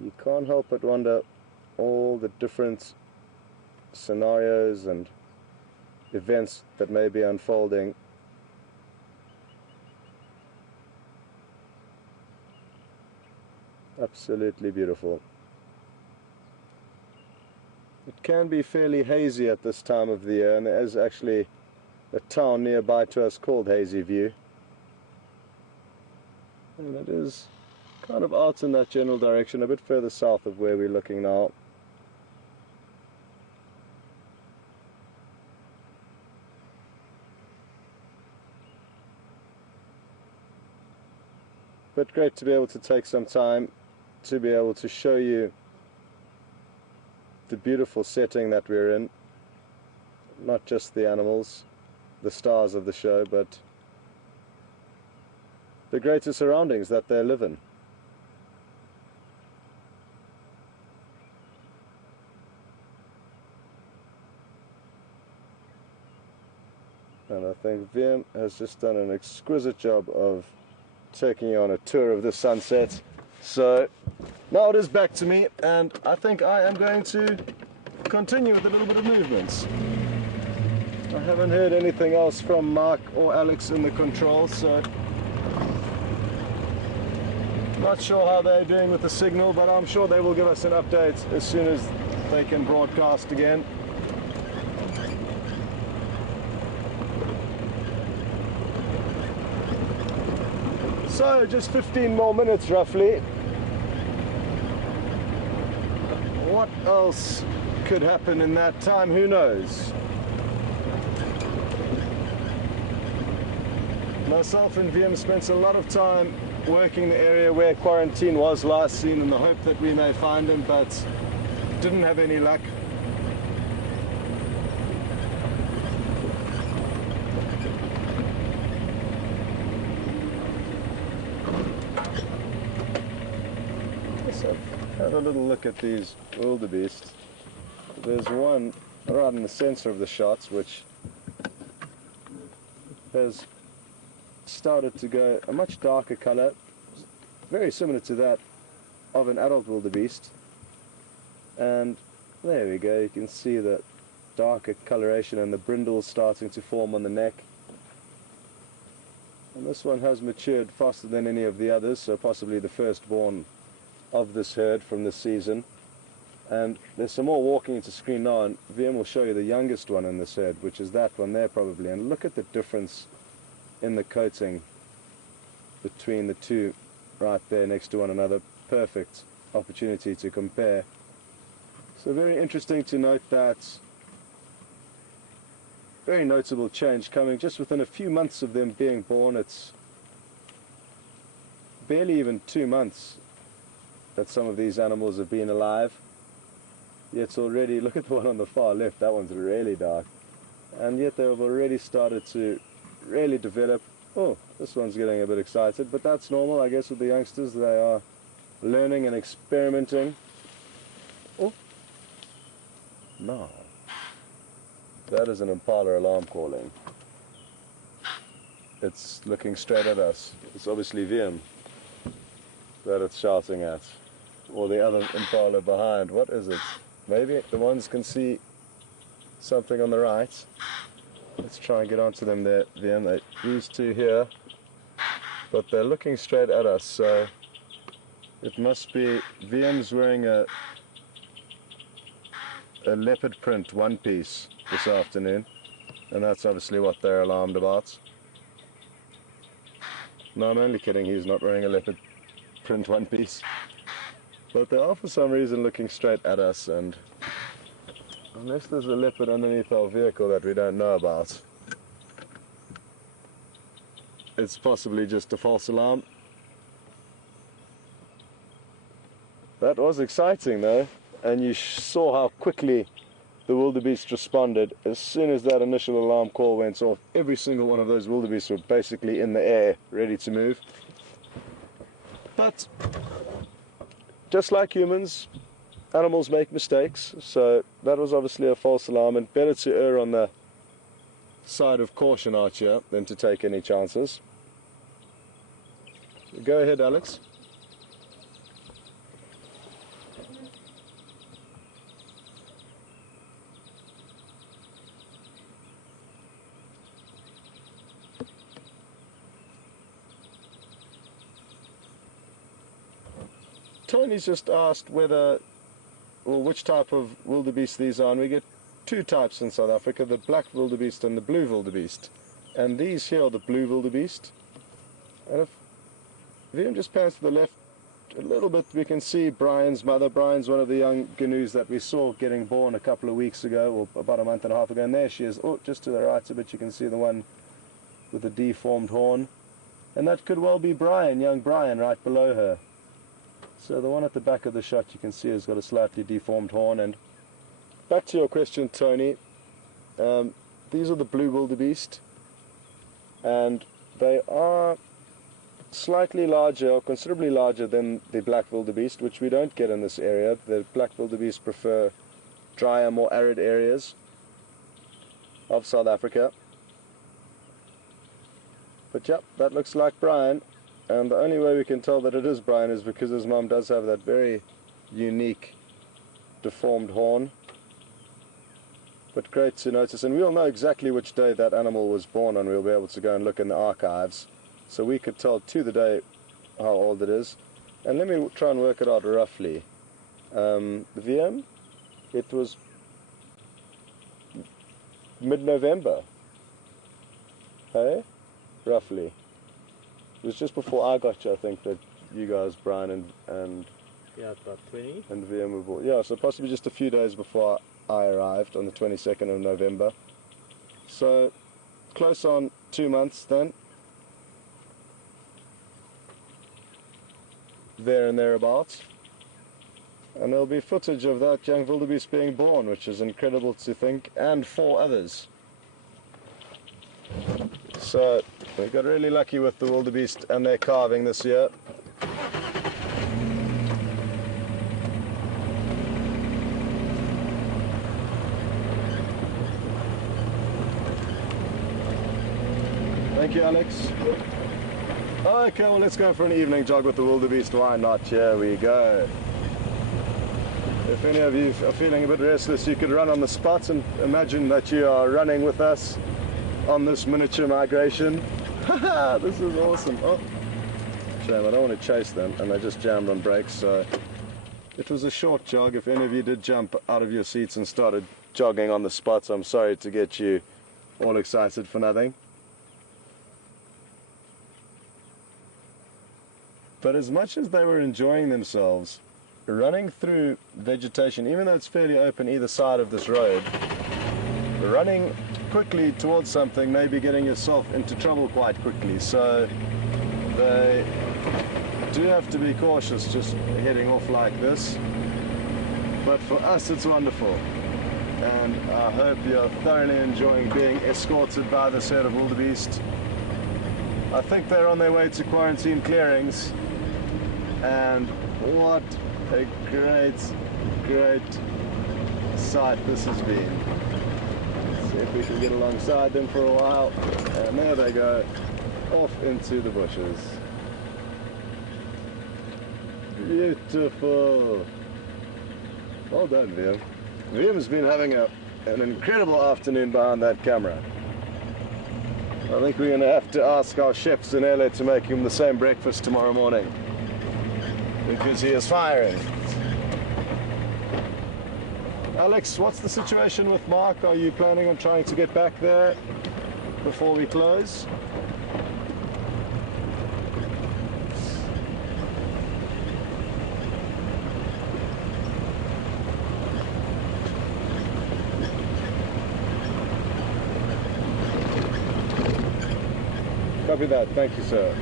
you can't help but wonder all the different scenarios and events that may be unfolding. Absolutely beautiful. It can be fairly hazy at this time of the year, and there is actually a town nearby to us called Hazy View. And it is kind of out in that general direction, a bit further south of where we're looking now. But great to be able to take some time to be able to show you the beautiful setting that we're in. Not just the animals, the stars of the show, but the greater surroundings that they live in. And I think Wiem has just done an exquisite job of taking you on a tour of the sunset. So now it is back to me, and I think I am going to continue with a little bit of movements. I haven't heard anything else from Mark or Alex in the controls, so not sure how they're doing with the signal, but I'm sure they will give us an update as soon as they can broadcast again. So just 15 more minutes roughly. What else could happen in that time? Who knows? Myself and Wiem spent a lot of time working the area where quarantine was last seen in the hope that we may find him, but didn't have any luck. So have a little look at these wildebeest. There's one right in the center of the shots which has started to go a much darker color, very similar to that of an adult wildebeest. And there we go, you can see the darker coloration and the brindles starting to form on the neck. And this one has matured faster than any of the others, so possibly the firstborn of this herd from this season. And there's some more walking into screen now, and Wiem will show you the youngest one in this herd, which is that one there probably. And look at the difference in the coating between the two right there next to one another. Perfect opportunity to compare. So very interesting to note that very notable change coming just within a few months of them being born. It's barely even 2 months that some of these animals have been alive. Yet already, look at the one on the far left, that one's really dark. And yet they've already started to really develop. Oh, this one's getting a bit excited, but that's normal, I guess, with the youngsters. They are learning and experimenting. Oh, no. That is an impala alarm calling. It's looking straight at us. It's obviously Wiem that it's shouting at. or the other impala behind. What is it? Maybe the ones can see something on the right. Let's try and get onto them there, VM. These two here, but they're looking straight at us, so it must be VM's wearing a leopard print one piece this afternoon, and that's obviously what they're alarmed about. No, I'm only kidding, he's not wearing a leopard print one piece. But they are for some reason looking straight at us, and unless there's a leopard underneath our vehicle that we don't know about, it's possibly just a false alarm. That was exciting though, and you saw how quickly the wildebeest responded. As soon as that initial alarm call went off, every single one of those wildebeest were basically in the air, ready to move. But just like humans, animals make mistakes, so that was obviously a false alarm, and better to err on the side of caution out here than to take any chances. Go ahead, Alex. Tony's just asked whether, or which type of wildebeest these are, and we get two types in South Africa, the black wildebeest and the blue wildebeest. And these here are the blue wildebeest. And if VM just pans to the left a little bit, we can see Brian's mother. Brian's one of the young gnu's that we saw getting born a couple of weeks ago, or about a month and a half ago, and there she is. Oh, just to the right a bit, you can see the one with the deformed horn. And that could well be Brian, young Brian, right below her. So the one at the back of the shot you can see has got a slightly deformed horn. And back to your question, Tony, these are the blue wildebeest, and they are slightly larger, or considerably larger than the black wildebeest, which we don't get in this area. The black wildebeest prefer drier, more arid areas of South Africa. But yep, that looks like Brian. And the only way we can tell that it is Brian is because his mum does have that very unique deformed horn. But great to notice, and we'll know exactly which day that animal was born on. We'll be able to go and look in the archives, so we could tell to the day how old it is. And let me try and work it out roughly. The VM, it was mid-November, hey, roughly. It was just before I got you, I think, that you guys, Brian and Yeah, about 20. and VM were born. Yeah, so possibly just a few days before I arrived on the 22nd of November. So close on 2 months then. There and thereabouts. And there'll be footage of that young wildebeest being born, which is incredible to think, and 4 others. So we got really lucky with the wildebeest and their calving this year. Thank you, Alex. Okay, well, let's go for an evening jog with the wildebeest. Why not? Here we go. If any of you are feeling a bit restless, you could run on the spot and imagine that you are running with us on this miniature migration. Haha, this is awesome. Oh, shame, I don't want to chase them, and I just jammed on brakes, so it was a short jog. If any of you did jump out of your seats and started jogging on the spot, I'm sorry to get you all excited for nothing. But as much as they were enjoying themselves, running through vegetation, even though it's fairly open either side of this road, running quickly towards something may be getting yourself into trouble quite quickly. So they do have to be cautious just heading off like this. But for us it's wonderful. And I hope you're thoroughly enjoying being escorted by this herd of wildebeest. I think they're on their way to quarantine clearings. And what a great sight this has been. Let's see if we can get alongside them for a while. And there they go, off into the bushes. Beautiful. Well done, Liam. Liam's been having an incredible afternoon behind that camera. I think we're going to have to ask our chef Zanele to make him the same breakfast tomorrow morning, because he is firing. Alex, what's the situation with Mark? Are you planning on trying to get back there before we close? Copy that, thank you, sir.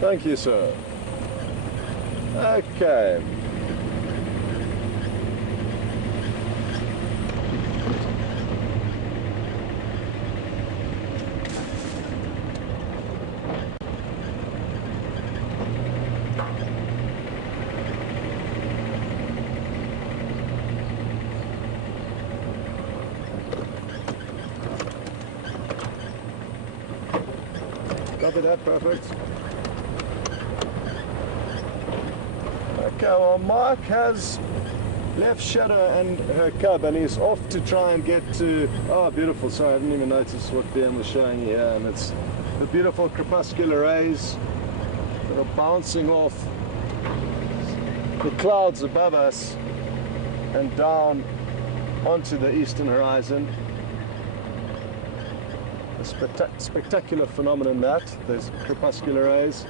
Thank you, sir. Okay. Copy that, perfect. Okay, well, Mark has left Shadow and her cub, and he's off to try and get to... Oh, beautiful. Sorry, I didn't even notice what BM was showing here, and it's the beautiful crepuscular rays that are bouncing off the clouds above us and down onto the eastern horizon. A spectacular phenomenon, that, those crepuscular rays.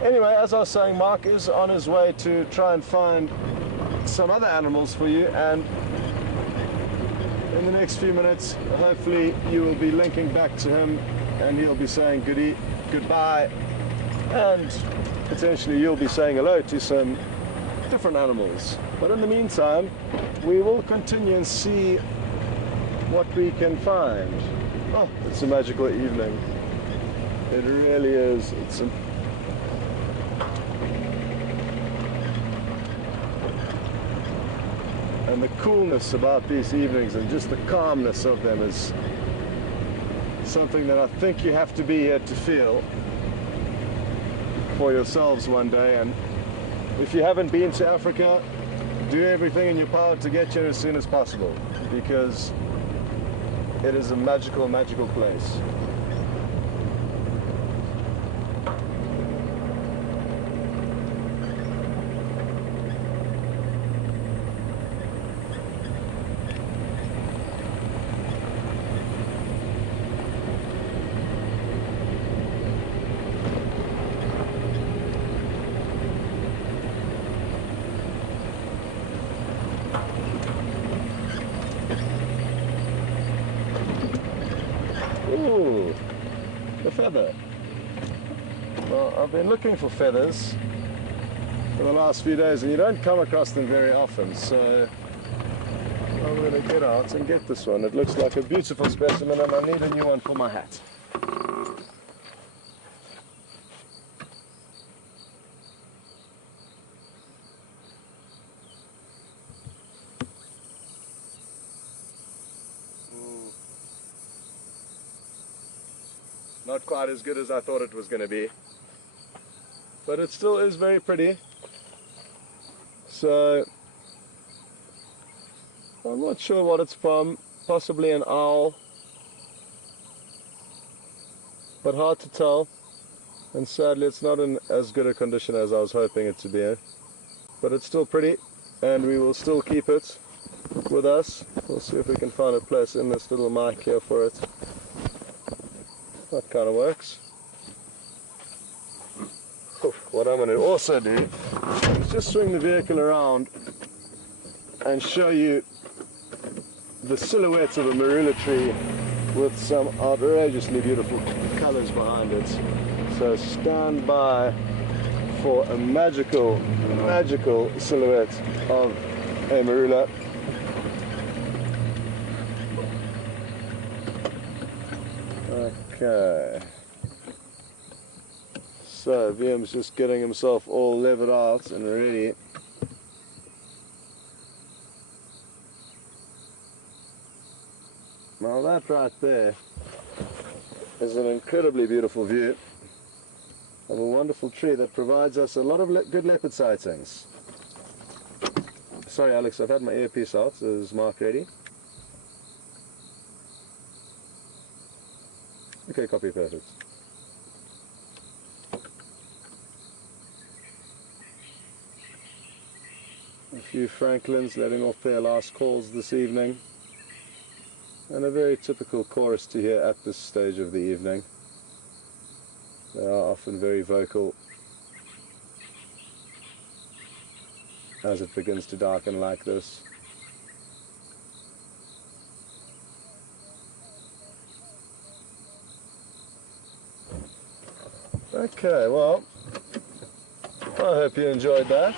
Anyway, as I was saying, Mark is on his way to try and find some other animals for you, and in the next few minutes, hopefully you will be linking back to him, and he'll be saying goodbye, and potentially you'll be saying hello to some different animals. But in the meantime, we will continue and see what we can find. Oh, it's a magical evening. It really is. It's a And the coolness about these evenings and just the calmness of them is something that I think you have to be here to feel for yourselves one day. And if you haven't been to Africa, do everything in your power to get here as soon as possible, because it is a magical, magical place. Ooh, a feather. Well, I've been looking for feathers for the last few days, and you don't come across them very often, so I'm going to get out and get this one. It looks like a beautiful specimen, and I need a new one for my hat. Not quite as good as I thought it was going to be, but it still is very pretty. So I'm not sure what it's from, possibly an owl, but hard to tell, and sadly it's not in as good a condition as I was hoping it to be, but it's still pretty, and we will still keep it with us. We'll see if we can find a place in this little mic here for it. That kind of works. What I'm going to also do is just swing the vehicle around and show you the silhouette of a marula tree with some outrageously beautiful colors behind it. So stand by for a magical, magical silhouette of a marula. Okay, so VM's just getting himself all levered out and ready. Now that right there is an incredibly beautiful view of a wonderful tree that provides us a lot of good leopard sightings. Sorry Alex, I've had my earpiece out. Is Mark ready? Okay, copy, perfect. A few francolins letting off their last calls this evening, and a very typical chorus to hear at this stage of the evening. They are often very vocal as it begins to darken like this. Okay, well, I hope you enjoyed that.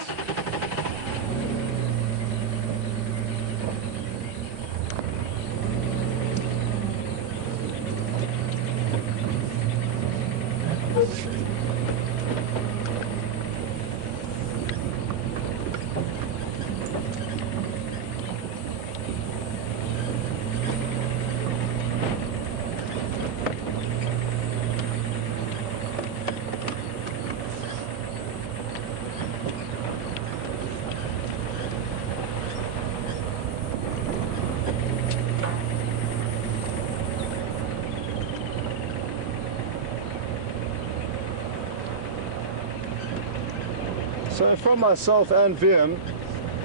So from myself and VM,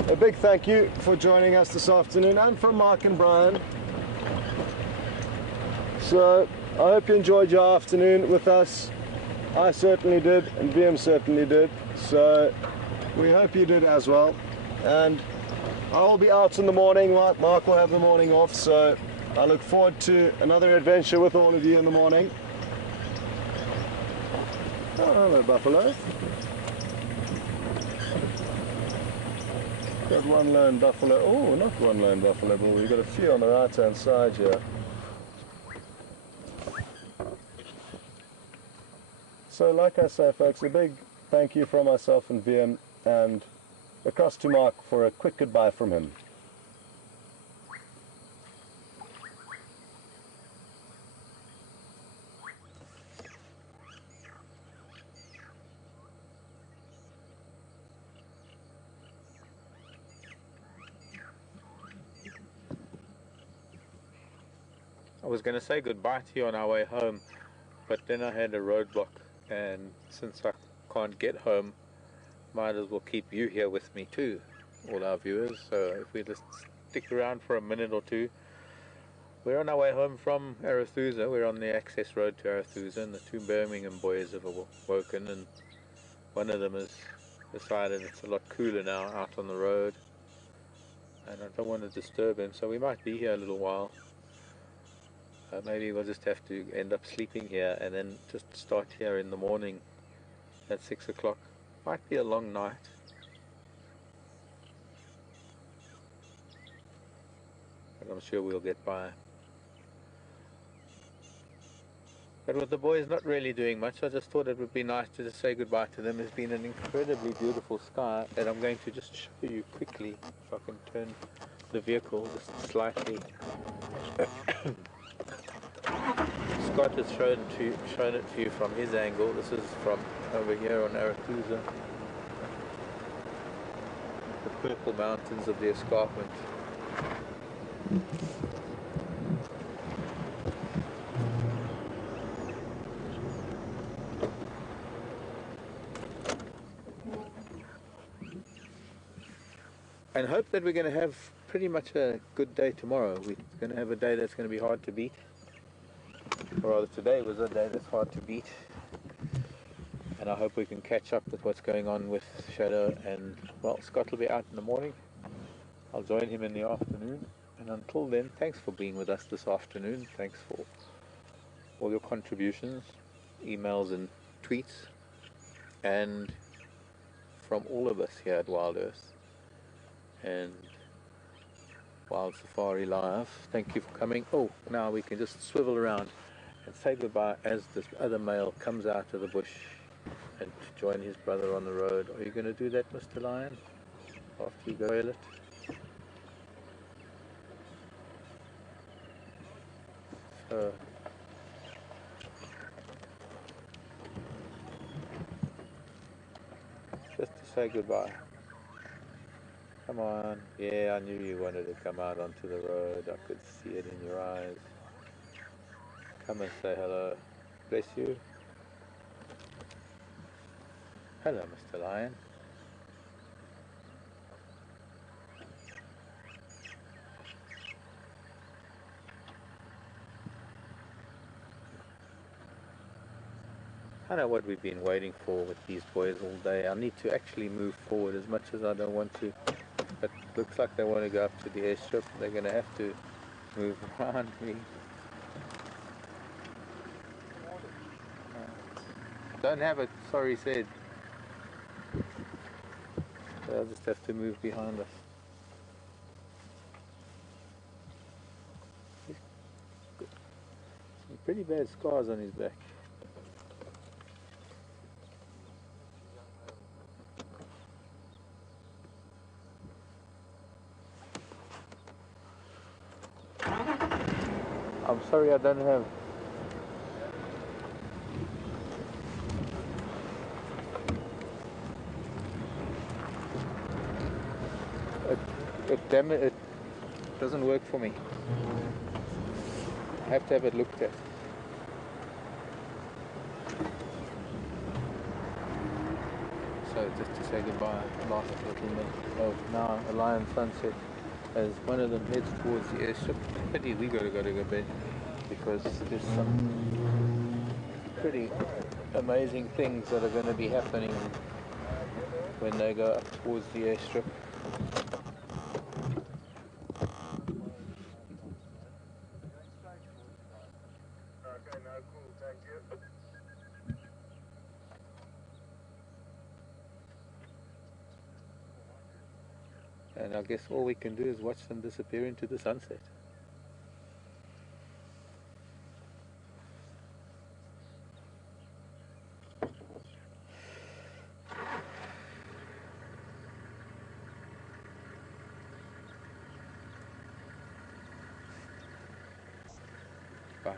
a big thank you for joining us this afternoon, and from Mark and Brian. So I hope you enjoyed your afternoon with us. I certainly did, and VM certainly did. So we hope you did as well. And I will be out in the morning. Mark will have the morning off, so I look forward to another adventure with all of you in the morning. Oh, hello, buffalo. Got one lone buffalo. Oh, not one lone buffalo bull. We've got a few on the right-hand side here. So, like I say, folks, a big thank you from myself and VM, and across to Mark for a quick goodbye from him. I was going to say goodbye to you on our way home, but then I had a roadblock, and since I can't get home, might as well keep you here with me too, all our viewers. So if we just stick around for a minute or two. We're on our way home from Arathusa. We're on the access road to Arathusa, and the two Birmingham boys have awoken, and one of them has decided it's a lot cooler now out on the road, and I don't want to disturb him, so we might be here a little while. Maybe we'll just have to end up sleeping here and then just start here in the morning at 6 o'clock. Might be a long night. But I'm sure we'll get by. But with the boys not really doing much, I just thought it would be nice to just say goodbye to them. It's been an incredibly beautiful sky that I'm going to just show you quickly, if I can turn the vehicle just slightly. Scott has shown it to you from his angle. This is from over here on Arathusa. The purple mountains of the escarpment. And hope that we're going to have pretty much a good day tomorrow. We're going to have a day that's going to be hard to beat. Or rather, today was a day that's hard to beat. And I hope we can catch up with what's going on with Shadow. And, well, Scott will be out in the morning. I'll join him in the afternoon. And until then, thanks for being with us this afternoon. Thanks for all your contributions, emails and tweets. And from all of us here at Wild Earth and Wild Safari Live, thank you for coming. Oh, now we can just swivel around and say goodbye as this other male comes out of the bush and to join his brother on the road. Are you going to do that, Mr. Lion, after you go toilet? Just to say goodbye. Come on. Yeah, I knew you wanted to come out onto the road. I could see it in your eyes. Come and say hello. Bless you. Hello, Mr. Lion. I know what we've been waiting for with these boys all day. I need to actually move forward as much as I don't want to. But it looks like they want to go up to the airstrip. They're going to have to move around me. Don't have it, sorry said. They'll just have to move behind us. He's got some pretty bad scars on his back. I'm sorry I don't have. Damn it, it doesn't work for me. I have to have it looked at. So just to say goodbye, last little bit of now a lion sunset as one of them heads towards the airstrip. Pity we gotta go to bed because there's some pretty amazing things that are going to be happening when they go up towards the airstrip. And I guess all we can do is watch them disappear into the sunset. Bye.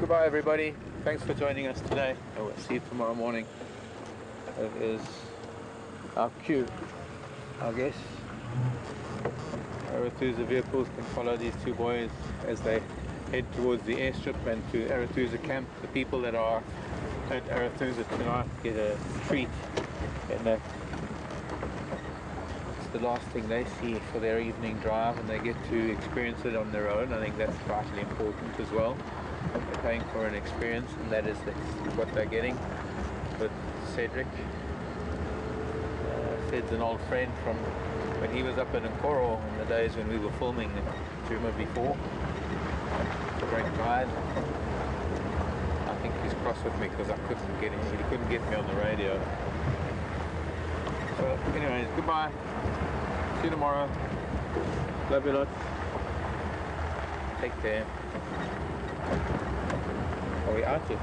Goodbye everybody, thanks for joining us today. I will see you tomorrow morning. It is our cue, I guess. Arathusa vehicles can follow these two boys as they head towards the airstrip and to Arathusa camp. The people that are at Arathusa tonight get a treat, and it's the last thing they see for their evening drive, and they get to experience it on their own. I think that's vitally important as well. They're paying for an experience, and that's what they're getting with Cedric. Ced's an old friend from when he was up in Nkoro in the days when we were filming Djuma before. Great guide. I think he's cross with me because I couldn't get him. He couldn't get me on the radio. So anyways, goodbye. See you tomorrow. Love you lot. Take care. Are we out yet?